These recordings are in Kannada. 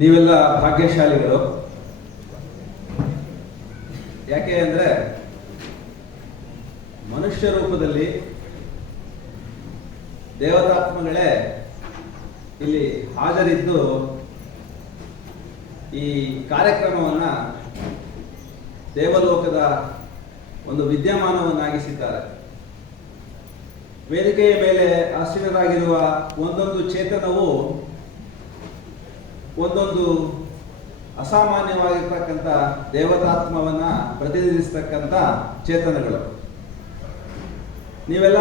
ನೀವೆಲ್ಲ ಭಾಗ್ಯಶಾಲಿಗಳು. ಯಾಕೆ ಅಂದರೆ ಮನುಷ್ಯ ರೂಪದಲ್ಲಿ ದೇವತಾತ್ಮಗಳೇ ಇಲ್ಲಿ ಹಾಜರಿದ್ದು ಈ ಕಾರ್ಯಕ್ರಮವನ್ನು ದೇವಲೋಕದ ಒಂದು ವಿದ್ಯಮಾನವನ್ನಾಗಿಸಿದ್ದಾರೆ. ವೇದಿಕೆಯ ಮೇಲೆ ಆಸೀನರಾಗಿರುವ ಒಂದೊಂದು ಚೇತನವು ಒಂದೊಂದು ಅಸಾಮಾನ್ಯವಾಗಿರ್ತಕ್ಕಂಥ ದೇವತಾತ್ಮವನ್ನು ಪ್ರತಿನಿಧಿಸ್ತಕ್ಕಂಥ ಚೇತನಗಳು. ನೀವೆಲ್ಲ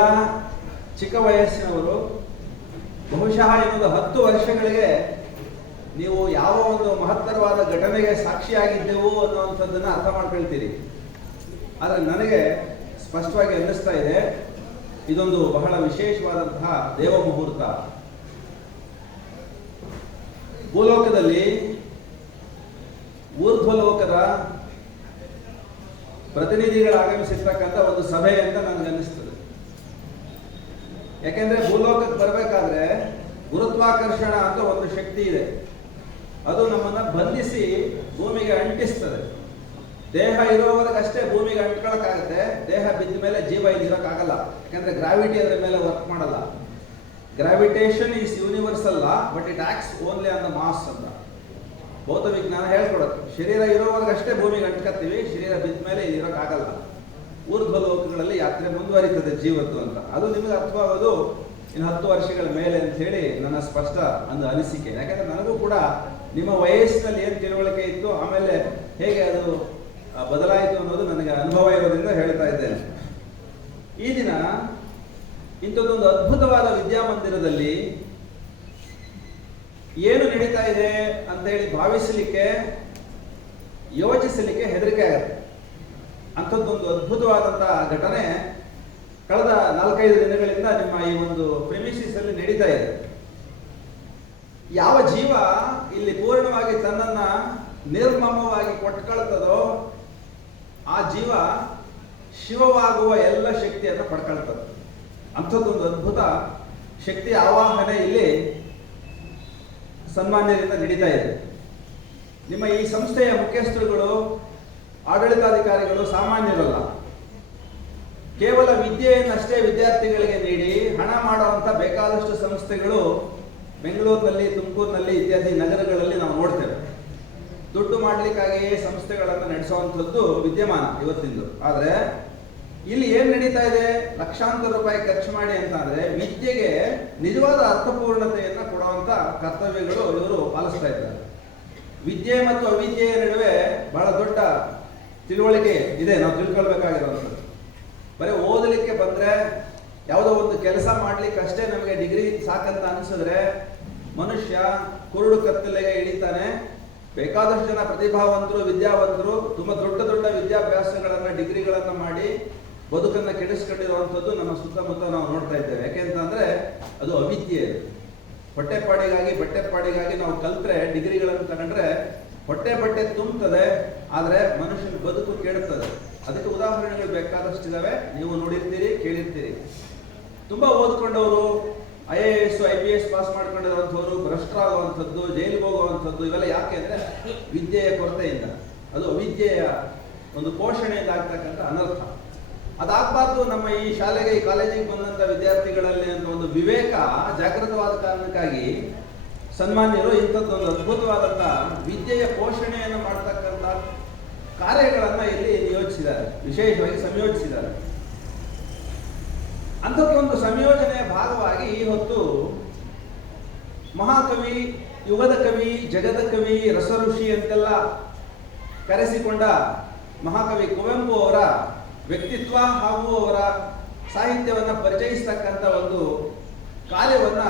ಚಿಕ್ಕ ವಯಸ್ಸಿನವರು. ಬಹುಶಃ ಇನ್ನೊಂದು 10 ವರ್ಷಗಳಿಗೆ ನೀವು ಯಾವ ಒಂದು ಮಹತ್ತರವಾದ ಘಟನೆಗೆ ಸಾಕ್ಷಿಯಾಗಿದ್ದೆವು ಅನ್ನುವಂಥದ್ದನ್ನು ಅರ್ಥ ಮಾಡ್ಕೊಳ್ತೀರಿ. ಆದರೆ ನನಗೆ ಸ್ಪಷ್ಟವಾಗಿ ಅನ್ನಿಸ್ತಾ ಇದೆ, ಇದೊಂದು ಬಹಳ ವಿಶೇಷವಾದಂತಹ ದೇವ ಮುಹೂರ್ತ. ಭೂಲೋಕದಲ್ಲಿ ಊರ್ಧ್ವಲೋಕದ ಪ್ರತಿನಿಧಿಗಳು ಆಗಮಿಸಿರ್ತಕ್ಕಂಥ ಒಂದು ಸಭೆ ಅಂತ ನನಗನ್ನಿಸ್ತದೆ. ಯಾಕೆಂದ್ರೆ ಭೂಲೋಕಕ್ಕೆ ಬರಬೇಕಾದ್ರೆ ಗುರುತ್ವಾಕರ್ಷಣ ಅಂತ ಒಂದು ಶಕ್ತಿ ಇದೆ. ಅದು ನಮ್ಮನ್ನ ಬಂಧಿಸಿ ಭೂಮಿಗೆ ಅಂಟಿಸ್ತದೆ. ದೇಹ ಇರೋವರೆಗಷ್ಟೇ ಭೂಮಿಗೆ ಅಂಟ್ಕೊಳಕ್ಕಾಗತ್ತೆ. ದೇಹ ಬಿದ್ದ ಮೇಲೆ ಜೀವ ಇರೋಕ್ಕಾಗಲ್ಲ. ಯಾಕಂದ್ರೆ ಗ್ರಾವಿಟಿ ಅದರ ಮೇಲೆ ವರ್ಕ್ ಮಾಡಲ್ಲ. Gravitation is universal law, but it acts only on the mass ಅಂತ ಭೌತ ವಿಜ್ಞಾನ ಹೇಳ್ಕೊಡುತ್ತೆ. ಶರೀರ ಇರೋವರೆಗಷ್ಟೇ ಭೂಮಿಗೆ ಅಂಟ್ಕೊತೀವಿ, ಶರೀರ ಬಿದ್ದ ಮೇಲೆ ಇರೋಕ್ಕಾಗಲ್ಲ. ಊರ್ಧ್ವ ಲೋಕಗಳಲ್ಲಿ ಯಾತ್ರೆ ಮುಂದುವರಿತದೆ ಜೀವದ್ದು ಅಂತ. ಅದು ನಿಮಗೆ ಅರ್ಥವಾಗೋದು ಇನ್ನು 10 ವರ್ಷಗಳ ಮೇಲೆ ಅಂತ ಹೇಳಿ ನನ್ನ ಸ್ಪಷ್ಟ ಒಂದು ಅನಿಸಿಕೆ. ಯಾಕಂದ್ರೆ ನನಗೂ ಕೂಡ ನಿಮ್ಮ ವಯಸ್ಸಿನಲ್ಲಿ ಏನು ತಿಳುವಳಿಕೆ ಇತ್ತು, ಆಮೇಲೆ ಹೇಗೆ ಅದು ಬದಲಾಯಿತು ಅನ್ನೋದು ನನಗೆ ಅನುಭವ ಇರೋದ್ರಿಂದ ಹೇಳ್ತಾ ಇದ್ದೇನೆ. ಈ ದಿನ ಇಂಥದ್ದೊಂದು ಅದ್ಭುತವಾದ ವಿದ್ಯಾಮಂದಿರದಲ್ಲಿ ಏನು ನಡೀತಾ ಇದೆ ಅಂತ ಹೇಳಿ ಭಾವಿಸಲಿಕ್ಕೆ, ಯೋಚಿಸಲಿಕ್ಕೆ ಹೆದರಿಕೆ ಆಗುತ್ತೆ. ಅಂಥದ್ದೊಂದು ಅದ್ಭುತವಾದಂತಹ ಘಟನೆ ಕಳೆದ 4-5 ದಿನಗಳಿಂದ ನಿಮ್ಮ ಈ ಒಂದು ಪ್ರಿಮಿಸಿಸ್ ಅಲ್ಲಿ ನಡೀತಾ ಇದೆ. ಯಾವ ಜೀವ ಇಲ್ಲಿ ಪೂರ್ಣವಾಗಿ ತನ್ನನ್ನ ನಿರ್ಮಮವಾಗಿ ಕೊಟ್ಕೊಳ್ತದೋ ಆ ಜೀವ ಶಿವವಾಗುವ ಎಲ್ಲ ಶಕ್ತಿಯನ್ನು ಪಡ್ಕೊಳ್ತದೆ. ಅಂಥದ್ದೊಂದು ಅದ್ಭುತ ಶಕ್ತಿ ಆವಾಹನೆ ಇಲ್ಲಿ ಸನ್ಮಾನ್ಯರಿಂದ ನಡೀತಾ ಇದೆ. ನಿಮ್ಮ ಈ ಸಂಸ್ಥೆಯ ಮುಖ್ಯಸ್ಥರುಗಳು, ಆಡಳಿತಾಧಿಕಾರಿಗಳು ಸಾಮಾನ್ಯರಲ್ಲ. ಕೇವಲ ವಿದ್ಯೆಯನ್ನಷ್ಟೇ ವಿದ್ಯಾರ್ಥಿಗಳಿಗೆ ನೀಡಿ ಹಣ ಮಾಡುವಂಥ ಬೇಕಾದಷ್ಟು ಸಂಸ್ಥೆಗಳು ಬೆಂಗಳೂರಿನಲ್ಲಿ, ತುಮಕೂರಿನಲ್ಲಿ ಇತ್ಯಾದಿ ನಗರಗಳಲ್ಲಿ ನಾವು ನೋಡ್ತೇವೆ. ದುಡ್ಡು ಮಾಡಲಿಕ್ಕಾಗಿಯೇ ಸಂಸ್ಥೆಗಳನ್ನು ನಡೆಸುವಂಥದ್ದು ವಿದ್ಯಮಾನ ಇವತ್ತಿಂದು. ಆದರೆ ಇಲ್ಲಿ ಏನು ನಡೀತಾ ಇದೆ, ಲಕ್ಷಾಂತರ ರೂಪಾಯಿ ಖರ್ಚು ಮಾಡಿ ಅಂತ ಅಂದರೆ ವಿದ್ಯೆಗೆ ನಿಜವಾದ ಅರ್ಥಪೂರ್ಣತೆಯನ್ನು ಕೊಡುವಂಥ ಕರ್ತವ್ಯಗಳು ಇವರು ಪಾಲಿಸ್ತಾ ಇದ್ದಾರೆ. ವಿದ್ಯೆ ಮತ್ತು ಅವಿದ್ಯೆಯ ನಡುವೆ ಬಹಳ ದೊಡ್ಡ ತಿಳುವಳಿಕೆ ಇದೆ, ನಾವು ತಿಳ್ಕೊಳ್ಬೇಕಾಗಿರುವಂಥದ್ದು. ಬರೀ ಓದಲಿಕ್ಕೆ ಬಂದರೆ, ಯಾವುದೋ ಒಂದು ಕೆಲಸ ಮಾಡ್ಲಿಕ್ಕೆ ಅಷ್ಟೇ ನಮಗೆ ಡಿಗ್ರಿ ಸಾಕಂತ ಅನಿಸಿದ್ರೆ ಮನುಷ್ಯ ಕುರುಡು ಕತ್ತಲೆಗೆ ಇಳಿತಾನೆ. ಬೇಕಾದಷ್ಟು ಜನ ಪ್ರತಿಭಾವಂತರು, ವಿದ್ಯಾವಂತರು ತುಂಬ ದೊಡ್ಡ ದೊಡ್ಡ ವಿದ್ಯಾಭ್ಯಾಸಗಳನ್ನು, ಡಿಗ್ರಿಗಳನ್ನು ಮಾಡಿ ಬದುಕನ್ನು ಕೆಡಿಸ್ಕೊಂಡಿರುವಂಥದ್ದು ನಮ್ಮ ಸುತ್ತಮುತ್ತ ನಾವು ನೋಡ್ತಾ ಇದ್ದೇವೆ. ಯಾಕೆಂತಂದ್ರೆ ಅದು ಅವಿದ್ಯೆ. ಬಟ್ಟೆಪಾಡಿಗಾಗಿ ನಾವು ಕಲ್ತ್ರೆ, ಡಿಗ್ರಿಗಳನ್ನು ತಗೊಂಡ್ರೆ ಹೊಟ್ಟೆ ತುಂಬುತ್ತದೆ, ಆದರೆ ಮನುಷ್ಯನ ಬದುಕು ಕೆಡುತ್ತದೆ. ಅದಕ್ಕೆ ಉದಾಹರಣೆಗಳು ಬೇಕಾದಷ್ಟಿದ್ದಾವೆ, ನೀವು ನೋಡಿರ್ತೀರಿ, ಕೇಳಿರ್ತೀರಿ. ತುಂಬ ಓದ್ಕೊಂಡವರು, IAS, IPS ಪಾಸ್ ಮಾಡ್ಕೊಂಡಿರುವಂಥವ್ರು ಭ್ರಷ್ಟರಾಗುವಂಥದ್ದು, ಜೈಲಿಗೆ ಹೋಗುವಂಥದ್ದು ಇವೆಲ್ಲ ಯಾಕೆ ಅಂದರೆ ವಿದ್ಯೆಯ ಕೊರತೆಯಿಂದ. ಅದು ಅವಿದ್ಯೆಯ ಒಂದು ಪೋಷಣೆಯಿಂದ ಆಗ್ತಕ್ಕಂಥ ಅನರ್ಥ. ಅದಾಗಬಾರ್ದು. ನಮ್ಮ ಈ ಶಾಲೆಗೆ, ಈ ಕಾಲೇಜಿಗೆ ಬಂದಂಥ ವಿದ್ಯಾರ್ಥಿಗಳಲ್ಲಿ ಅಂತ ಒಂದು ವಿವೇಕ ಜಾಗೃತವಾದ ಕಾರಣಕ್ಕಾಗಿ ಸನ್ಮಾನ್ಯರು ಇಂಥದ್ದೊಂದು ಅದ್ಭುತವಾದಂಥ ವಿದ್ಯೆಯ ಪೋಷಣೆಯನ್ನು ಮಾಡ್ತಕ್ಕಂಥ ಕಾರ್ಯಗಳನ್ನು ಇಲ್ಲಿ ನಿಯೋಜಿಸಿದ್ದಾರೆ, ವಿಶೇಷವಾಗಿ ಸಂಯೋಜಿಸಿದ್ದಾರೆ. ಅಂಥದ್ದೊಂದು ಸಂಯೋಜನೆಯ ಭಾಗವಾಗಿ ಈ ಹೊತ್ತು ಮಹಾಕವಿ, ಯುಗದ ಕವಿ, ಜಗದ ಕವಿ, ರಸಋಷಿ ಅಂತೆಲ್ಲ ಕರೆಸಿಕೊಂಡ ಮಹಾಕವಿ ಕುವೆಂಪು ಅವರ ವ್ಯಕ್ತಿತ್ವ ಹಾಗೂ ಅವರ ಸಾಹಿತ್ಯವನ್ನು ಪರಿಚಯಿಸ್ತಕ್ಕಂಥ ಒಂದು ಕಾರ್ಯವನ್ನು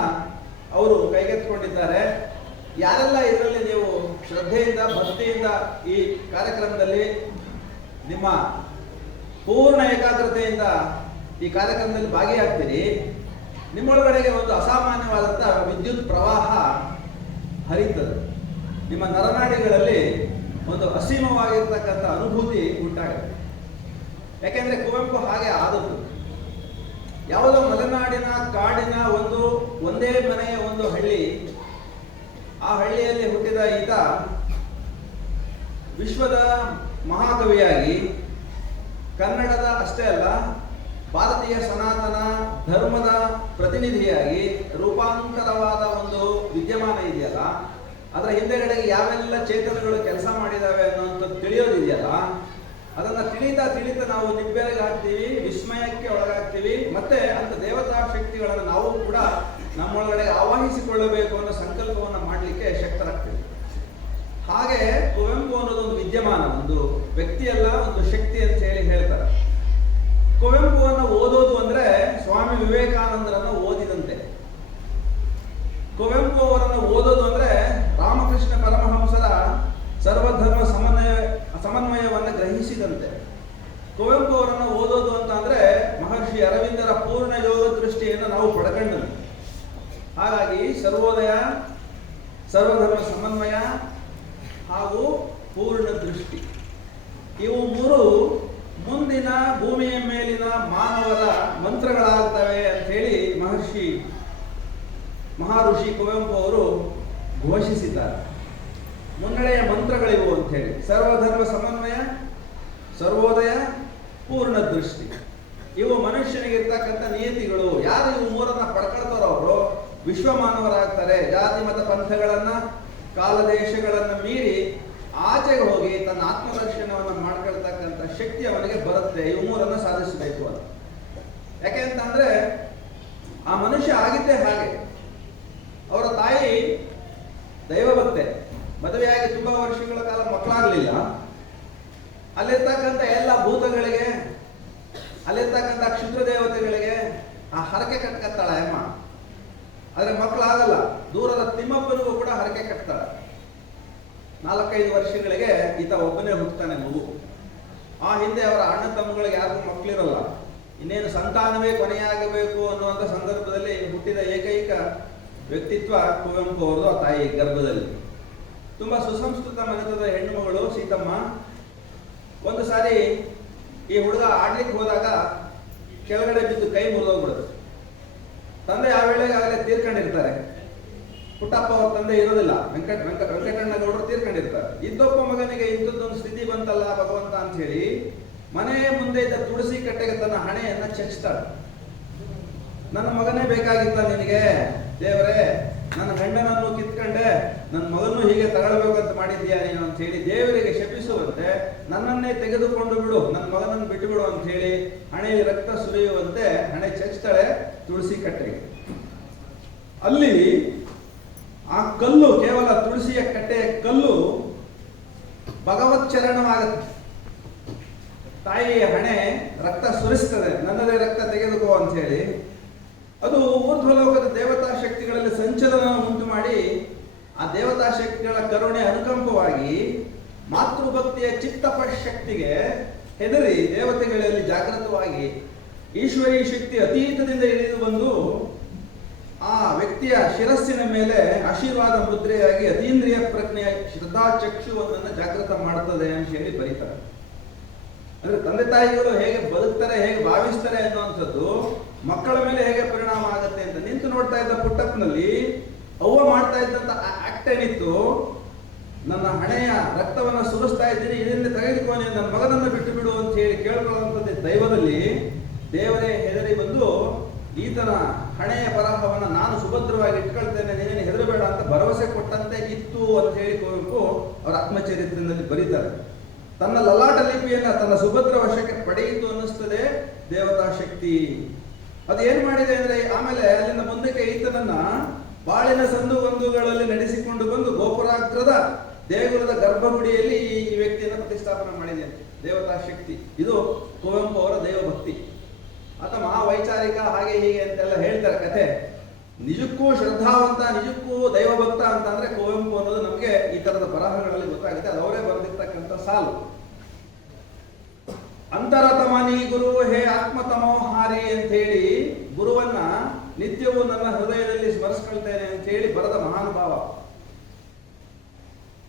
ಅವರು ಕೈಗೆತ್ತಿಕೊಂಡಿದ್ದಾರೆ. ಯಾರೆಲ್ಲ ಇದರಲ್ಲಿ ನೀವು ಶ್ರದ್ಧೆಯಿಂದ, ಭಕ್ತಿಯಿಂದ ಈ ಕಾರ್ಯಕ್ರಮದಲ್ಲಿ ನಿಮ್ಮ ಪೂರ್ಣ ಏಕಾಗ್ರತೆಯಿಂದ ಈ ಕಾರ್ಯಕ್ರಮದಲ್ಲಿ ಭಾಗಿಯಾಗ್ತೀರಿ, ನಿಮ್ಮೊಳಗಡೆಗೆ ಒಂದು ಅಸಾಮಾನ್ಯವಾದಂಥ ವಿದ್ಯುತ್ ಪ್ರವಾಹ ಹರಿತದೆ. ನಿಮ್ಮ ನರನಾಡಿಗಳಲ್ಲಿ ಒಂದು ಅಸೀಮವಾಗಿರ್ತಕ್ಕಂಥ ಅನುಭೂತಿ ಉಂಟಾಗುತ್ತೆ. ಯಾಕೆಂದ್ರೆ ಕುವೆಂಪು ಹಾಗೆ ಆದದ್ದು. ಯಾವುದೋ ಮಲೆನಾಡಿನ ಕಾಡಿನ ಒಂದೇ ಮನೆಯ ಒಂದು ಹಳ್ಳಿ, ಆ ಹಳ್ಳಿಯಲ್ಲಿ ಹುಟ್ಟಿದ ಈತ ವಿಶ್ವದ ಮಹಾಕವಿಯಾಗಿ ಕನ್ನಡದ ಅಷ್ಟೇ ಅಲ್ಲ, ಭಾರತೀಯ ಸನಾತನ ಧರ್ಮದ ಪ್ರತಿನಿಧಿಯಾಗಿ ರೂಪಾಂತರವಾದ ಒಂದು ವಿದ್ಯಮಾನ ಇದೆಯಲ್ಲ, ಅದರ ಹಿಂದೆಗಡೆಗೆ ಯಾವೆಲ್ಲ ಚೇತನಗಳು ಕೆಲಸ ಮಾಡಿದಾವೆ ಅನ್ನೋಂಥದ್ದು ತಿಳಿಯೋದಿದೆಯಲ್ಲ, ಅದನ್ನ ತಿಳಿತಾ ನಾವು ನಿಬ್ಬೆರಗೆ ಹಾಕ್ತೀವಿ, ವಿಸ್ಮಯಕ್ಕೆ ಒಳಗಾಗ್ತೀವಿ. ಮತ್ತೆ ಅಂತ ದೇವತಾ ಶಕ್ತಿಗಳನ್ನು ನಾವು ಕೂಡ ನಮ್ಮೊಳಗಡೆ ಆವಾಹಿಸಿಕೊಳ್ಳಬೇಕು ಅನ್ನೋ ಸಂಕಲ್ಪವನ್ನು ಮಾಡಲಿಕ್ಕೆ ಶಕ್ತರಾಗ್ತೀವಿ. ಹಾಗೆ ಕುವೆಂಪು ಅನ್ನೋದೊಂದು ವಿದ್ಯಮಾನ, ಒಂದು ವ್ಯಕ್ತಿಯಲ್ಲ, ಒಂದು ಶಕ್ತಿ ಅಂತ ಹೇಳಿ ಹೇಳ್ತಾರೆ. ಕುವೆಂಪುವನ್ನು ಓದೋದು ಅಂದ್ರೆ ಸ್ವಾಮಿ ವಿವೇಕಾನಂದರನ್ನು ಓದಿದಂತೆ. ಕುವೆಂಪು ಅವರನ್ನು ಓದೋದು ಅಂದ್ರೆ ರಾಮಕೃಷ್ಣ ಪರಮಹಂಸರ ಸರ್ವಧರ್ಮ ಸಮನ್ವಯವನ್ನು ಗ್ರಹಿಸಿದಂತೆ. ಕುವೆಂಪು ಅವರನ್ನು ಓದೋದು ಅಂತ ಅಂದ್ರೆ ಮಹರ್ಷಿ ಅರವಿಂದರ ಪೂರ್ಣ ಯೋಗ ದೃಷ್ಟಿಯನ್ನು ನಾವು ಪಡ್ಕೊಂಡದ್ದು. ಹಾಗಾಗಿ ಸರ್ವೋದಯ, ಸರ್ವಧರ್ಮ ಸಮನ್ವಯ ಹಾಗೂ ಪೂರ್ಣ ದೃಷ್ಟಿ, ಇವು ಮೂರು ಮುಂದಿನ ಭೂಮಿಯ ಮೇಲಿನ ಮಾನವರ ಮಂತ್ರಗಳಾಗ್ತವೆ ಅಂತ ಹೇಳಿ ಮಹಾಋಷಿ ಕುವೆಂಪು ಅವರು ಘೋಷಿಸಿದ್ದಾರೆ. ಮುನ್ನಡೆಯ ಮಂತ್ರಗಳಿವು ಅಂತ ಹೇಳಿ ಸರ್ವಧರ್ಮ ಸಮನ್ವಯ, ಸರ್ವೋದಯ, ಪೂರ್ಣ ದೃಷ್ಟಿ, ಇವು ಮನುಷ್ಯನಿಗೆ ಇರ್ತಕ್ಕಂಥ ನಿಯತಿಗಳು. ಯಾರು ಇವು ಮೂರನ್ನ ಪಡ್ಕೊಳ್ತಾರೋ ಅವರು ವಿಶ್ವಮಾನವರಾಗ್ತಾರೆ. ಜಾತಿ ಮತ ಪಂಥಗಳನ್ನ, ಕಾಲದೇಶಗಳನ್ನ ಮೀರಿ ಆಚೆಗೆ ಹೋಗಿ ತನ್ನ ಆತ್ಮದರ್ಶನವನ್ನು ಮಾಡ್ಕೊಳ್ತಕ್ಕಂಥ ಶಕ್ತಿ ಅವನಿಗೆ ಬರುತ್ತೆ. ಇವು ಮೂರನ್ನ ಸಾಧಿಸಬೇಕು ಅಂತ. ಯಾಕೆ ಅಂತಂದ್ರೆ ಆ ಮನುಷ್ಯ ಆಗಿದ್ದೇ ಹಾಗೆ. ಅವರ ತಾಯಿ ದೈವಭಕ್ತೆ, ಮದುವೆಯಾಗಿ ತುಂಬಾ ವರ್ಷಗಳ ಕಾಲ ಮಕ್ಕಳಾಗಲಿಲ್ಲ. ಅಲ್ಲಿರ್ತಕ್ಕಂಥ ಎಲ್ಲ ಭೂತಗಳಿಗೆ, ಅಲ್ಲಿರ್ತಕ್ಕಂಥ ಕ್ಷುದ್ರ ದೇವತೆಗಳಿಗೆ ಆ ಹರಕೆ ಕಟ್ಕತ್ತಾಳೆ ಅಮ್ಮ. ಆದ್ರೆ ಮಕ್ಕಳಾಗಲ್ಲ. ದೂರದ ತಿಮ್ಮಪ್ಪನಿಗೂ ಕೂಡ ಹರಕೆ ಕಟ್ತಾಳೆ. 4-5 ವರ್ಷಗಳಿಗೆ ಈತ ಒಬ್ಬನೇ ಹುಟ್ಟುತ್ತಾನೆ ಮಗು. ಆ ಹಿಂದೆ ಅವರ ಅಣ್ಣ ತಮ್ಮಗಳಿಗೆ ಯಾರಿಗೂ ಮಕ್ಕಳಿರಲ್ಲ. ಇನ್ನೇನು ಸಂತಾನವೇ ಕೊನೆಯಾಗಬೇಕು ಅನ್ನುವಂಥ ಸಂದರ್ಭದಲ್ಲಿ ಹುಟ್ಟಿದ ಏಕೈಕ ವ್ಯಕ್ತಿತ್ವ ಕುವೆಂಪು ಅವರದು ಆ ತಾಯಿ ಗರ್ಭದಲ್ಲಿ. ತುಂಬಾ ಸುಸಂಸ್ಕೃತ ಮನೆತದ ಹೆಣ್ಣು ಮಗಳು ಸೀತಮ್ಮ. ಒಂದು ಸಾರಿ ಈ ಹುಡುಗ ಆಡ್ಲಿಕ್ಕೆ ಹೋದಾಗ ಕೆಳಗಡೆ ಬಿದ್ದು ಕೈ ಮುರಿದೋಗ್ಬಿಡುತ್ತೆ. ತಂದೆ ಆ ವೇಳೆಗೆ ಆಗಲೇ ತೀರ್ಕೊಂಡಿರ್ತಾರೆ. ಪುಟ್ಟಪ್ಪ ಅವ್ರ ತಂದೆ ಇರೋದಿಲ್ಲ, ವೆಂಕಟಣ್ಣ ಗೌಡರು ತೀರ್ಕೊಂಡಿರ್ತಾರೆ. ಇದ್ದೊಬ್ಬ ಮಗನಿಗೆ ಇಂಥದ್ದೊಂದು ಸ್ಥಿತಿ ಬಂತಲ್ಲ ಭಗವಂತ ಅಂತ ಹೇಳಿ ಮನೆ ಮುಂದೆ ಇದ್ದ ತುಳಸಿ ಕಟ್ಟೆಗೆ ತನ್ನ ಹಣೆಯನ್ನ ಚಚ್ತಾಳೆ. ನನ್ನ ಮಗನೇ ಬೇಕಾಗಿತ್ತ ನಿನಗೆ ದೇವರೇ, ನನ್ನ ಗಂಡನನ್ನು ಕಿತ್ಕೊಂಡೆ, ನನ್ನ ಮಗನೂ ಹೀಗೆ ತಗೊಳ್ಬೇಕು ಅಂತ ಮಾಡಿದ್ಯಾ ನೀನು ಅಂತ ಹೇಳಿ ದೇವರಿಗೆ ಶಪಿಸುವಂತೆ ನನ್ನನ್ನೇ ತೆಗೆದುಕೊಂಡು ಬಿಡು, ನನ್ನ ಮಗನನ್ನು ಬಿಟ್ಟು ಬಿಡು ಅಂತ ಹೇಳಿ ಹಣೆಯಲ್ಲಿ ರಕ್ತ ಸುರಿಯುವಂತೆ ಹಣೆ ಚಚ್ತಾಳೆ ತುಳಸಿ ಕಟ್ಟೆಗೆ. ಅಲ್ಲಿ ಆ ಕಲ್ಲು, ಕೇವಲ ತುಳಸಿಯ ಕಟ್ಟೆಯ ಕಲ್ಲು ಭಗವತ್ ಚರಣವಾಗುತ್ತೆ. ತಾಯಿಯ ಹಣೆ ರಕ್ತ ಸುರಿಸ್ತದೆ, ನನ್ನದೇ ರಕ್ತ ತೆಗೆದುಕೋ ಅಂತ ಹೇಳಿ. ಅದು ಊರ್ಧ್ವಲೋಕದ ದೇವತಾ ಶಕ್ತಿಗಳಲ್ಲಿ ಸಂಚಲನ ಉಂಟು ಮಾಡಿ ಆ ದೇವತಾ ಶಕ್ತಿಗಳ ಕರುಣೆ ಅನುಕಂಪವಾಗಿ ಮಾತೃಭಕ್ತಿಯ ಚಿತ್ತಪ ಶಕ್ತಿಗೆ ಹೆದರಿ ದೇವತೆಗಳಲ್ಲಿ ಜಾಗೃತವಾಗಿ ಈಶ್ವರೀ ಶಕ್ತಿ ಅತೀತದಿಂದ ಇಳಿದು ಬಂದು ಆ ವ್ಯಕ್ತಿಯ ಶಿರಸ್ಸಿನ ಮೇಲೆ ಆಶೀರ್ವಾದ ಮುದ್ರೆಯಾಗಿ ಅತೀಂದ್ರಿಯ ಪ್ರಜ್ಞೆಯ ಶ್ರದ್ಧಾ ಚಕ್ಷುವನ್ನು ಜಾಗೃತ ಮಾಡುತ್ತದೆ ಅಂತ ಹೇಳಿ ಬರೀತಾರೆ. ಅಂದ್ರೆ ತಂದೆ ತಾಯಿಗಳು ಹೇಗೆ ಬದುಕ್ತಾರೆ, ಹೇಗೆ ಭಾವಿಸ್ತಾರೆ ಅನ್ನುವಂಥದ್ದು ಮಕ್ಕಳ ಮೇಲೆ ಹೇಗೆ ಪರಿಣಾಮ ಆಗುತ್ತೆ ಅಂತ ನಿಂತು ನೋಡ್ತಾ ಇದ್ದ ಪುಟ್ಟಪ್ಪನಲ್ಲಿ ಅವ್ವ ಮಾಡ್ತಾ ಇದ್ದಂತ ಆಕ್ಟ್ ಏನಿತ್ತು, ನನ್ನ ಹಣೆಯ ರಕ್ತವನ್ನ ಸುರಿಸ್ತಾ ಇದ್ದೀನಿ, ಇದರಿಂದ ತೆಗೆದುಕೊಂಡು ನನ್ನ ಮಗನನ್ನು ಬಿಟ್ಟು ಬಿಡು ಅಂತ ಹೇಳಿ ಕೇಳ್ಕೊಳ್ಳುವಂಥದ್ದು ದೈವದಲ್ಲಿ ದೇವರೇ ಹೆದರಿ ಬಂದು ಈತನ ಹಣೆಯ ಬರಹವನ್ನು ನಾನು ಸುಭದ್ರವಾಗಿ ಇಟ್ಕೊಳ್ತೇನೆ, ನೀನೇನು ಹೆದರಬೇಡ ಅಂತ ಭರವಸೆ ಕೊಟ್ಟಂತೆ ಇತ್ತು ಅಂತ ಹೇಳಿ ಕುವೆಂಪು ಅವರ ಆತ್ಮಚರಿತ್ರೆಯಲ್ಲಿ ಬರೀತಾರೆ. ತನ್ನ ಲಲಾಟ ಲಿಪಿಯನ್ನ ತನ್ನ ಸುಭದ್ರ ವಶಕ್ಕೆ ಪಡೆಯಿತು ಅನ್ನಿಸ್ತದೆ ದೇವತಾ ಶಕ್ತಿ. ಅದೇನ್ ಮಾಡಿದೆ ಅಂದ್ರೆ ಆಮೇಲೆ ಅಲ್ಲಿಂದ ಮುಂದಕ್ಕೆ ಈತನನ್ನ ಬಾಳಿನ ಸಂದುಗೊಂದುಗಳಲ್ಲಿ ನಡೆಸಿಕೊಂಡು ಬಂದು ಗೋಪುರಾಗ್ರದ ದೇಗುಲದ ಗರ್ಭಗುಡಿಯಲ್ಲಿ ಈ ವ್ಯಕ್ತಿಯನ್ನು ಪ್ರತಿಷ್ಠಾಪನೆ ಮಾಡಿದೆ ದೇವತಾ ಶಕ್ತಿ. ಇದು ಕುವೆಂಪು ಅವರ ದೈವಭಕ್ತಿ. ಆತ ಮಹಾವೈಚಾರಿಕ ಹಾಗೆ ಹೀಗೆ ಅಂತೆಲ್ಲ ಹೇಳ್ತಾರೆ ಕಥೆ. ನಿಜಕ್ಕೂ ಶ್ರದ್ಧಾವಂತ, ನಿಜಕ್ಕೂ ದೈವಭಕ್ತ ಅಂತಂದ್ರೆ ಕುವೆಂಪು ಅನ್ನೋದು ನಮಗೆ ಈ ತರದ ಬರಹಗಳಲ್ಲಿ ಗೊತ್ತಾಗುತ್ತೆ. ಅದು ಅವರೇ ಬರೆದಿರ್ತಕ್ಕಂಥ ಸಾಲು. ಅಂತರತಮನಿ ಗುರು ಹೇ ಆತ್ಮತಮೋಹಾರಿ ಅಂತ ಹೇಳಿ ಗುರುವನ್ನ ನಿತ್ಯವೂ ನನ್ನ ಹೃದಯದಲ್ಲಿ ಸ್ಮರಿಸ್ಕೊಳ್ತೇನೆ ಅಂತ ಹೇಳಿ ಬರೆದ ಮಹಾನುಭಾವ.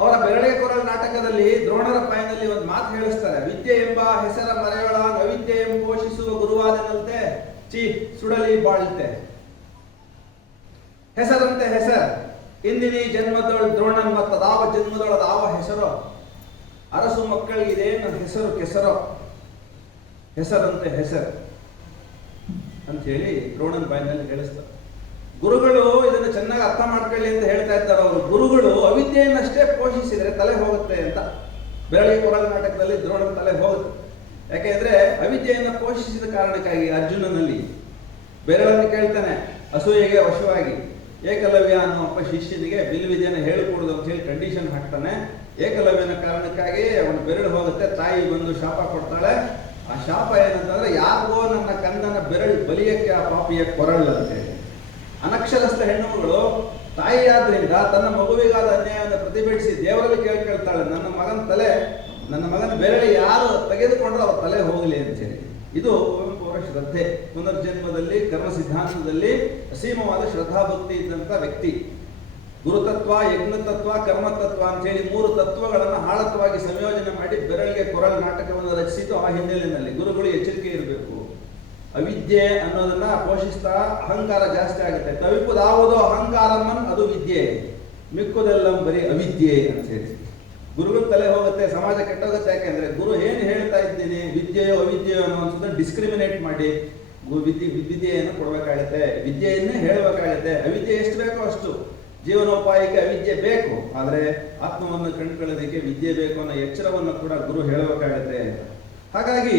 ಅವರ ಬೆರಳೆ ಕೊರಲ್ ನಾಟಕದಲ್ಲಿ ದ್ರೋಣರ ಪಾಯನಲ್ಲಿ ಒಂದು ಮಾತು ಹೇಳಿಸ್ತಾರೆ. ವಿದ್ಯೆ ಎಂಬ ಹೆಸರ ಮರೆಯೊಳ ಅವಿದ್ಯೆ ಎಂಬ ಪೋಷಿಸುವ ಗುರುವಾದನಂತೆ ಚಿ ಸುಡಲಿ ಬಾಳುತ್ತೆ. ಹೆಸರಂತೆ ಹೆಸರು ಇಂದಿನ ಈ ಜನ್ಮದೊಳ ದ್ರೋಣನ್ ಮತ್ತದಾವ ಜನ್ಮದೊಳದಾವ ಹೆಸರು ಅರಸು ಮಕ್ಕಳಿಗೆ ನನ್ನ ಹೆಸರು ಕೆಸರು ಹೆಸರಂತೆ ಹೆಸರು ಅಂತ ಹೇಳಿ ದ್ರೋಣನ್ ಬಾಯಿನಲ್ಲಿ ಹೇಳಿಸ್ತಾರೆ. ಗುರುಗಳು ಇದನ್ನು ಚೆನ್ನಾಗಿ ಅರ್ಥ ಮಾಡ್ಕೊಳ್ಳಿ ಅಂತ ಹೇಳ್ತಾ ಇದ್ದಾರೆ. ಅವರು ಗುರುಗಳು ಅವಿದ್ಯೆಯನ್ನಷ್ಟೇ ಪೋಷಿಸಿದರೆ ತಲೆ ಹೋಗುತ್ತೆ ಅಂತ. ಬೆರಳಿಗೆ ಕೊರಳ ನಾಟಕದಲ್ಲಿ ದ್ರೋಣನ ತಲೆ ಹೋಗುತ್ತೆ. ಯಾಕೆಂದ್ರೆ ಅವಿದ್ಯೆಯನ್ನು ಪೋಷಿಸಿದ ಕಾರಣಕ್ಕಾಗಿ ಅರ್ಜುನನಲ್ಲಿ ಬೆರಳನ್ನು ಕೇಳ್ತಾನೆ, ಅಸೂಯೆಗೆ ವಶವಾಗಿ ಏಕಲವ್ಯ ಅನ್ನೋ ಒಬ್ಬ ಶಿಷ್ಯನಿಗೆ ಬಿಲ್ವಿದ್ಯೆಯನ್ನು ಹೇಳಿಕೊಡುದು ಅಂತ ಹೇಳಿ ಕಂಡೀಷನ್ ಹಾಕ್ತಾನೆ. ಏಕಲವ್ಯನ ಕಾರಣಕ್ಕಾಗಿ ಅವನ ಬೆರಳು ಹೋಗುತ್ತೆ. ತಾಯಿ ಬಂದು ಶಾಪ ಕೊಡ್ತಾಳೆ. ಆ ಶಾಪ ಏನಂತಂದ್ರೆ, ಯಾರಿಗೋ ನನ್ನ ಕಂದನ ಬೆರಳು ಬಲಿಯಕ್ಕೆ ಆ ಪಾಪಿಯ ಕೊರಳು ಅಂತೇಳಿ. ಅನಕ್ಷರಸ್ಥ ಹೆಣ್ಣುಮಗಳು ತಾಯಿಯಾದ್ರಿಂದ ತನ್ನ ಮಗುವಿಗಾದ ಅನ್ಯಾಯವನ್ನು ಪ್ರತಿಭಟಿಸಿ ದೇವರಲ್ಲಿ ಕೇಳ್ತಾಳೆ, ನನ್ನ ಮಗನ ಬೆರಳು ಯಾರು ತೆಗೆದುಕೊಂಡ್ರೆ ಅವ್ರ ತಲೆ ಹೋಗಲಿ ಅಂತೇಳಿ. ಇದು ಕುವೆಂಪು ಅವರ ಶ್ರದ್ಧೆ. ಪುನರ್ಜನ್ಮದಲ್ಲಿ ಕರ್ಮ ಸಿದ್ಧಾಂತದಲ್ಲಿ ಅಸೀಮವಾದ ಶ್ರದ್ಧಾಭಕ್ತಿ ಇದ್ದಂಥ ವ್ಯಕ್ತಿ. ಗುರುತತ್ವ, ಯಜ್ಞತತ್ವ, ಕರ್ಮತತ್ವ ಅಂತ ಹೇಳಿ 3 ತತ್ವಗಳನ್ನು ಆಳತ್ವವಾಗಿ ಸಂಯೋಜನೆ ಮಾಡಿ ಬೆರಳಿಗೆ ಕೊರಳು ನಾಟಕವನ್ನು ರಚಿಸಿದ್ದು. ಆ ಹಿನ್ನೆಲೆಯಲ್ಲಿ ಗುರುಗಳು ಎಚ್ಚರಿಕೆ ಇರಬೇಕು. ಅವಿದ್ಯೆ ಅನ್ನೋದನ್ನ ಪೋಷಿಸ್ತಾ ಅಹಂಕಾರ ಜಾಸ್ತಿ ಆಗುತ್ತೆ. ಕವಿಪುದಾವುದೋ ಅಹಂಕಾರಮ್ಮನ್ ಅದು ವಿದ್ಯೆ, ಮಿಕ್ಕುದೆಲ್ಲ ಬರೀ ಅವಿದ್ಯೆ ಅಂತ ಹೇಳಿ ಗುರುಗಳ ತಲೆ ಹೋಗುತ್ತೆ, ಸಮಾಜ ಕೆಟ್ಟೋಗುತ್ತೆ. ಯಾಕೆಂದ್ರೆ ಗುರು ಏನು ಹೇಳ್ತಾ ಇದ್ದೀನಿ, ವಿದ್ಯೆಯೋ ಅವಿದ್ಯೆಯೋ ಅನ್ನೋದನ್ನ ಡಿಸ್ಕ್ರಿಮಿನೇಟ್ ಮಾಡಿ ವಿದ್ಯೆಯನ್ನು ಕೊಡಬೇಕಾಗತ್ತೆ, ವಿದ್ಯೆಯನ್ನೇ ಹೇಳಬೇಕಾಗತ್ತೆ. ಅವಿದ್ಯೆ ಎಷ್ಟು ಬೇಕೋ ಅಷ್ಟು ಜೀವನೋಪಾಯಕ್ಕೆ ಅವಿದ್ಯೆ ಬೇಕು, ಆದರೆ ಆತ್ಮವನ್ನು ಕಂಡುಕೊಳ್ಳೋದಕ್ಕೆ ವಿದ್ಯೆ ಬೇಕು ಅನ್ನೋ ಎಚ್ಚರವನ್ನು ಕೂಡ ಗುರು ಹೇಳಬೇಕಾಗತ್ತೆ. ಹಾಗಾಗಿ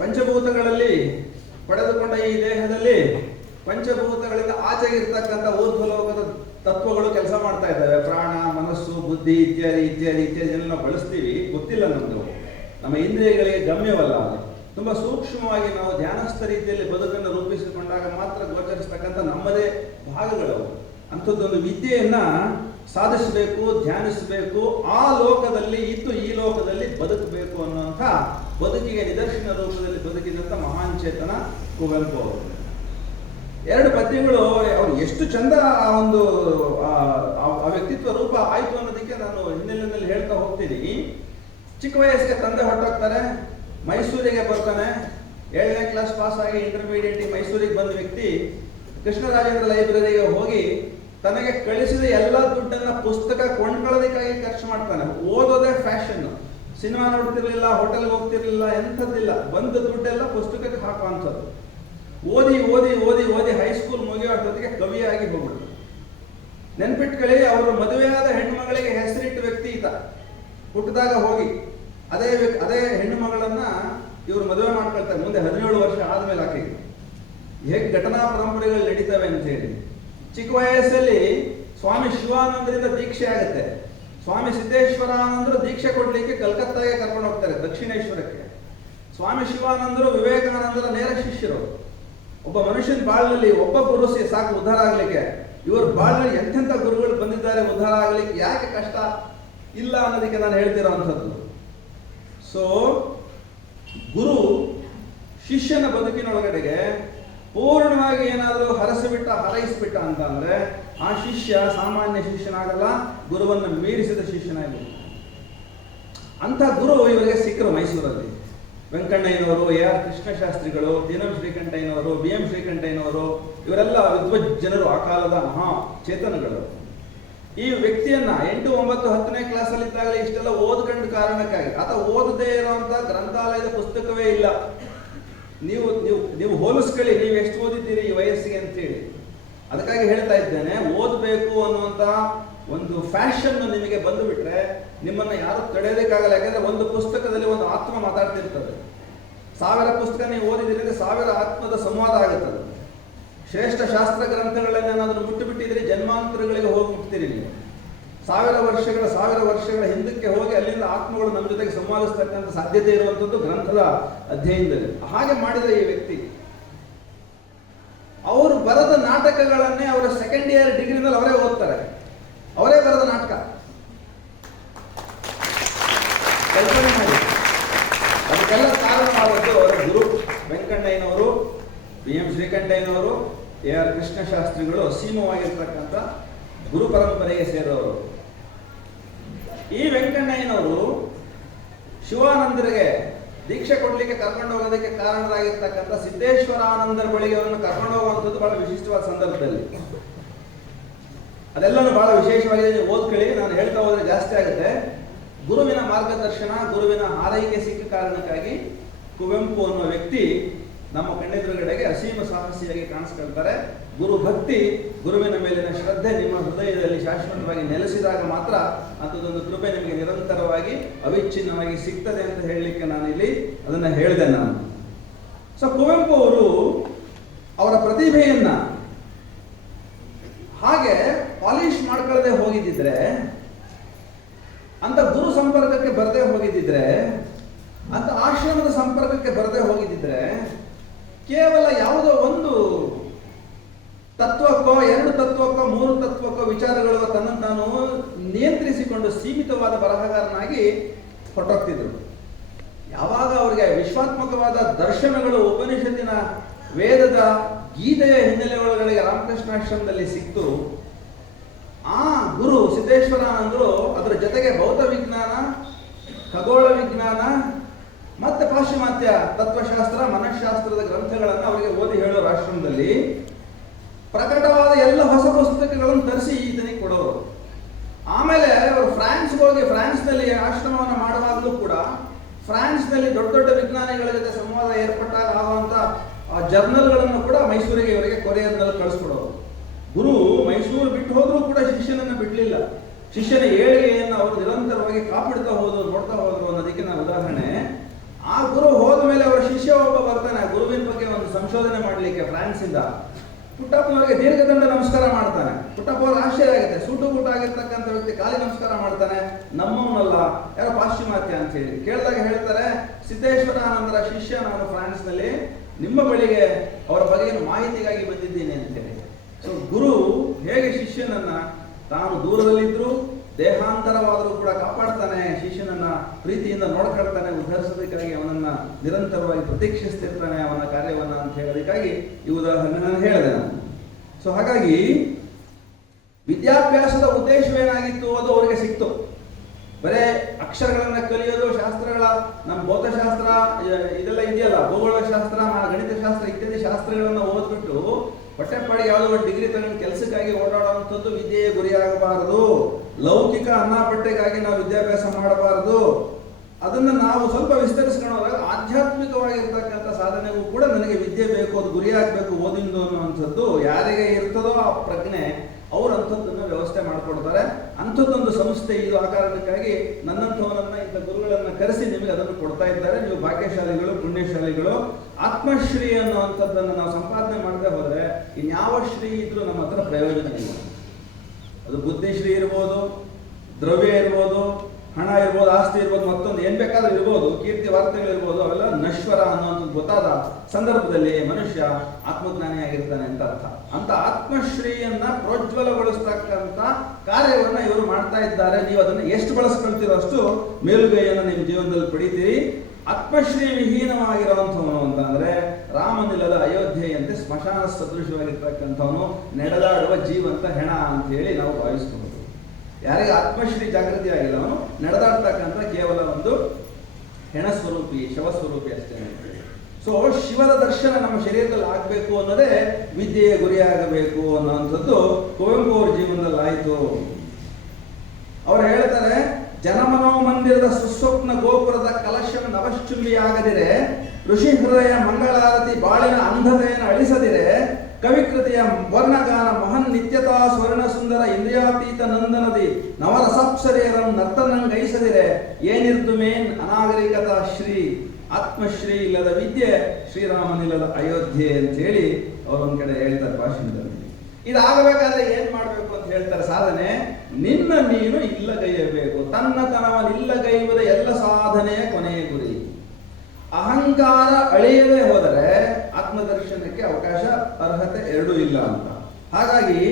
ಪಂಚಭೂತಗಳಲ್ಲಿ ಪಡೆದುಕೊಂಡ ಈ ದೇಹದಲ್ಲಿ ಪಂಚಭೂತಗಳಿಂದ ಆಚೆಗಿರ್ತಕ್ಕಂಥ ಊರ್ಧ್ವಲೋಕದ ತತ್ವಗಳು ಕೆಲಸ ಮಾಡ್ತಾ ಇದ್ದಾವೆ. ಪ್ರಾಣ, ಮನಸ್ಸು, ಬುದ್ಧಿ ಇತ್ಯಾದಿ ಇತ್ಯಾದಿ ಇತ್ಯಾದಿ ಎಲ್ಲ ಬಳಸ್ತೀವಿ, ಗೊತ್ತಿಲ್ಲ ನಮ್ದು, ನಮ್ಮ ಇಂದ್ರಿಯಗಳಿಗೆ ಗಮ್ಯವಲ್ಲ. ಅದು ತುಂಬಾ ಸೂಕ್ಷ್ಮವಾಗಿ ನಾವು ಧ್ಯಾನಸ್ಥ ರೀತಿಯಲ್ಲಿ ಬದುಕನ್ನು ರೂಪಿಸಿಕೊಂಡಾಗ ಮಾತ್ರ ಗೋಚರಿಸ್ತಕ್ಕಂಥ ನಮ್ಮದೇ ಭಾಗಗಳು. ಅಂಥದ್ದೊಂದು ವಿದ್ಯೆಯನ್ನ ಸಾಧಿಸಬೇಕು, ಧ್ಯಾನಿಸಬೇಕು, ಆ ಲೋಕದಲ್ಲಿ ಇದ್ದು ಈ ಲೋಕದಲ್ಲಿ ಬದುಕಬೇಕು ಅನ್ನುವಂಥ ಬದುಕಿಗೆ ನಿದರ್ಶನ ರೂಪದಲ್ಲಿ ಬದುಕಿದಂಥ ಮಹಾನ್ ಚೇತನ ಕುವೆಂಪು ಅವರು. 2 ಪದ್ಯಗಳು ಅವರು ಎಷ್ಟು ಚಂದ ಆ ಒಂದು ಆ ವ್ಯಕ್ತಿತ್ವ ರೂಪ ಆಯ್ತು ಅನ್ನೋದಕ್ಕೆ ನಾನು ಹಿನ್ನೆಲೆಯಲ್ಲಿ ಹೇಳ್ತಾ ಹೋಗ್ತೀನಿ. ಚಿಕ್ಕ ವಯಸ್ಸಿಗೆ ತಂದೆ ಹೊರಟೋಗ್ತಾರೆ, ಮೈಸೂರಿಗೆ ಬರ್ತಾನೆ. 7ನೇ ಕ್ಲಾಸ್ ಪಾಸ್ ಆಗಿ ಇಂಟರ್ಮೀಡಿಯೇಟ್ ಮೈಸೂರಿಗೆ ಬಂದ ವ್ಯಕ್ತಿ ಕೃಷ್ಣರಾಜೇಂದ್ರ ಲೈಬ್ರರಿಗೆ ಹೋಗಿ ತನಗೆ ಕಳಿಸಿದ ಎಲ್ಲ ದುಡ್ಡನ್ನ ಪುಸ್ತಕ ಕೊಂಡ್ಕೊಳ್ಳೋದಕ್ಕಾಗಿ ಖರ್ಚು ಮಾಡ್ತಾನೆ. ಓದೋದೇ ಫ್ಯಾಷನ್. ಸಿನಿಮಾ ನೋಡ್ತಿರ್ಲಿಲ್ಲ, ಹೋಟೆಲ್ಗೆ ಹೋಗ್ತಿರ್ಲಿಲ್ಲ, ಎಂಥದ್ದಿಲ್ಲ. ಬಂದ ದುಡ್ಡೆಲ್ಲ ಪುಸ್ತಕಕ್ಕೆ ಹಾಕುವಂಥದ್ದು. ಓದಿ ಓದಿ ಓದಿ ಓದಿ ಹೈಸ್ಕೂಲ್ ಮುಗಿಯೋ ಜೊತೆಗೆ ಕವಿಯಾಗಿ ಹೋಗ್ಬಿಟ್ಟು. ನೆನ್ಪಿಟ್ಕೊಳ್ಳಿ, ಅವರು ಮದುವೆಯಾದ ಹೆಣ್ಣುಮಗಳಿಗೆ ಹೆಸರಿಟ್ಟ ವ್ಯಕ್ತಿ ಈತ. ಹುಟ್ಟಿದಾಗ ಹೋಗಿ ಅದೇ ಹೆಣ್ಣು ಮಗಳನ್ನ ಇವರು ಮದುವೆ ಮಾಡ್ಕೊಳ್ತಾರೆ. ಮುಂದೆ 17 ವರ್ಷ ಆದ್ಮೇಲೆ ಆಕೆಗೆ ಹೇಗೆ ಘಟನಾ ಪರಂಪರೆಗಳು ನಡೀತವೆ ಅಂತ ಹೇಳಿ. ಚಿಕ್ಕ ವಯಸ್ಸಲ್ಲಿ ಸ್ವಾಮಿ ಶಿವಾನಂದರಿಂದ ದೀಕ್ಷೆ ಆಗುತ್ತೆ. ಸ್ವಾಮಿ ಸಿದ್ದೇಶ್ವರಾನಂದರು ದೀಕ್ಷೆ ಕೊಡ್ಲಿಕ್ಕೆ ಕಲ್ಕತ್ತಾಗೆ ಕರ್ಕೊಂಡು ಹೋಗ್ತಾರೆ, ದಕ್ಷಿಣೇಶ್ವರಕ್ಕೆ. ಸ್ವಾಮಿ ಶಿವಾನಂದರು ವಿವೇಕಾನಂದರ ನೇರ ಶಿಷ್ಯರು. ಒಬ್ಬ ಮನುಷ್ಯನ ಬಾಳ್ನಲ್ಲಿ ಒಬ್ಬ ಗುರು ಸಾಕು ಉದ್ಧಾರ ಆಗ್ಲಿಕ್ಕೆ. ಇವರು ಬಾಳ್ನಲ್ಲಿ ಎಂತೆಂಥ ಗುರುಗಳು ಬಂದಿದ್ದಾರೆ ಉದ್ಧಾರ ಆಗ್ಲಿಕ್ಕೆ. ಯಾಕೆ ಕಷ್ಟ ಇಲ್ಲ ಅನ್ನೋದಕ್ಕೆ ನಾನು ಹೇಳ್ತಿರೋ ಅಂಥದ್ದು. ಸೊ ಗುರು ಶಿಷ್ಯನ ಬದುಕಿನೊಳಗಡೆಗೆ ಪೂರ್ಣವಾಗಿ ಏನಾದರೂ ಹಾರೈಸಿಬಿಟ್ಟ ಅಂತ ಅಂದ್ರೆ ಆ ಶಿಷ್ಯ ಸಾಮಾನ್ಯ ಶಿಷ್ಯನಾಗಲ್ಲ, ಗುರುವನ್ನು ಮೀರಿಸಿದ ಶಿಷ್ಯನಾಗಿ. ಅಂತ ಗುರು ಇವರಿಗೆ ಸಿಕ್ಕರು ಮೈಸೂರಲ್ಲಿ. ವೆಂಕಣ್ಣಯ್ಯನವರು, AR ಕೃಷ್ಣಶಾಸ್ತ್ರಿಗಳು, ದಿನಂ ಶ್ರೀಕಂಠಯ್ಯನವರು, BM ಶ್ರೀಕಂಠಯ್ಯನವರು, ಇವರೆಲ್ಲ ವಿದ್ವಜ್ಜನರು, ಆ ಕಾಲದ ಮಹಾ ಚೇತನಗಳು. ಈ ವ್ಯಕ್ತಿಯನ್ನ 8, 9, 10ನೇ ಕ್ಲಾಸಲ್ಲಿ ಇದ್ದಾಗಲೇ ಇಷ್ಟೆಲ್ಲ ಓದ್ಕೊಂಡ ಕಾರಣಕ್ಕಾಗಿ ಆತ ಓದದೇ ಇರುವಂತ ಗ್ರಂಥಾಲಯದ ಪುಸ್ತಕವೇ ಇಲ್ಲ. ನೀವು ಹೋಲಿಸ್ಕೊಳ್ಳಿ, ನೀವು ಎಷ್ಟು ಓದಿದ್ದೀರಿ ಈ ವಯಸ್ಸಿಗೆ ಅಂತ ಹೇಳಿ. ಅದಕ್ಕಾಗಿ ಹೇಳ್ತಾ ಇದ್ದೇನೆ, ಓದಬೇಕು ಅನ್ನುವಂತ ಒಂದು ಫ್ಯಾಷನ್ ನಿಮಗೆ ಬಂದು ಬಿಟ್ರೆ ನಿಮ್ಮನ್ನ ಯಾರು ತಡೆಯೋದಕ್ಕಾಗಲ್ಲ. ಯಾಕಂದ್ರೆ ಒಂದು ಪುಸ್ತಕದಲ್ಲಿ ಒಂದು ಆತ್ಮ ಮಾತಾಡ್ತಿರ್ತದೆ. 1000 ಪುಸ್ತಕ ನೀವು ಓದಿದ್ರೆ 1000 ಆತ್ಮದ ಸಂವಾದ ಆಗುತ್ತದೆ. ಶ್ರೇಷ್ಠ ಶಾಸ್ತ್ರ ಗ್ರಂಥಗಳನ್ನೇನಾದರೂ ಬಿಟ್ಟಿದ್ರೆ ಜನ್ಮಾಂತರಗಳಿಗೆ ಹೋಗಿ ಮುಟ್ತೀರಿ ನೀವು. 1000 ವರ್ಷಗಳ ಹಿಂದಕ್ಕೆ ಹೋಗಿ ಅಲ್ಲಿಂದ ಆತ್ಮಗಳು ನಮ್ಮ ಜೊತೆಗೆ ಸಂವಾದಿಸ್ತಕ್ಕಂಥ ಸಾಧ್ಯತೆ ಇರುವಂಥದ್ದು ಗ್ರಂಥದ ಅಧ್ಯಯನದಲ್ಲಿ. ಹಾಗೆ ಮಾಡಿದ ಈ ವ್ಯಕ್ತಿ ಅವರು ಬರೆದ ನಾಟಕಗಳನ್ನೇ ಅವರ 2nd ಇಯರ್ ಡಿಗ್ರಿನಲ್ಲಿ ಅವರೇ ಓದ್ತಾರೆ. ಅವರೇ ಬರೆದ ನಾಟಕ ಕಲ್ಪನೆ ಮಾಡಿ. ಅದಕ್ಕೆಲ್ಲ ಕಾರಣವಾದದ್ದು ಅವರ ಗುರು ವೆಂಕಣ್ಣಯ್ಯನವರು, BM ಶ್ರೀಕಂಠಯ್ಯನವರು, AR ಕೃಷ್ಣಶಾಸ್ತ್ರಿಗಳು ಅಸೀಮವಾಗಿರ್ತಕ್ಕಂಥ ಗುರು ಪರಂಪರೆಗೆ ಸೇರೋರು. ಈ ವೆಂಕಣ್ಣಯ್ಯನವರು ಶಿವಾನಂದರಿಗೆ ದೀಕ್ಷೆ ಕೊಡ್ಲಿಕ್ಕೆ ಕರ್ಕೊಂಡು ಹೋಗೋದಕ್ಕೆ ಕಾರಣರಾಗಿರ್ತಕ್ಕಂಥ ಸಿದ್ದೇಶ್ವರಾನಂದರ ಬಳಿಗೆ ಅವರನ್ನು ಕರ್ಕೊಂಡು ಹೋಗುವಂಥದ್ದು ಬಹಳ ವಿಶಿಷ್ಟವಾದ ಸಂದರ್ಭದಲ್ಲಿ. ಅದೆಲ್ಲನೂ ಬಹಳ ವಿಶೇಷವಾಗಿದೆ, ಓದ್ಕೊಳ್ಳಿ. ನಾನು ಹೇಳ್ತಾ ಹೋದ್ರೆ ಜಾಸ್ತಿ ಆಗುತ್ತೆ. ಗುರುವಿನ ಮಾರ್ಗದರ್ಶನ, ಗುರುವಿನ ಆರೈಕೆ ಸಿಕ್ಕ ಕಾರಣಕ್ಕಾಗಿ ಕುವೆಂಪು ಅನ್ನುವ ವ್ಯಕ್ತಿ ನಮ್ಮ ಕಣ್ಣೆದುರುಗಡೆಗೆ ಅಸೀಮ ಸಾಹಸಿಯಾಗಿ ಕಾಣಿಸ್ಕೊಳ್ತಾರೆ. ಗುರು ಭಕ್ತಿ, ಗುರುವಿನ ಮೇಲಿನ ಶ್ರದ್ಧೆ ನಿಮ್ಮ ಹೃದಯದಲ್ಲಿ ಶಾಶ್ವತವಾಗಿ ನೆಲೆಸಿದಾಗ ಮಾತ್ರ ಅಂಥದ್ದೊಂದು ಕೃಪೆ ನಿಮಗೆ ನಿರಂತರವಾಗಿ ಅವಿಚ್ಛಿನ್ನವಾಗಿ ಸಿಗ್ತದೆ ಅಂತ ಹೇಳಲಿಕ್ಕೆ ನಾನಿಲ್ಲಿ ಅದನ್ನು ಹೇಳಿದೆ ನಾನು. ಸೊ ಕುವೆಂಪು ಅವರು ಅವರ ಪ್ರತಿಭೆಯನ್ನ ಹಾಗೆ ಪಾಲಿಶ್ ಮಾಡ್ಕೊಳ್ಳದೆ ಹೋಗಿದ್ದಿದ್ರೆ, ಅಂತ ಗುರು ಸಂಪರ್ಕಕ್ಕೆ ಬರದೇ ಹೋಗಿದ್ದಿದ್ರೆ, ಅಂತ ಆಶ್ರಮದ ಸಂಪರ್ಕಕ್ಕೆ ಬರದೇ ಹೋಗಿದ್ದಿದ್ರೆ, ಕೇವಲ ಯಾವುದೋ ಒಂದು ತತ್ವಕ್ಕೋ, 2 ತತ್ವಕ್ಕೋ, 3 ತತ್ವಕ್ಕೋ ವಿಚಾರಗಳು ತನ್ನನ್ನು ತಾನು ನಿಯಂತ್ರಿಸಿಕೊಂಡು ಸೀಮಿತವಾದ ಬರಹಗಾರನಾಗಿ ಹೊರಟೋಗ್ತಿದ್ರು. ಯಾವಾಗ ಅವರಿಗೆ ವಿಶ್ವಾತ್ಮಕವಾದ ದರ್ಶನಗಳು ಉಪನಿಷತ್ತಿನ, ವೇದದ, ಗೀತೆಯ ಹಿನ್ನೆಲೆ ಒಳಗಡೆ ರಾಮಕೃಷ್ಣಾಶ್ರಮದಲ್ಲಿ ಸಿಕ್ತು, ಆ ಗುರು ಸಿದ್ದೇಶ್ವರಾನಂದರು ಅದರ ಜೊತೆಗೆ ಭೌತ ವಿಜ್ಞಾನ, ಖಗೋಳ ವಿಜ್ಞಾನ ಮತ್ತೆ ಪಾಶ್ಚಿಮಾತ್ಯ ತತ್ವಶಾಸ್ತ್ರ, ಮನಃಶಾಸ್ತ್ರದ ಗ್ರಂಥಗಳನ್ನು ಅವರಿಗೆ ಓದಿ ಹೇಳೋರು. ಆಶ್ರಮದಲ್ಲಿ ಪ್ರಕಟವಾದ ಎಲ್ಲ ಹೊಸ ಪುಸ್ತಕಗಳನ್ನು ತರಿಸಿ ಈತನಿಗೆ ಕೊಡೋರು. ಆಮೇಲೆ ಅವರು ಫ್ರಾನ್ಸ್ಗೆ ಹೋಗಿ, ಫ್ರಾನ್ಸ್ನಲ್ಲಿ ಆಶ್ರಮವನ್ನು ಮಾಡುವಾಗಲೂ ಕೂಡ ಫ್ರಾನ್ಸ್ನಲ್ಲಿ ದೊಡ್ಡ ದೊಡ್ಡ ವಿಜ್ಞಾನಿಗಳ ಜೊತೆ ಸಂವಾದ ಏರ್ಪಟ್ಟಾಗ ಆಗುವಂಥ ಜರ್ನಲ್ಗಳನ್ನು ಕೂಡ ಮೈಸೂರಿಗೆ ಇವರಿಗೆ ಕೊರಿಯರ್ನಲ್ಲಿ ಕಳಿಸ್ಕೊಡೋರು. ಗುರು ಮೈಸೂರು ಬಿಟ್ಟು ಹೋದ್ರೂ ಕೂಡ ಶಿಷ್ಯನನ್ನು ಬಿಡಲಿಲ್ಲ. ಶಿಷ್ಯನ ಏಳಿಗೆಯನ್ನು ಅವರು ನಿರಂತರವಾಗಿ ಕಾಪಿಡ್ತಾ ಹೋದ್ರು, ನೋಡ್ತಾ ಹೋದ್ರು ಅನ್ನೋದಕ್ಕೆ ನಾನು ಉದಾಹರಣೆ. ಆ ಗುರು ಹೋದ ಮೇಲೆ ಅವರ ಶಿಷ್ಯ ಒಬ್ಬ ಬರ್ತಾನೆ ಗುರುವಿನ ಬಗ್ಗೆ ಒಂದು ಸಂಶೋಧನೆ ಮಾಡಲಿಕ್ಕೆ ಫ್ರಾನ್ಸಿಂದ. ಪುಟ್ಟಪ್ಪನವರಿಗೆ ದೀರ್ಘದಂಡ ನಮಸ್ಕಾರ ಮಾಡ್ತಾನೆ. ಪುಟ್ಟಪ್ಪ ಅವ್ರಿಗೆ ಆಶ್ಚರ್ಯ ಆಗುತ್ತೆ, ಸೂಟು ಬೂಟ ಆಗಿರ್ತಕ್ಕಂಥ ವ್ಯಕ್ತಿ ಕಾಲಿ ನಮಸ್ಕಾರ ಮಾಡ್ತಾನೆ, ನಮ್ಮವನಲ್ಲ, ಯಾರೋ ಪಾಶ್ಚಿಮಾತ್ಯ ಅಂತ ಹೇಳಿ. ಕೇಳಿದಾಗ ಹೇಳ್ತಾರೆ, ಸಿದ್ದೇಶ್ವರಾನಂದರ ಶಿಷ್ಯ ನಾನು ಫ್ರಾನ್ಸ್ನಲ್ಲಿ, ನಿಮ್ಮ ಬಳಿಗೆ ಅವರ ಬಗ್ಗೆ ಮಾಹಿತಿಗಾಗಿ ಬಂದಿದ್ದೀನಿ ಅಂತೇಳಿ. ಸೊ ಗುರು ಹೇಗೆ ಶಿಷ್ಯನನ್ನ ತಾನು ದೂರದಲ್ಲಿದ್ರು ದೇಹಾಂತರವಾದರೂ ಕೂಡ ಕಾಪಾಡ್ತಾನೆ, ಶಿಷ್ಯನನ್ನ ಪ್ರೀತಿಯಿಂದ ನೋಡ್ಕೊಳ್ತಾನೆ, ಉದ್ಧರಿಸೋದಕ್ಕಾಗಿ ಅವನನ್ನ ನಿರಂತರವಾಗಿ ಪ್ರತೀಕ್ಷಿಸ್ತಿರ್ತಾನೆ ಅವನ ಕಾರ್ಯವನ್ನ ಅಂತ ಹೇಳೋದಕ್ಕಾಗಿ ಈ ಉದಾಹರಣೆ ನಾನು ಹೇಳಿದೆ ನಾನು. ಸೊ ಹಾಗಾಗಿ ವಿದ್ಯಾಭ್ಯಾಸದ ಉದ್ದೇಶವೇನಾಗಿತ್ತು ಅದು ಅವರಿಗೆ ಸಿಕ್ತು. ಬರೇ ಅಕ್ಷರಗಳನ್ನ ಕಲಿಯೋದು, ಶಾಸ್ತ್ರಗಳ, ನಮ್ಮ ಭೌತಶಾಸ್ತ್ರ ಇದೆಲ್ಲ ಇದೆಯಲ್ಲ, ಭೂಗೋಳಶಾಸ್ತ್ರ, ಗಣಿತಶಾಸ್ತ್ರ ಇತ್ಯಾದಿ ಶಾಸ್ತ್ರಗಳನ್ನ ಓದ್ಬಿಟ್ಟು ಹೊಟ್ಟೆಪಾಡಿ ಯಾವುದೋ ಒಂದು ಡಿಗ್ರಿ ತಗೊಂಡು ಕೆಲಸಕ್ಕಾಗಿ ಓಡಾಡುವಂಥದ್ದು ವಿದ್ಯೆಯ ಗುರಿಯಾಗಬಾರದು. ಲೌಕಿಕ ಅನ್ನಪಟ್ಟೆಗಾಗಿ ನಾವು ವಿದ್ಯಾಭ್ಯಾಸ ಮಾಡಬಾರದು. ಅದನ್ನು ನಾವು ಸ್ವಲ್ಪ ವಿಸ್ತರಿಸ್ಕೊಂಡಾಗ ಆಧ್ಯಾತ್ಮಿಕವಾಗಿರ್ತಕ್ಕಂಥ ಸಾಧನೆಗೂ ಕೂಡ ನನಗೆ ವಿದ್ಯೆ ಬೇಕು, ಅದು ಗುರಿಯಾಗಬೇಕು ಓದಿಂದು ಅನ್ನುವಂಥದ್ದು ಯಾರಿಗೆ ಇರ್ತದೋ ಆ ಪ್ರಜ್ಞೆ ಅವರು ಅಂಥದ್ದನ್ನು ವ್ಯವಸ್ಥೆ ಮಾಡಿಕೊಡ್ತಾರೆ. ಅಂಥದ್ದೊಂದು ಸಂಸ್ಥೆ ಇದು. ಆ ಕಾರಣಕ್ಕಾಗಿ ನನ್ನಂಥವರನ್ನ, ಇಂಥ ಗುರುಗಳನ್ನ ಕರೆಸಿ ನಿಮಗೆ ಅದನ್ನು ಕೊಡ್ತಾ ಇದ್ದಾರೆ. ನೀವು ಭಾಗ್ಯಶಾಲಿಗಳು, ಪುಣ್ಯಶಾಲಿಗಳು. ಆತ್ಮಶ್ರೀ ಅನ್ನುವಂಥದ್ದನ್ನು ನಾವು ಸಂಪಾದನೆ ಮಾಡದೆ ಹೋದರೆ ಇನ್ಯಾವ ಶ್ರೀ ಇದ್ರೂ ನಮ್ಮ ಹತ್ರ ಪ್ರಯೋಜನ ಇಲ್ಲ. ಅದು ಬುದ್ಧಿಶ್ರೀ ಇರ್ಬೋದು, ದ್ರವ್ಯ ಇರ್ಬೋದು, ಹಣ ಇರ್ಬೋದು, ಆಸ್ತಿ ಇರ್ಬೋದು, ಮತ್ತೊಂದು ಏನ್ ಬೇಕಾದ್ರೂ ಇರ್ಬೋದು, ಕೀರ್ತಿ ವಾರ್ತೆಗಳಿರ್ಬೋದು, ಅವೆಲ್ಲ ನಶ್ವರ ಅನ್ನೋಂಥದ್ದು ಗೊತ್ತಾದ ಸಂದರ್ಭದಲ್ಲಿ ಮನುಷ್ಯ ಆತ್ಮಜ್ಞಾನಿಯಾಗಿರ್ತಾನೆ ಅಂತ ಅರ್ಥ. ಅಂತ ಆತ್ಮಶ್ರೀಯನ್ನ ಪ್ರೋಜ್ವಲಗೊಳಿಸ್ತಕ್ಕಂಥ ಕಾರ್ಯವನ್ನ ಇವರು ಮಾಡ್ತಾ ಇದ್ದಾರೆ. ನೀವು ಅದನ್ನು ಎಷ್ಟು ಬಳಸ್ಕೊಳ್ತೀರೋ ಅಷ್ಟು ಮೇಲುಗೈಯನ್ನು ನಿಮ್ಮ ಜೀವನದಲ್ಲಿ ಪಡಿತೀರಿ. ಆತ್ಮಶ್ರೀ ವಿಹೀನವಾಗಿರುವಂಥವನು ಅಂತಂದ್ರೆ ರಾಮನಿಲ್ಲದ ಅಯೋಧ್ಯೆಯಂತೆ ಸ್ಮಶಾನ ಸದೃಶವಾಗಿರ್ತಕ್ಕಂಥವನು, ನಡೆದಾಡುವ ಜೀವಂತ ಹೆಣ ಅಂತ ಹೇಳಿ ನಾವು ಭಾವಿಸಬಹುದು. ಯಾರಿಗೆ ಆತ್ಮಶ್ರೀ ಜಾಗೃತಿ ಆಗಿಲ್ಲ ಅವನು ನಡೆದಾಡ್ತಕ್ಕಂಥ ಕೇವಲ ಒಂದು ಹೆಣ ಸ್ವರೂಪಿ, ಶವಸ್ವರೂಪಿ ಅಷ್ಟೇ. ಸೊ ಶಿವದ ದರ್ಶನ ನಮ್ಮ ಶರೀರದಲ್ಲಿ ಆಗಬೇಕು ಅನ್ನೋದೇ ವಿದ್ಯೆಯ ಗುರಿಯಾಗಬೇಕು ಅನ್ನೋಂಥದ್ದು ಕುವೆಂಪು ಅವ್ರ ಜೀವನದಲ್ಲಿ ಆಯಿತು. ಅವ್ರು ಹೇಳ್ತಾರೆ, ಜನಮನೋಮಂದಿರದ ಸುಸ್ವಪ್ನ ಗೋಪುರದ ಕಲಶ ನವಶ್ಚುಂಬಿಯಾಗದಿರೆ, ಋಷಿ ಹೃದಯ ಮಂಗಳಾರತಿ ಬಾಳಿನ ಅಂಧತೆಯನ್ನು ಅಳಿಸದಿರೆ, ಕವಿಕೃತಿಯ ವರ್ಣಗಾನ ಮಹನ್ ನಿತ್ಯತಾ ಸ್ವರ್ಣ ಸುಂದರ ಇಂದ್ರಿಯಾತೀತ ನಂದನದಿ ನವರಸಾಪ್ಸರೇರಂ ನರ್ತನಂಗೈಸದಿರೆ, ಏನಿರ್ದು ಮೇನ್ ಅನಾಗರಿಕತಾ ಶ್ರೀ ಆತ್ಮಶ್ರೀ ಇಲ್ಲದ ವಿದ್ಯೆ, ಶ್ರೀರಾಮನಿಲ್ಲದ ಅಯೋಧ್ಯೆ ಅಂತ ಹೇಳಿ ಅವರೊಂದ್ ಕಡೆ ಹೇಳ್ತಾರೆ ಭಾಷಣದಲ್ಲಿ. ಇದಾಗಬೇಕಾದ್ರೆ ಏನ್ ಮಾಡ್ಬೇಕು ಅಂತ ಹೇಳ್ತಾರೆ ಸಾಧನೆ. ನಿನ್ನ ನೀನು ಇಲ್ಲಗೈಯಬೇಕು, ತನ್ನತನವನ್ನು ಇಲ್ಲಗೈಯುವುದೇ ಎಲ್ಲ ಸಾಧನೆಯ ಕೊನೆಯ ಗುರಿ. ಅಹಂಕಾರ ಅಳಿಯದೆ ಹೋದರೆ ಆತ್ಮದರ್ಶನಕ್ಕೆ ಅವಕಾಶ, ಅರ್ಹತೆ ಎರಡೂ ಇಲ್ಲ ಅಂತ. ಹಾಗಾಗಿ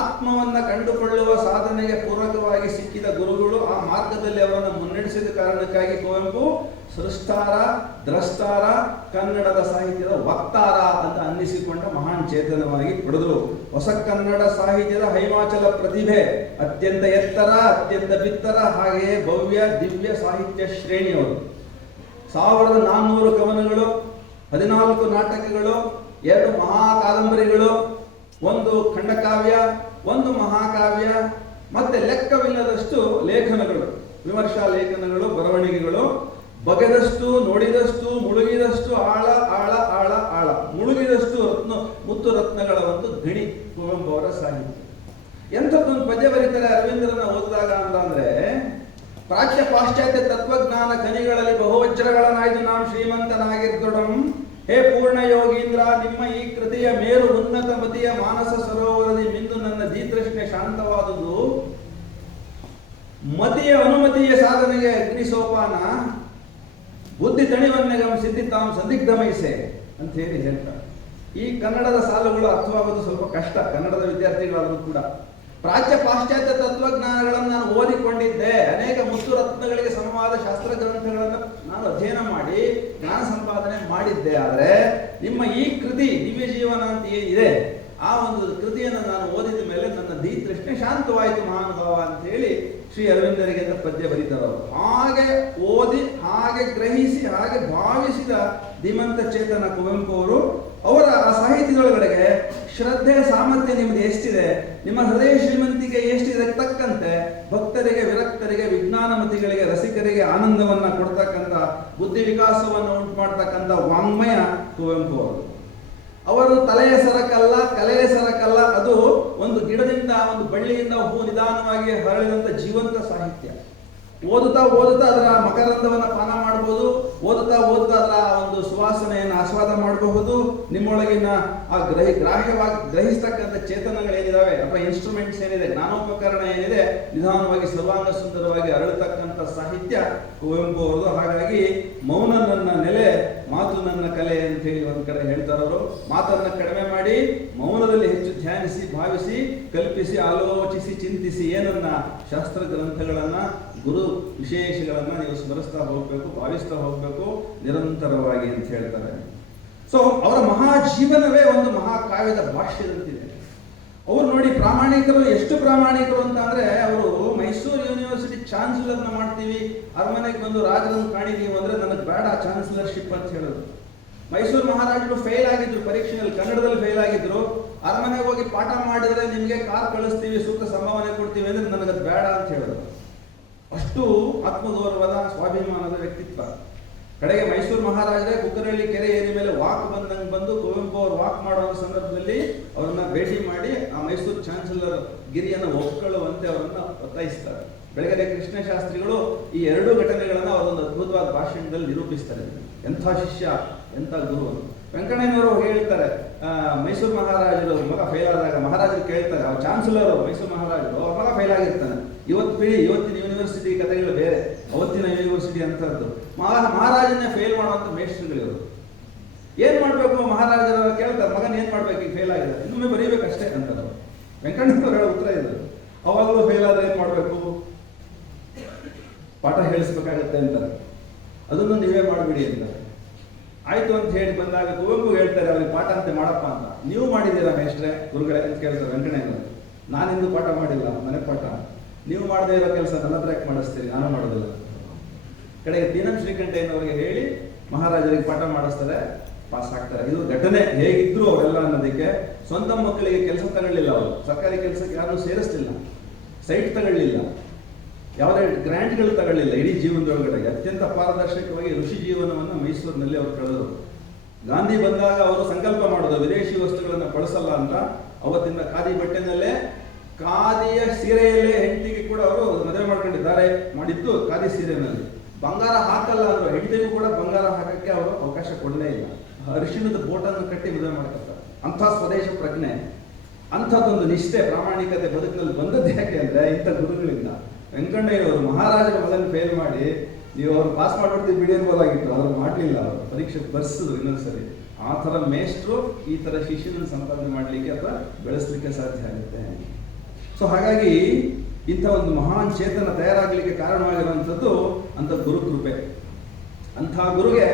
ಆತ್ಮವನ್ನ ಕಂಡುಕೊಳ್ಳುವ ಸಾಧನೆಗೆ ಪೂರಕವಾಗಿ ಸಿಕ್ಕಿದ ಗುರುಗಳು ಆ ಮಾರ್ಗದಲ್ಲಿ ಅವರನ್ನು ಮುನ್ನಡೆಸಿದ ಕಾರಣಕ್ಕಾಗಿ ಕುವೆಂಪು ಸೃಷ್ಟಾರ, ದ್ರಷ್ಟಾರ, ಕನ್ನಡದ ಸಾಹಿತ್ಯದ ವಕ್ತಾರ ಅಂತ ಅನ್ನಿಸಿಕೊಂಡ ಮಹಾನ್ ಚೇತನವಾಗಿ ಪಡೆದರು. ಹೊಸ ಕನ್ನಡ ಸಾಹಿತ್ಯದ ಹೈಮಾಚಲ ಪ್ರತಿಭೆ, ಅತ್ಯಂತ ಎತ್ತರ, ಅತ್ಯಂತ ಬಿತ್ತರ, ಹಾಗೆಯೇ ಭವ್ಯ ದಿವ್ಯ ಸಾಹಿತ್ಯ ಶ್ರೇಣಿಯವರು. 1400 ಕವನಗಳು, 14 ನಾಟಕಗಳು, 2 ಮಹಾ ಕಾದಂಬರಿಗಳು, 1 ಖಂಡಕಾವ್ಯ, ಒಂದು ಮಹಾಕಾವ್ಯ, ಮತ್ತೆ ಲೆಕ್ಕವಿಲ್ಲದಷ್ಟು ಲೇಖನಗಳು, ವಿಮರ್ಶಾ ಲೇಖನಗಳು, ಬರವಣಿಗೆಗಳು, ಬಗೆದಷ್ಟು, ನೋಡಿದಷ್ಟು, ಮುಳುಗಿದಷ್ಟು, ಆಳ ಆಳ ಆಳ ಆಳ, ಮುಳುಗಿದಷ್ಟು ಮುತ್ತು ರತ್ನಗಳ ಒಂದು ಗಣಿ ಕುವೆಂಪು ಅವರ ಸಾಹಿತ್ಯ. ಎಂಥದ್ದೊಂದು ಪದ್ಯ ಬರೀತಾರೆ ಅರವಿಂದರನ್ನ ಓದಿದಾಗ ಅಂದ್ರೆ, ಪ್ರಾಚ್ಯ ಪಾಶ್ಚಾತ್ಯ ತತ್ವಜ್ಞಾನ ಖನಿಗಳಲ್ಲಿ ಬಹುವಜ್ರಗಳನ್ನಾಯ್ದು ನಾವು ಶ್ರೀಮಂತನಾಗಿರ್ದೊಡಂ. ಹೇ ಪೂರ್ಣ ಯೋಗೀಂದ್ರ, ನಿಮ್ಮ ಈ ಕೃತಿಯ ಮೇರು ಉನ್ನತ ಮತಿಯ ಮಾನಸ ಸರೋವರದಿ ಮಿಂದು ನನ್ನ ದೀತೃಷ್ಣೆ ಶಾಂತವಾದುದು. ಮತಿಯ ಅನುಮತಿಯ ಸಾಧನೆಗೆ ಅಗ್ನಿ ಸೋಪಾನ, ಬುದ್ಧಿ ತಣಿವನ್ನೆಗಂ ಸಿದ್ಧಿ ತಾಂ ಸಂದಿಗ್ಧಮೈಸೆ ಅಂತ ಹೇಳಿ ಹೇಳ್ತಾರೆ. ಈ ಕನ್ನಡದ ಸಾಲುಗಳು ಅರ್ಥವಾಗೋದು ಸ್ವಲ್ಪ ಕಷ್ಟ ಕನ್ನಡದ ವಿದ್ಯಾರ್ಥಿಗಳಾದರೂ ಕೂಡ. ಪ್ರಾಚ್ಯ ಪಾಶ್ಚಾತ್ಯ ತತ್ವಜ್ಞಾನಗಳನ್ನು ನಾನು ಓದಿಕೊಂಡಿದ್ದೆ, ಅನೇಕ ಮುತ್ತು ರತ್ನಗಳಿಗೆ ಸಮವಾದ ಶಾಸ್ತ್ರ ಗ್ರಂಥಗಳನ್ನು ನಾನು ಅಧ್ಯಯನ ಮಾಡಿ ಜ್ಞಾನ ಸಂಪಾದನೆ ಮಾಡಿದ್ದೆ. ಆದರೆ ನಿಮ್ಮ ಈ ಕೃತಿ ದಿವ್ಯ ಜೀವನ ಅಂತ ಏನಿದೆ, ಆ ಒಂದು ಕೃತಿಯನ್ನು ನಾನು ಓದಿದ ಮೇಲೆ ನನ್ನ ದೀತೃಷ್ಣೆ ಶಾಂತವಾಯಿತು ಮಹಾನುಭಾವ ಅಂತ ಹೇಳಿ ಶ್ರೀ ಅರವಿಂದರಿಗೆ ಪದ್ಯ ಬರೀತಾರವರು. ಹಾಗೆ ಓದಿ, ಹಾಗೆ ಗ್ರಹಿಸಿ, ಹಾಗೆ ಭಾವಿಸಿದ ಧೀಮಂತ ಚೇತನ ಕುವೆಂಪು ಅವರು. ಅವರ ಆ ಸಾಹಿತ್ಯದೊಳಗಡೆಗೆ ಶ್ರದ್ಧೆ ಸಾಮರ್ಥ್ಯ ನಿಮ್ದು ಎಷ್ಟಿದೆ, ನಿಮ್ಮ ಹೃದಯ ಶ್ರೀಮಂತಿಗೆ ಎಷ್ಟಿದೆ ತಕ್ಕಂತೆ ಭಕ್ತರಿಗೆ, ವಿರಕ್ತರಿಗೆ, ವಿಜ್ಞಾನಮತಿಗಳಿಗೆ, ರಸಿಕರಿಗೆ ಆನಂದವನ್ನ ಕೊಡ್ತಕ್ಕಂಥ, ಬುದ್ಧಿ ವಿಕಾಸವನ್ನು ಉಂಟು ಮಾಡ್ತಕ್ಕಂಥ ವಾಂಗ್ಮಯ ಕುವೆಂಪು ಅವರು. ಅವರು ತಲೆಯ ಸರಕಲ್ಲ, ಕಲೆಯ ಸರಕಲ್ಲ, ಅದು ಒಂದು ಗಿಡದಿಂದ, ಒಂದು ಬಳ್ಳಿಯಿಂದ ಹೂ ನಿಧಾನವಾಗಿ ಹರಳಿದಂಥ ಜೀವಂತ ಸಾಹಿತ್ಯ. ಓದುತ್ತಾ ಓದುತ್ತಾ ಅದರ ಮಕರಂದವನ್ನು ಪಾನ ಮಾಡಬಹುದು, ಓದುತ್ತಾ ಓದುತ್ತಾ ಅದರ ಒಂದು ಸುವಾಸನೆಯನ್ನು ಆಸ್ವಾದ ಮಾಡಬಹುದು. ನಿಮ್ಮೊಳಗಿನ ಆ ಗ್ರಾಹ್ಯವಾಗಿ ಗ್ರಹಿಸ್ತಕ್ಕಂಥ ಚೇತನಗಳೇನಿದಾವೆ ಅಥವಾ ಇನ್ಸ್ಟ್ರೂಮೆಂಟ್ಸ್ ಏನಿದೆ, ಜ್ಞಾನೋಪಕರಣ ಏನಿದೆ, ನಿಧಾನವಾಗಿ ಸರ್ವಾಂಗ ಸುಂದರವಾಗಿ ಅರಳತಕ್ಕಂಥ ಸಾಹಿತ್ಯ ಕುವೆಂಪು ಅವರದು. ಹಾಗಾಗಿ ಮೌನ ನನ್ನ ನೆಲೆ, ಮಾತು ನನ್ನ ಕಲೆ ಅಂತ ಹೇಳಿ ಒಂದ್ ಕಡೆ ಹೇಳ್ತಾರವರು. ಮಾತನ್ನ ಕಡಿಮೆ ಮಾಡಿ ಮೌನದಲ್ಲಿ ಹೆಚ್ಚು ಧ್ಯಾನಿಸಿ, ಭಾವಿಸಿ, ಕಲ್ಪಿಸಿ, ಆಲೋಚಿಸಿ, ಚಿಂತಿಸಿ, ಏನನ್ನ ಶಾಸ್ತ್ರ ಗ್ರಂಥಗಳನ್ನ, ಗುರು ವಿಶೇಷಗಳನ್ನ ನೀವು ಸ್ಮರಿಸ್ತಾ ಹೋಗ್ಬೇಕು, ಭಾವಿಸ್ತಾ ಹೋಗ್ಬೇಕು ನಿರಂತರವಾಗಿ ಅಂತ ಹೇಳ್ತಾರೆ. ಸೊ ಅವರ ಮಹಾಜೀವನವೇ ಒಂದು ಮಹಾಕಾವ್ಯದ ಭಾಷ್ಯದಂತಿದೆ. ಅವ್ರು ನೋಡಿ ಪ್ರಾಮಾಣಿಕರು, ಎಷ್ಟು ಪ್ರಾಮಾಣಿಕರು ಅಂತ ಅಂದ್ರೆ, ಅವರು ಮೈಸೂರು ಯೂನಿವರ್ಸಿಟಿ ಚಾನ್ಸಲರ್ನ ಮಾಡ್ತೀವಿ, ಅರಮನೆಗೆ ಬಂದು ರಾಜರನ್ನು ಕಾಣಿದೀವಿ ಅಂದ್ರೆ ನನಗೆ ಬೇಡ ಚಾನ್ಸಲರ್ಶಿಪ್ ಅಂತ ಹೇಳೋದು. ಮೈಸೂರು ಮಹಾರಾಜರು ಫೇಲ್ ಆಗಿದ್ರು ಪರೀಕ್ಷೆಯಲ್ಲಿ, ಕನ್ನಡದಲ್ಲಿ ಫೇಲ್ ಆಗಿದ್ರು. ಅರಮನೆಗೆ ಹೋಗಿ ಪಾಠ ಮಾಡಿದ್ರೆ ನಿಮಗೆ ಕಾರ್ ಕಳಿಸ್ತೀವಿ, ಸೂಕ್ತ ಸಂಭಾವನೆ ಕೊಡ್ತೀವಿ ಅಂದ್ರೆ ನನಗದು ಬೇಡ ಅಂತ ಹೇಳೋದು. ಅಷ್ಟು ಆತ್ಮಗೌರವದ, ಸ್ವಾಭಿಮಾನದ ವ್ಯಕ್ತಿತ್ವ. ಕಡೆಗೆ ಮೈಸೂರು ಮಹಾರಾಜರೇ ಕುಕ್ಕರಳ್ಳಿ ಕೆರೆ ಏರಿ ಮೇಲೆ ವಾಕ್ ಬಂದಂಗೆ ಬಂದು ಕುವೆಂಪು ಅವರು ವಾಕ್ ಮಾಡುವ ಸಂದರ್ಭದಲ್ಲಿ ಅವರನ್ನ ಭೇಟಿ ಮಾಡಿ ಆ ಮೈಸೂರು ಚಾನ್ಸಲರ್ ಗಿರಿಯನ್ನು ಒಪ್ಕೊಳ್ಳುವಂತೆ ಅವರನ್ನ ಒತ್ತಾಯಿಸ್ತಾರೆ. ಬೆಳಗೆರೆ ಕೃಷ್ಣಶಾಸ್ತ್ರಿಗಳು ಈ ಎರಡೂ ಘಟನೆಗಳನ್ನ ಅವರೊಂದು ಅದ್ಭುತವಾದ ಭಾಷಣದಲ್ಲಿ ನಿರೂಪಿಸ್ತಾರೆ. ಎಂಥ ಶಿಷ್ಯ, ಎಂಥ ಗುರು. ವೆಂಕಣ್ಣಯ್ಯನವರು ಹೇಳ್ತಾರೆ, ಮೈಸೂರು ಮಹಾರಾಜರು ಮಗ ಫೇಲ್ ಆದಾಗ ಮಹಾರಾಜರು ಕೇಳ್ತಾರೆ, ಅವ್ರ ಚಾನ್ಸಲರ್ ಮೈಸೂರು ಮಹಾರಾಜರು, ಅವ್ರ ಮಗ ಫೇಲ್ ಆಗಿರ್ತಾನೆ. ಇವತ್ತಿನ ಯೂನಿವರ್ಸಿಟಿ ಕಥೆಗಳು ಬೇರೆ, ಅವತ್ತಿನ ಯೂನಿವರ್ಸಿಟಿ ಅಂತದ್ದು. ಮಹಾರಾಜನ್ನೇ ಫೇಲ್ ಮಾಡುವಂತ ಮೇಷ್ಟ್ರುಗಳಿವರು. ಏನ್ ಮಾಡ್ಬೇಕು ಮಹಾರಾಜರ ಕೇಳ್ತಾರೆ, ಮಗನ್ ಏನ್ ಮಾಡ್ಬೇಕು, ಈಗ ಫೇಲ್ ಆಗಿದೆ, ಇನ್ನೊಮ್ಮೆ ಬರೀಬೇಕಷ್ಟೇ ಅಂತಾರೆ. ವೆಂಕಣ್ಣನವರು ಹೇಳೋ ಉತ್ತರ ಇದು. ಅವಾಗಲೂ ಫೇಲ್ ಆದ್ರೆ ಏನ್ ಮಾಡ್ಬೇಕು, ಪಾಠ ಹೇಳಿಸ್ಬೇಕಾಗತ್ತೆ ಅಂತಾರೆ. ಅದನ್ನು ನೀವೇ ಮಾಡಿಬಿಡಿ ಅಂತಾರೆ. ಆಯ್ತು ಅಂತ ಹೇಳಿ ಬಂದಾಗ ಕುವೆಂಪು ಹೇಳ್ತಾರೆ ಅವ್ರಿಗೆ ಪಾಠ ಅಂತ ಮಾಡಪ್ಪ ಅಂತ. ನೀವು ಮಾಡಿದ್ದೀರಾ ಮೇಷ್ಟ್ರೆ, ಗುರುಗಳೇ ಅಂತ ಕೇಳ್ತಾರೆ ವೆಂಕಣ್ಣಯ್ಯನವರು. ನಾನಿಂದು ಪಾಠ ಮಾಡಿಲ್ಲ, ಮನೆ ಪಾಠ. ನೀವು ಮಾಡದೇ ಇರೋ ಕೆಲಸ ನನ್ನ ಹತ್ರ ಯಾಕೆ ಮಾಡಿಸ್ತೀರಿ, ನಾನು ಮಾಡೋದಿಲ್ಲ. ಕಡೆಗೆ ತೀನಂ ಶ್ರೀಕಂಠಯ್ಯನವರಿಗೆ ಹೇಳಿ ಮಹಾರಾಜರಿಗೆ ಪಾಠ ಮಾಡಿಸ್ತಾರೆ, ಪಾಸ್ ಆಗ್ತಾರೆ. ಇದು ಘಟನೆ. ಹೇಗಿದ್ರು ಅವರೆಲ್ಲ ಅನ್ನೋದಕ್ಕೆ ಸ್ವಂತ ಮಕ್ಕಳಿಗೆ ಕೆಲಸ ತಗೊಳ್ಳಿಲ್ಲ, ಅವರು ಸರ್ಕಾರಿ ಕೆಲಸಕ್ಕೆ ಯಾರನ್ನೂ ಸೇರಿಸ್ತಿಲ್ಲ, ಸೈಟ್ ತಗೊಳ್ಳಿಲ್ಲ, ಯಾವುದೇ ಗ್ರ್ಯಾಂಟ್ಗಳು ತಗೊಳ್ಳಿಲ್ಲ. ಇಡೀ ಜೀವನದೊಳಗಡೆ ಅತ್ಯಂತ ಪಾರದರ್ಶಕವಾಗಿ ಋಷಿ ಜೀವನವನ್ನು ಮೈಸೂರಿನಲ್ಲಿ ಅವರು ಕಳೆದರು. ಗಾಂಧಿ ಬಂದಾಗ ಅವರು ಸಂಕಲ್ಪ ಮಾಡೋದು ವಿದೇಶಿ ವಸ್ತುಗಳನ್ನು ಬಳಸಲ್ಲ ಅಂತ. ಅವತ್ತಿನ ಖಾದಿ ಬಟ್ಟೆನಲ್ಲೇ, ಖಾದಿಯ ಸೀರೆಯಲ್ಲೇ ಹೆಂಡತಿಗೆ ಕೂಡ ಅವರು ಮದುವೆ ಮಾಡ್ಕೊಂಡಿದ್ದಾರೆ, ಮಾಡಿದ್ದು ಖಾದಿ ಸೀರೆನಲ್ಲಿ. ಬಂಗಾರ ಹಾಕಲ್ಲ ಅಂದ್ರು, ಹೆಂಡತಿಗೂ ಕೂಡ ಬಂಗಾರ ಹಾಕಕ್ಕೆ ಅವರು ಅವಕಾಶ ಕೊಡಲೇ ಇಲ್ಲ. ಅರಿಶಿಣದ ಬೋಟನ್ನು ಕಟ್ಟಿ ಮದುವೆ ಮಾಡ್ಕೊತಾರೆ. ಅಂಥ ಸ್ವದೇಶ ಪ್ರಜ್ಞೆ, ಅಂಥದ್ದೊಂದು ನಿಷ್ಠೆ, ಪ್ರಾಮಾಣಿಕತೆ ಬದುಕಿನಲ್ಲಿ ಬಂದದ್ದು ಯಾಕೆ ಅಂದ್ರೆ ಇಂಥ ಗುರುಗಳಿಂದ. ವೆಂಕಣ್ಣಯ್ಯವರು ಮಹಾರಾಜರ ಮಗನ ಫೇಲ್ ಮಾಡಿ ನೀವು ಅವ್ರು ಪಾಸ್ ಮಾಡ್ಬಿಡ್ತೀವಿ ಬಿಡಿ ಅನ್ಬೋದಾಗಿತ್ತು, ಅವ್ರು ಮಾಡಲಿಲ್ಲ. ಅವರು ಪರೀಕ್ಷೆ ಬರ್ಸಿದ್ರು ಇನ್ನೊಂದ್ಸರಿ. ಆ ಥರ ಮೇಷ್ಟ್ರು ಈ ಥರ ಶಿಷ್ಯನನ್ನು ಸಂಪಾದನೆ ಮಾಡಲಿಕ್ಕೆ ಅಥವಾ ಬೆಳೆಸಲಿಕ್ಕೆ ಸಾಧ್ಯ ಆಗುತ್ತೆ. ಸೊ ಹಾಗಾಗಿ ಇಂಥ ಒಂದು ಮಹಾನ್ ಚೇತನ ತಯಾರಾಗಲಿಕ್ಕೆ ಕಾರಣವಾಗಿರುವಂಥದ್ದು ಅಂಥ ಗುರುಕೃಪೆ. ಅಂಥ ಗುರುಗೆ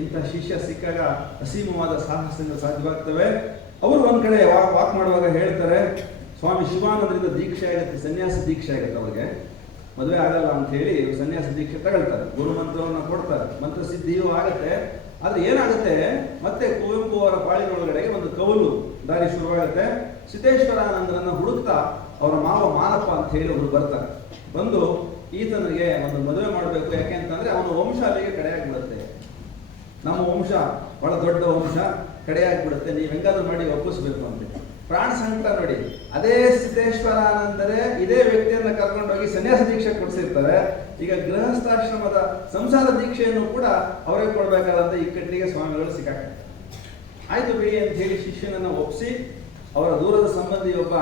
ಇಂಥ ಶಿಷ್ಯ ಸಿಕ್ಕಾಗ ಅಸೀಮವಾದ ಸಾಹಸದಿಂದ ಸಾಧ್ಯವಾಗ್ತವೆ. ಅವರು ಒಂದ್ ಕಡೆ ವಾಕ್ ಮಾಡುವಾಗ ಹೇಳ್ತಾರೆ, ಸ್ವಾಮಿ ಶಿವಾನಂದರಿಂದ ದೀಕ್ಷೆ ಆಗುತ್ತೆ, ಸನ್ಯಾಸ ದೀಕ್ಷೆ ಆಗುತ್ತೆ. ಅವ್ರಿಗೆ ಮದುವೆ ಆಗಲ್ಲ ಅಂತ ಹೇಳಿ ಸನ್ಯಾಸ ದೀಕ್ಷೆ ತಗೊಳ್ತಾರೆ, ಗುರು ಮಂತ್ರವನ್ನು ಕೊಡ್ತಾರೆ, ಮಂತ್ರ ಸಿದ್ಧಿಯೂ ಆಗುತ್ತೆ. ಆದ್ರೆ ಏನಾಗುತ್ತೆ, ಮತ್ತೆ ಕುವೆಂಪು ಅವರ ಬಾಳಿನೊಳಗಡೆಗೆ ಒಂದು ಕವಲು ದಾರಿ ಶುರುವಾಗುತ್ತೆ. ಸಿದ್ದೇಶ್ವರಾನಂದರನ್ನ ಹುಡುಕ್ತಾ ಅವರ ಮಾವ ಮಾನಪ್ಪ ಅಂತ ಹೇಳಿ ಒಬ್ರು ಬರ್ತಾರೆ. ಬಂದು ಈತನಿಗೆ ಒಂದು ಮದುವೆ ಮಾಡಬೇಕು, ಯಾಕೆ ಅಂತಂದ್ರೆ ಅವನ ವಂಶ ಅಲ್ಲಿಗೆ ಕಡೆಯಾಗ್ಬಿಡುತ್ತೆ, ನಮ್ಮ ವಂಶ ಬಹಳ ದೊಡ್ಡ ವಂಶ ಕಡೆಯಾಗ್ಬಿಡುತ್ತೆ, ನೀವು ಹೆಂಗಾದ್ರೂ ಮಾಡಿ ಒಪ್ಪಿಸ್ಬೇಕು ಅಂತ. ಪ್ರಾಣ ಸಂಕಟ ನೋಡಿ, ಅದೇ ಸಿದ್ದೇಶ್ವರಾನಂದರೇ ಇದೇ ವ್ಯಕ್ತಿಯನ್ನ ಕರ್ಕೊಂಡೋಗಿ ಸನ್ಯಾಸ ದೀಕ್ಷೆ ಕೊಡಿಸಿರ್ತಾರೆ. ಈಗ ಗೃಹಸ್ಥಾಶ್ರಮದ ಸಂಸಾರ ದೀಕ್ಷೆಯನ್ನು ಕೂಡ ಅವರೇ ಕೊಡ್ಬೇಕಾದಂತ ಇಕ್ಕಟ್ಟಿಗೆ ಸ್ವಾಮಿಗಳು ಸಿಕ್ಕಾಕ್ತಾರೆ. ಆಯ್ತು ಬಿಡಿ ಅಂತ ಹೇಳಿ ಶಿಷ್ಯನನ್ನ ಒಪ್ಪಿಸಿ, ಅವರ ದೂರದ ಸಂಬಂಧಿ ಒಬ್ಬ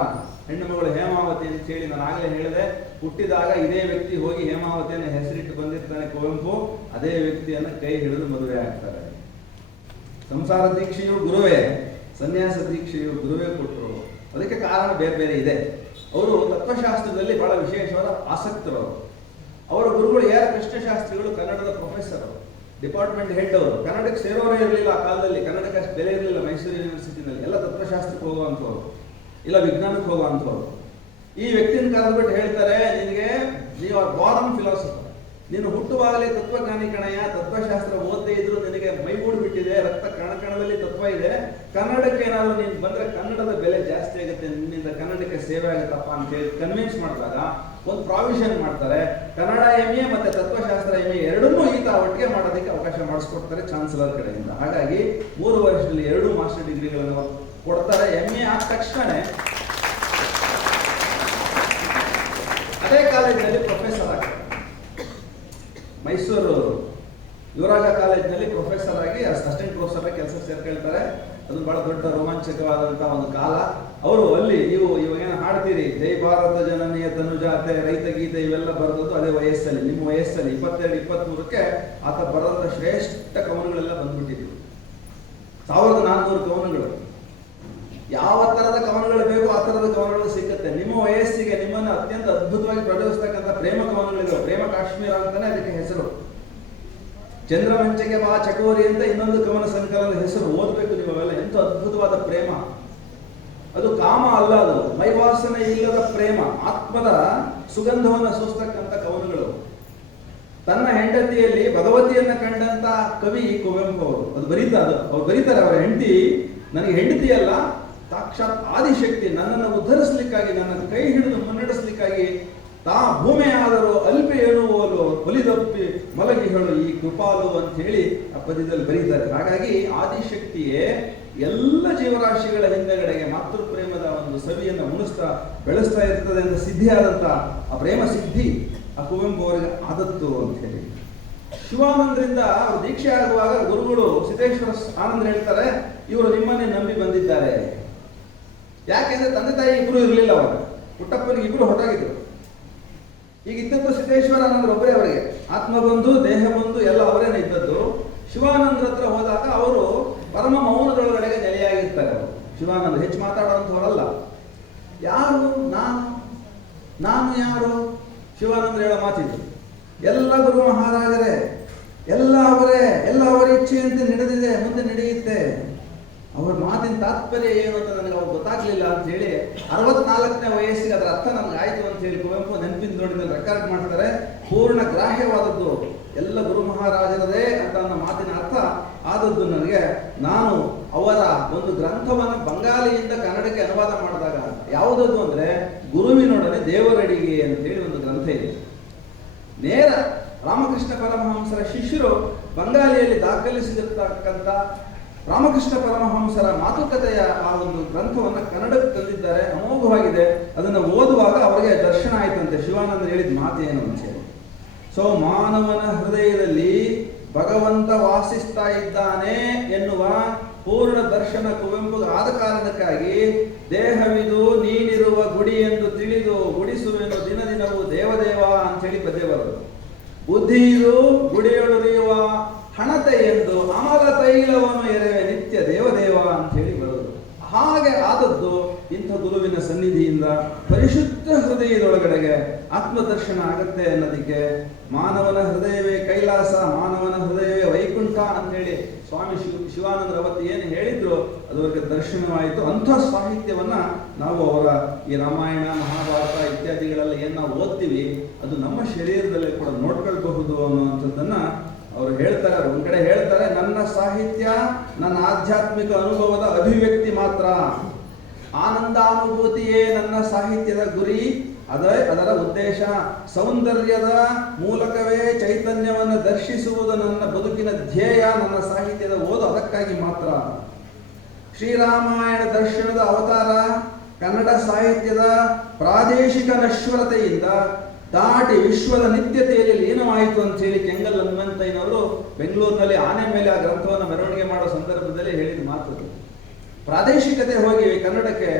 ಹೆಣ್ಣು ಮಗಳು ಹೇಮಾವತಿ ಅಂತ ಹೇಳಿ ನಾನು ಆಗಲೇ ಹೇಳಿದೆ, ಹುಟ್ಟಿದಾಗ ಇದೇ ವ್ಯಕ್ತಿ ಹೋಗಿ ಹೇಮಾವತಿಯನ್ನು ಹೆಸರಿಟ್ಟು ಬಂದಿರ್ತಾನೆ ಕುವೆಂಪು, ಅದೇ ವ್ಯಕ್ತಿಯನ್ನ ಕೈ ಹಿಡಿದು ಮದುವೆ ಆಗ್ತಾರೆ. ಸಂಸಾರ ದೀಕ್ಷೆಯು ಗುರುವೇ, ಸನ್ಯಾಸ ದೀಕ್ಷೆಯು ಗುರುವೇ ಕೊಟ್ಟರು. ಅದಕ್ಕೆ ಕಾರಣ ಬೇರೆ ಬೇರೆ ಇದೆ. ಅವರು ತತ್ವಶಾಸ್ತ್ರದಲ್ಲಿ ಬಹಳ ವಿಶೇಷವಾದ ಆಸಕ್ತರು. ಅವರ ಗುರುಗಳು ಯಾರು? ಕೃಷ್ಣಶಾಸ್ತ್ರಿಗಳು, ಕನ್ನಡದ ಪ್ರೊಫೆಸರ್, ಡಿಪಾರ್ಟ್ಮೆಂಟ್ ಹೆಡ್ ಅವರು. ಕನ್ನಡಕ್ಕೆ ಸೇರೋರೇ ಇರಲಿಲ್ಲ ಆ ಕಾಲದಲ್ಲಿ, ಕನ್ನಡಕ್ಕೆ ಅಷ್ಟು ಬೆಲೆ ಇರಲಿಲ್ಲ ಮೈಸೂರು ಯೂನಿವರ್ಸಿಟಿನಲ್ಲಿ. ಎಲ್ಲ ತತ್ವಶಾಸ್ತ್ರಕ್ಕೆ ಹೋಗುವಂಥವ್ರು, ಇಲ್ಲ ವಿಜ್ಞಾನಕ್ಕೆ ಹೋಗುವಂಥವ್ರು. ಈ ವ್ಯಕ್ತಿನ ಕರೆದ್ಬಿಟ್ಟು ಹೇಳ್ತಾರೆ, ನಿನಗೆ ನೀವು ಬಾರಮ್ ಫಿಲಾಸಫರ್, ನೀನು ಹುಟ್ಟುವಾಗಲೇ ತತ್ವಜ್ಞಾನಿ ಕಣಯ್ಯ, ತತ್ವಶಾಸ್ತ್ರ ಓದದೇ ಇದ್ರು ನಿನಗೆ ಮೈಗೂಡು ಬಿಟ್ಟಿದೆ, ರಕ್ತ ಕಣಕಣದಲ್ಲಿ ತತ್ವ ಇದೆ, ಕನ್ನಡಕ್ಕೆ ಏನಾದ್ರು ನೀನು ಬಂದ್ರೆ ಕನ್ನಡದ ಬೆಲೆ ಜಾಸ್ತಿ ಆಗುತ್ತೆ, ನಿನ್ನಿಂದ ಕನ್ನಡಕ್ಕೆ ಸೇವೆ ಆಗುತ್ತಪ್ಪ ಅಂತ ಹೇಳಿ ಕನ್ವಿನ್ಸ್ ಮಾಡಿದಾಗ ಒಂದು ಪ್ರಾವಿಷನ್ ಮಾಡ್ತಾರೆ. ಕನ್ನಡ MA ಮತ್ತೆ ತತ್ವಶಾಸ್ತ್ರ MA ಎರಡನ್ನೂ ಈತ ಒಟ್ಟಿಗೆ ಮಾಡೋದಕ್ಕೆ ಅವಕಾಶ ಮಾಡಿಸ್ಕೊಡ್ತಾರೆ ಚಾನ್ಸಲರ್ ಕಡೆಯಿಂದ. ಹಾಗಾಗಿ 3 ವರ್ಷದಲ್ಲಿ 2 ಮಾಸ್ಟರ್ ಡಿಗ್ರಿಗಳನ್ನು ಕೊಡ್ತಾರೆ. MA ಆದ ತಕ್ಷಣ ಅದೇ ಕಾಲೇಜಿನಲ್ಲಿ ಪ್ರೊಫೆಸರ್ ಆಗ್ತಾರೆ. ಮೈಸೂರು ಯುವರಾಜ ಕಾಲೇಜಿನಲ್ಲಿ ಪ್ರೊಫೆಸರ್ ಆಗಿ ಅಸಿಸ್ಟೆಂಟ್ ಪ್ರೊಫೆಸರ್ ಆಗಿ ಕೆಲಸ ಸೇರ್ಕೊಳ್ತಾರೆ. ಅದು ಬಹಳ ದೊಡ್ಡ ರೋಮಾಂಚಕವಾದಂತಹ ಒಂದು ಕಾಲ. ಅವರು ಅಲ್ಲಿ ಇವಾಗೇನು ಹಾಡ್ತೀರಿ, ಜೈ ಭಾರತ ಜನನೀಯ ತನುಜಾತೆ, ರೈತ ಗೀತೆ ಇವೆಲ್ಲ ಬರೆದದ್ದು ಅದೇ ವಯಸ್ಸಲ್ಲಿ, ನಿಮ್ಮ ವಯಸ್ಸಲ್ಲಿ 22-23ಕ್ಕೆ ಆತ ಬರೆದ ಶ್ರೇಷ್ಠ ಕವನಗಳೆಲ್ಲ ಬಂದ್ಬಿಟ್ಟಿದ್ವು. 1400 ಕವನಗಳು. ಯಾವ ತರದ ಕವನಗಳು ಬೇಕು ಆ ತರದ ಕವನಗಳು ಸಿಗುತ್ತೆ. ನಿಮ್ಮ ವಯಸ್ಸಿಗೆ ನಿಮ್ಮನ್ನು ಅತ್ಯಂತ ಅದ್ಭುತವಾಗಿ ಪ್ರಚೋದಿಸ್ತಕ್ಕಂಥ ಪ್ರೇಮ ಕವನಗಳಿವೆ. ಪ್ರೇಮ ಕಾಶ್ಮೀರ ಅಂತಾನೆ ಅದಕ್ಕೆ ಹೆಸರು. ಚಂದ್ರಮಂಚಗೆ ಬಾ ಚಕೋರಿ ಅಂತ ಇನ್ನೊಂದು ಕವನ ಸಂಕಲನದ ಹೆಸರು. ಓದಬೇಕು ನೀವು ಅವೆಲ್ಲ. ಎಂತ ಅದ್ಭುತವಾದ ಪ್ರೇಮ ಅದು. ಕಾಮ ಅಲ್ಲ, ಅದು ಮೈವಾಸನೆ ಇಲ್ಲದ ಪ್ರೇಮ, ಆತ್ಮದ ಸುಗಂಧವನ್ನು ಸೂಸ್ತಕ್ಕಂಥ ಕವನಗಳು. ತನ್ನ ಹೆಂಡತಿಯಲ್ಲಿ ಭಗವತಿಯನ್ನ ಕಂಡಂತ ಕವಿ ಕುವೆಂಪು ಅವರು. ಅದು ಅವ್ರು ಬರೀತಾರೆ, ಅವರ ಹೆಂಡತಿ ನನಗೆ ಹೆಂಡತಿಯಲ್ಲ, ಸಾಕ್ಷಾತ್ ಆದಿಶಕ್ತಿ, ನನ್ನನ್ನು ಉದ್ಧರಿಸಲಿಕ್ಕಾಗಿ, ನನ್ನ ಕೈ ಹಿಡಿದು ಮುನ್ನಡೆಸಲಿಕ್ಕಾಗಿ ತಾ ಭೂಮಿ ಆದರೂ ಅಲ್ಪೆ ಎನ್ನುವಲು ಬಲಿದಪ್ಪಿ ಮಲಗಿ ಹೇಳು ಈ ಕೃಪಾಲು ಅಂತ ಹೇಳಿ ಆ ಪದ್ಯದಲ್ಲಿ ಬರೀತಾರೆ. ಹಾಗಾಗಿ ಆದಿಶಕ್ತಿಯೇ ಎಲ್ಲ ಜೀವರಾಶಿಗಳ ಹಿಂದೆಗಡೆಗೆ ಮಾತೃ ಪ್ರೇಮದ ಒಂದು ಸವಿಯನ್ನು ಉಣಿಸ್ತಾ ಬೆಳೆಸ್ತಾ ಇರ್ತದೆ ಅಂತ ಸಿದ್ಧಿಯಾದಂಥ ಆ ಪ್ರೇಮ ಸಿದ್ಧಿ ಆ ಕುವೆಂಪು ಅವರಿಗೆ ಆದತ್ತು ಅಂತ ಹೇಳಿ. ಶಿವಾನಂದರಿಂದ ಅವರು ದೀಕ್ಷೆ ಆಗುವಾಗ ಗುರುಗಳು ಸಿದ್ದೇಶ್ವರ ಆನಂದ್ ಹೇಳ್ತಾರೆ, ಇವರು ನಿಮ್ಮನ್ನೇ ನಂಬಿ ಬಂದಿದ್ದಾರೆ. ಯಾಕೆಂದ್ರೆ ತಂದೆ ತಾಯಿ ಇಬ್ರು ಇರಲಿಲ್ಲ, ಅವಾಗ ಪುಟ್ಟಪ್ಪನಿಗೆ ಇಬ್ರು ಹೊರಟಾಗಿದ್ರು. ಈಗ ಇದ್ದದ್ದು ಸಿದ್ದೇಶ್ವರಾನಂದ್ರ ಒಬ್ಬರೇ, ಅವರಿಗೆ ಆತ್ಮ ಬಂಧು ದೇಹ ಬಂಧು ಎಲ್ಲ ಅವರೇನೆ ಇದ್ದದ್ದು. ಶಿವಾನಂದ್ರ ಹತ್ರ ಹೋದಾಗ ಅವರು ಪರಮ ಮೌನದೊಳಗಡೆಗೆ ನೆಲೆಯಾಗಿರ್ತಾರೆ. ಅವರು ಶಿವಾನಂದ ಹೆಚ್ಚು ಮಾತಾಡುವಂಥವರಲ್ಲ. ಯಾರು ನಾನು ಯಾರು? ಶಿವಾನಂದ್ರ ಹೇಳೋ ಮಾತಿದ್ರು, ಎಲ್ಲ ಗುರು ಮಹಾರಾಜರೇ, ಎಲ್ಲ ಅವರೇ, ಎಲ್ಲ ಅವರ ಇಚ್ಛೆಯಂತೆ ನಡೆದಿದೆ, ಮುಂದೆ ನಡೆಯುತ್ತೆ. ಅವ್ರ ಮಾತಿನ ತಾತ್ಪರ್ಯ ಏನು ಅಂತ ನನಗೆ ಅವ್ರು ಗೊತ್ತಾಗ್ಲಿಲ್ಲ ಅಂತ ಹೇಳಿ 64ನೇ ವಯಸ್ಸಿಗೆ ಅದರ ಅರ್ಥ ನನ್ಗೆ ಆಯ್ತು ಅಂತ ಹೇಳಿ ಕುವೆಂಪು ನೆನಪಿನ ನೋಡಿದಲ್ಲಿ ರೆಕಾರ್ಡ್ ಮಾಡ್ತಾರೆ. ಪೂರ್ಣ ಗ್ರಾಹ್ಯವಾದದ್ದು, ಎಲ್ಲ ಗುರು ಮಹಾರಾಜರದೇ ಅಂತ ಅನ್ನೋ ಮಾತಿನ ಅರ್ಥ ಆದದ್ದು ನನಗೆ. ನಾನು ಅವರ ಒಂದು ಗ್ರಂಥವನ್ನು ಬಂಗಾಲಿಯಿಂದ ಕನ್ನಡಕ್ಕೆ ಅನುವಾದ ಮಾಡಿದಾಗ, ಯಾವುದದ್ದು ಅಂದ್ರೆ ಗುರುವಿನೊಡನೆ ದೇವರಡಿಗೆ ಅಂತ ಹೇಳಿ ಒಂದು ಗ್ರಂಥ ಇದೆ. ನೇರ ರಾಮಕೃಷ್ಣ ಪರಮಹಂಸರ ಶಿಷ್ಯರು ಬಂಗಾಲಿಯಲ್ಲಿ ದಾಖಲಿಸಿರತಕ್ಕಂಥ ರಾಮಕೃಷ್ಣ ಪರಮಹಂಸರ ಮಾತುಕತೆಯ ಆ ಒಂದು ಗ್ರಂಥವನ್ನು ಕನ್ನಡಕ್ಕೆ ತಂದಿದ್ದಾರೆ. ಅಮೋಘವಾಗಿದೆ. ಅದನ್ನು ಓದುವಾಗ ಅವರಿಗೆ ದರ್ಶನ ಆಯ್ತಂತೆ. ಶಿವಾನಂದ ಹೇಳಿದ ಮಾತೇನು ಅಂತ ಹೇಳಿ. ಸೊ ಮಾನವನ ಹೃದಯದಲ್ಲಿ ಭಗವಂತ ವಾಸಿಸ್ತಾ ಇದ್ದಾನೆ ಎನ್ನುವ ಪೂರ್ಣ ದರ್ಶನ ಕುವೆಂಪು ಆದ ಕಾರಣಕ್ಕಾಗಿ ದೇಹವಿದು ನೀನಿರುವ ಗುಡಿ ಎಂದು ತಿಳಿದು ಗುಡಿಸುವೆನು ದಿನ ದಿನವೂ ದೇವದೇವ ಅಂತ ಹೇಳಿ ಪದ್ಯ ಬರೋದು. ಬುದ್ಧಿಯು ಗುಡಿಯೊಳರಿಯುವ ಹಣತೆ ಎಂದು ಅಮಲ ತೈಲವನ್ನು ಎರೆವೆ ನಿತ್ಯ ದೇವದೇವ ಅಂತ ಹೇಳಿ ಬರೋದು. ಹಾಗೆ ಆದದ್ದು ಇಂಥ ಗುರುವಿನ ಸನ್ನಿಧಿಯಿಂದ ಪರಿಶುದ್ಧ ಹೃದಯದೊಳಗಡೆಗೆ ಆತ್ಮದರ್ಶನ ಆಗತ್ತೆ ಅನ್ನೋದಕ್ಕೆ ಮಾನವನ ಹೃದಯವೇ ಕೈಲಾಸ, ಮಾನವನ ಹೃದಯವೇ ವೈಕುಂಠ ಅಂತ ಹೇಳಿ ಸ್ವಾಮಿ ಶಿವಾನಂದ್ರ ಅವತ್ತು ಏನು ಹೇಳಿದ್ರು ಅದವರಿಗೆ ದರ್ಶನವಾಯಿತು. ಅಂಥ ಸಾಹಿತ್ಯವನ್ನ ನಾವು ಅವರ ಈ ರಾಮಾಯಣ ಮಹಾಭಾರತ ಇತ್ಯಾದಿಗಳೆಲ್ಲ ಏನು ನಾವು ಓದ್ತೀವಿ ಅದು ನಮ್ಮ ಶರೀರದಲ್ಲಿ ಕೂಡ ನೋಡ್ಕೊಳ್ಬಹುದು ಅನ್ನುವಂಥದ್ದನ್ನ ಅವರು ಹೇಳ್ತಾರೆ, ಒಂದ್ ಕಡೆ ಹೇಳ್ತಾರೆ, ನನ್ನ ಸಾಹಿತ್ಯ ನನ್ನ ಆಧ್ಯಾತ್ಮಿಕ ಅನುಭವದ ಅಭಿವ್ಯಕ್ತಿ ಮಾತ್ರ, ಆನಂದಾನುಭೂತಿಯೇ ನನ್ನ ಸಾಹಿತ್ಯದ ಗುರಿ, ಅದರ ಉದ್ದೇಶ, ಸೌಂದರ್ಯದ ಮೂಲಕವೇ ಚೈತನ್ಯವನ್ನು ದರ್ಶಿಸುವುದು ನನ್ನ ಬದುಕಿನ ಧ್ಯೇಯ, ನನ್ನ ಸಾಹಿತ್ಯದ ಓದು ಅದಕ್ಕಾಗಿ ಮಾತ್ರ. ಶ್ರೀರಾಮಾಯಣ ದರ್ಶನದ ಅವತಾರ ಕನ್ನಡ ಸಾಹಿತ್ಯದ ಪ್ರಾದೇಶಿಕ ನಶ್ವರತೆಯಿಂದ ದಾಟಿ ವಿಶ್ವದ ನಿತ್ಯತೆಯಲ್ಲಿ ಲೀನವಾಯಿತು ಅಂತ ಹೇಳಿ ಕೆಂಗಲ್ ಹನುಮಂತಯ್ಯನವರು ಬೆಂಗಳೂರಿನಲ್ಲಿ ಆನೆ ಮೇಲೆ ಆ ಗ್ರಂಥವನ್ನು ಮೆರವಣಿಗೆ ಮಾಡೋ ಸಂದರ್ಭದಲ್ಲಿ ಹೇಳಿದ ಮಾತು. ಪ್ರಾದೇಶಿಕತೆ ಹೋಗಿ ಕನ್ನಡಕ್ಕೆ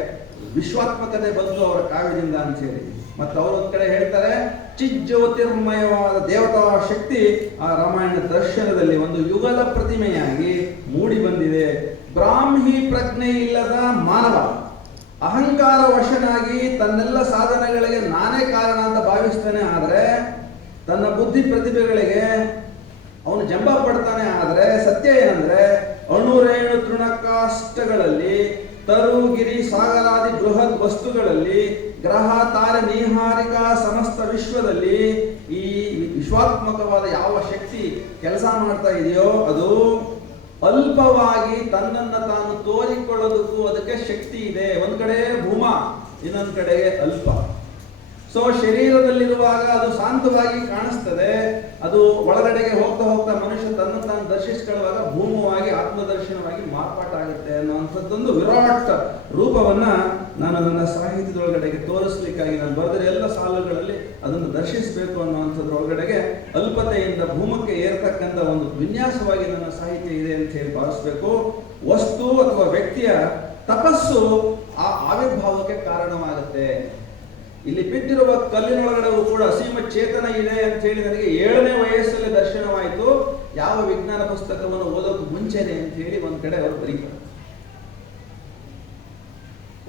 ವಿಶ್ವಾತ್ಮಕತೆ ಬಂತು ಅವರ ಕಾವ್ಯದಿಂದ ಅಂತ ಹೇಳಿ. ಮತ್ತು ಅವರು ಒಂದ್ ಕಡೆ ಹೇಳ್ತಾರೆ, ಚಿಜ್ಯೋತಿರ್ಮಯವಾದ ದೇವತಾ ಶಕ್ತಿ ಆ ರಾಮಾಯಣ ದರ್ಶನದಲ್ಲಿ ಒಂದು ಯುಗದ ಪ್ರತಿಮೆಯಾಗಿ ಮೂಡಿ ಬಂದಿದೆ. ಬ್ರಾಹ್ಮಿ ಪ್ರಜ್ಞೆ ಇಲ್ಲದ ಮಾನವ ಅಹಂಕಾರ ವಶನಾಗಿ ತನ್ನೆಲ್ಲ ಸಾಧನೆಗಳಿಗೆ ನಾನೇ ಕಾರಣ ಅಂತ ಭಾವಿಸ್ತಾನೆ, ಆದರೆ ತನ್ನ ಬುದ್ಧಿ ಪ್ರತಿಭೆಗಳಿಗೆ ಅವನು ಜಂಬ ಪಡ್ತಾನೆ. ಆದರೆ ಸತ್ಯ ಏನಂದ್ರೆ, ಅಣುರೇಣು ತೃಣಕಾಷ್ಟಗಳಲ್ಲಿ, ತರುಗಿರಿ ಸಾಗರಾದಿ ಬೃಹತ್ ವಸ್ತುಗಳಲ್ಲಿ, ಗ್ರಹ ತಾರೆ ನೀಹಾರಿಕ ಸಮಸ್ತ ವಿಶ್ವದಲ್ಲಿ ಈ ವಿಶ್ವಾತ್ಮಕವಾದ ಯಾವ ಶಕ್ತಿ ಕೆಲಸ ಮಾಡ್ತಾ ಇದೆಯೋ ಅದು ಅಲ್ಪವಾಗಿ ತನ್ನನ್ನು ತಾನು ತೋರಿಕೊಳ್ಳೋದಕ್ಕೂ ಅದಕ್ಕೆ ಶಕ್ತಿ ಇದೆ. ಒಂದ್ ಕಡೆ ಭೂಮ, ಇನ್ನೊಂದ್ ಕಡೆಗೆ ಅಲ್ಪ. ಸೊ ಶರೀರದಲ್ಲಿರುವಾಗ ಅದು ಶಾಂತವಾಗಿ ಕಾಣಿಸ್ತದೆ, ಅದು ಒಳಗಡೆಗೆ ಹೋಗ್ತಾ ಹೋಗ್ತಾ ಮನುಷ್ಯ ತನ್ನ ತಾನು ದರ್ಶಿಸಿಕೊಳ್ಳುವಾಗ ಭೂಮವಾಗಿ ಆತ್ಮದರ್ಶನವಾಗಿ ಮಾರ್ಪಾಟಾಗುತ್ತೆ ಅನ್ನುವಂಥದ್ದೊಂದು ವಿರಾಟ್ ರೂಪವನ್ನ ನಾನು ನನ್ನ ಸಾಹಿತ್ಯದೊಳಗಡೆಗೆ ತೋರಿಸ್ಲಿಕ್ಕಾಗಿ ನಾನು ಬರೆದರೆ ಎಲ್ಲ ಸಾಲುಗಳಲ್ಲಿ ಅದನ್ನು ದರ್ಶಿಸಬೇಕು ಅನ್ನುವಂಥದ್ರೊಳಗಡೆಗೆ ಅಲ್ಪತೆಯಿಂದ ಭೂಮಕ್ಕೆ ಏರ್ತಕ್ಕಂಥ ಒಂದು ವಿನ್ಯಾಸವಾಗಿ ನನ್ನ ಸಾಹಿತ್ಯ ಇದೆ ಅಂತ ಹೇಳಿ ಭಾವಿಸ್ಬೇಕು. ವಸ್ತು ಅಥವಾ ವ್ಯಕ್ತಿಯ ತಪಸ್ಸು ಆ ಆವಿರ್ಭಾವಕ್ಕೆ ಕಾರಣವಾಗುತ್ತೆ. ಇಲ್ಲಿ ಬಿಟ್ಟಿರುವ ಕಲ್ಲಿನೊಳಗಡೆಗೂ ಕೂಡ ಅಸೀಮ ಚೇತನ ಇದೆ ಅಂತ ಹೇಳಿ ನನಗೆ 7ನೇ ವಯಸ್ಸಲ್ಲಿ ದರ್ಶನವಾಯಿತು, ಯಾವ ವಿಜ್ಞಾನ ಪುಸ್ತಕವನ್ನು ಓದೋಕೆ ಮುಂಚೆನೆ ಅಂತ ಹೇಳಿ ಒಂದ್ ಕಡೆ ಅವರು ಬರೀತಾರೆ.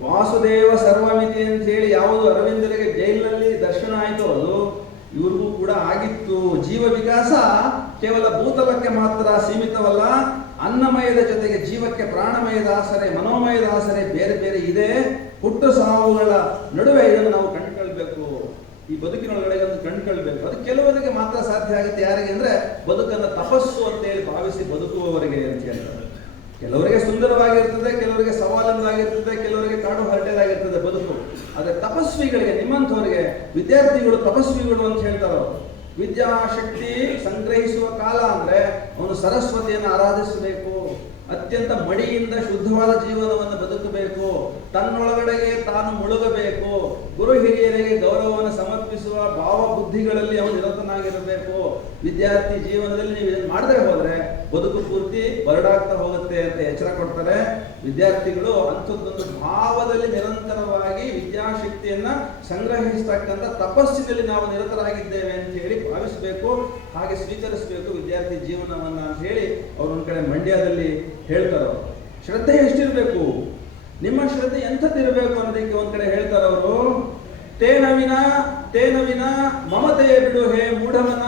ವಾಸುದೇವ ಸರ್ವಮಿತಿ ಅಂತ ಹೇಳಿ ಯಾವುದು ಅರವಿಂದರಿಗೆ ಜೈಲಿನಲ್ಲಿ ದರ್ಶನ ಆಯಿತು, ಅದು ಇವ್ರಿಗೂ ಕೂಡ ಆಗಿತ್ತು. ಜೀವ ವಿಕಾಸ ಕೇವಲ ಭೂತಲಕ್ಕೆ ಮಾತ್ರ ಸೀಮಿತವಲ್ಲ, ಅನ್ನಮಯದ ಜೊತೆಗೆ ಜೀವಕ್ಕೆ ಪ್ರಾಣಮಯದ ಆಸರೆ, ಮನೋಮಯದ ಆಸರೆ ಬೇರೆ ಬೇರೆ ಇದೆ. ಹುಟ್ಟು ಸಾವುಗಳ ನಡುವೆ ಇದನ್ನು ನಾವು ಕಂಡುಕೊಳ್ಬೇಕು, ಈ ಬದುಕಿನೊಳಗಡೆ ಒಂದು ಕಂಡುಕೊಳ್ಬೇಕು. ಅದು ಕೆಲವರಿಗೆ ಮಾತ್ರ ಸಾಧ್ಯ ಆಗುತ್ತೆ. ಯಾರಿಗೆ ಅಂದ್ರೆ ಬದುಕನ್ನು ತಪಸ್ಸು ಅಂತ ಹೇಳಿ ಭಾವಿಸಿ ಬದುಕುವವರಿಗೆ ಅಂತ ಹೇಳ್ತಾರೆ. ಕೆಲವರಿಗೆ ಸುಂದರವಾಗಿರ್ತದೆ, ಕೆಲವರಿಗೆ ಸವಾಲಿಂದಾಗಿರ್ತದೆ, ಕೆಲವರಿಗೆ ಕಾಡು ಹರಟೆದಾಗಿರ್ತದೆ ಬದುಕು. ಆದ್ರೆ ತಪಸ್ವಿಗಳಿಗೆ, ನಿಮ್ಮಂಥವರಿಗೆ, ವಿದ್ಯಾರ್ಥಿಗಳು ತಪಸ್ವಿಗಳು ಅಂತ ಹೇಳ್ತಾರೆ. ವಿದ್ಯಾಶಕ್ತಿ ಸಂಗ್ರಹಿಸುವ ಕಾಲ ಅಂದ್ರೆ ಅವನು ಸರಸ್ವತಿಯನ್ನು ಆರಾಧಿಸಬೇಕು, ಅತ್ಯಂತ ಮಡಿಯಿಂದ ಶುದ್ಧವಾದ ಜೀವನವನ್ನು ಬದುಕಬೇಕು, ತನ್ನೊಳಗಡೆಗೆ ತಾನು ಮುಳುಗಬೇಕು, ಗುರು ಹಿರಿಯರಿಗೆ ಗೌರವವನ್ನು ಸಮರ್ಪಿಸುವ ಭಾವ ಬುದ್ಧಿಗಳಲ್ಲಿ ಅವನು ನಿರತನಾಗಿರಬೇಕು. ವಿದ್ಯಾರ್ಥಿ ಜೀವನದಲ್ಲಿ ನೀವು ಇದನ್ನು ಮಾಡದೆ ಹೋದ್ರೆ ಬದುಕು ಪೂರ್ತಿ ಬರಡಾಗ್ತಾ ಹೋಗುತ್ತೆ ಅಂತ ಎಚ್ಚರ ಕೊಡ್ತಾರೆ. ವಿದ್ಯಾರ್ಥಿಗಳು ಅಂಥದ್ದೊಂದು ಭಾವದಲ್ಲಿ ನಿರಂತರವಾಗಿ ವಿದ್ಯಾಶಕ್ತಿಯನ್ನ ಸಂಗ್ರಹಿಸತಕ್ಕಂಥ ತಪಸ್ಸಿನಲ್ಲಿ ನಾವು ನಿರತರಾಗಿದ್ದೇವೆ ಅಂತ ಹೇಳಿ ಭಾವಿಸಬೇಕು, ಹಾಗೆ ಸ್ವೀಕರಿಸಬೇಕು ವಿದ್ಯಾರ್ಥಿ ಜೀವನವನ್ನ ಅಂತ ಹೇಳಿ ಅವರು ಒಂದ್ ಕಡೆ ಮಂಡ್ಯದಲ್ಲಿ ಹೇಳ್ತಾರ. ಶ್ರದ್ಧೆ ಎಷ್ಟಿರ್ಬೇಕು, ನಿಮ್ಮ ಶ್ರದ್ಧೆ ಎಂಥದ್ದಿರಬೇಕು ಅನ್ನೋದಕ್ಕೆ ಒಂದ್ ಕಡೆ ಹೇಳ್ತಾರ ಅವರು. ತೇನವಿನ ಮಮತೆಯ ಬಿಡು ಹೇ ಮೂಢಮನ,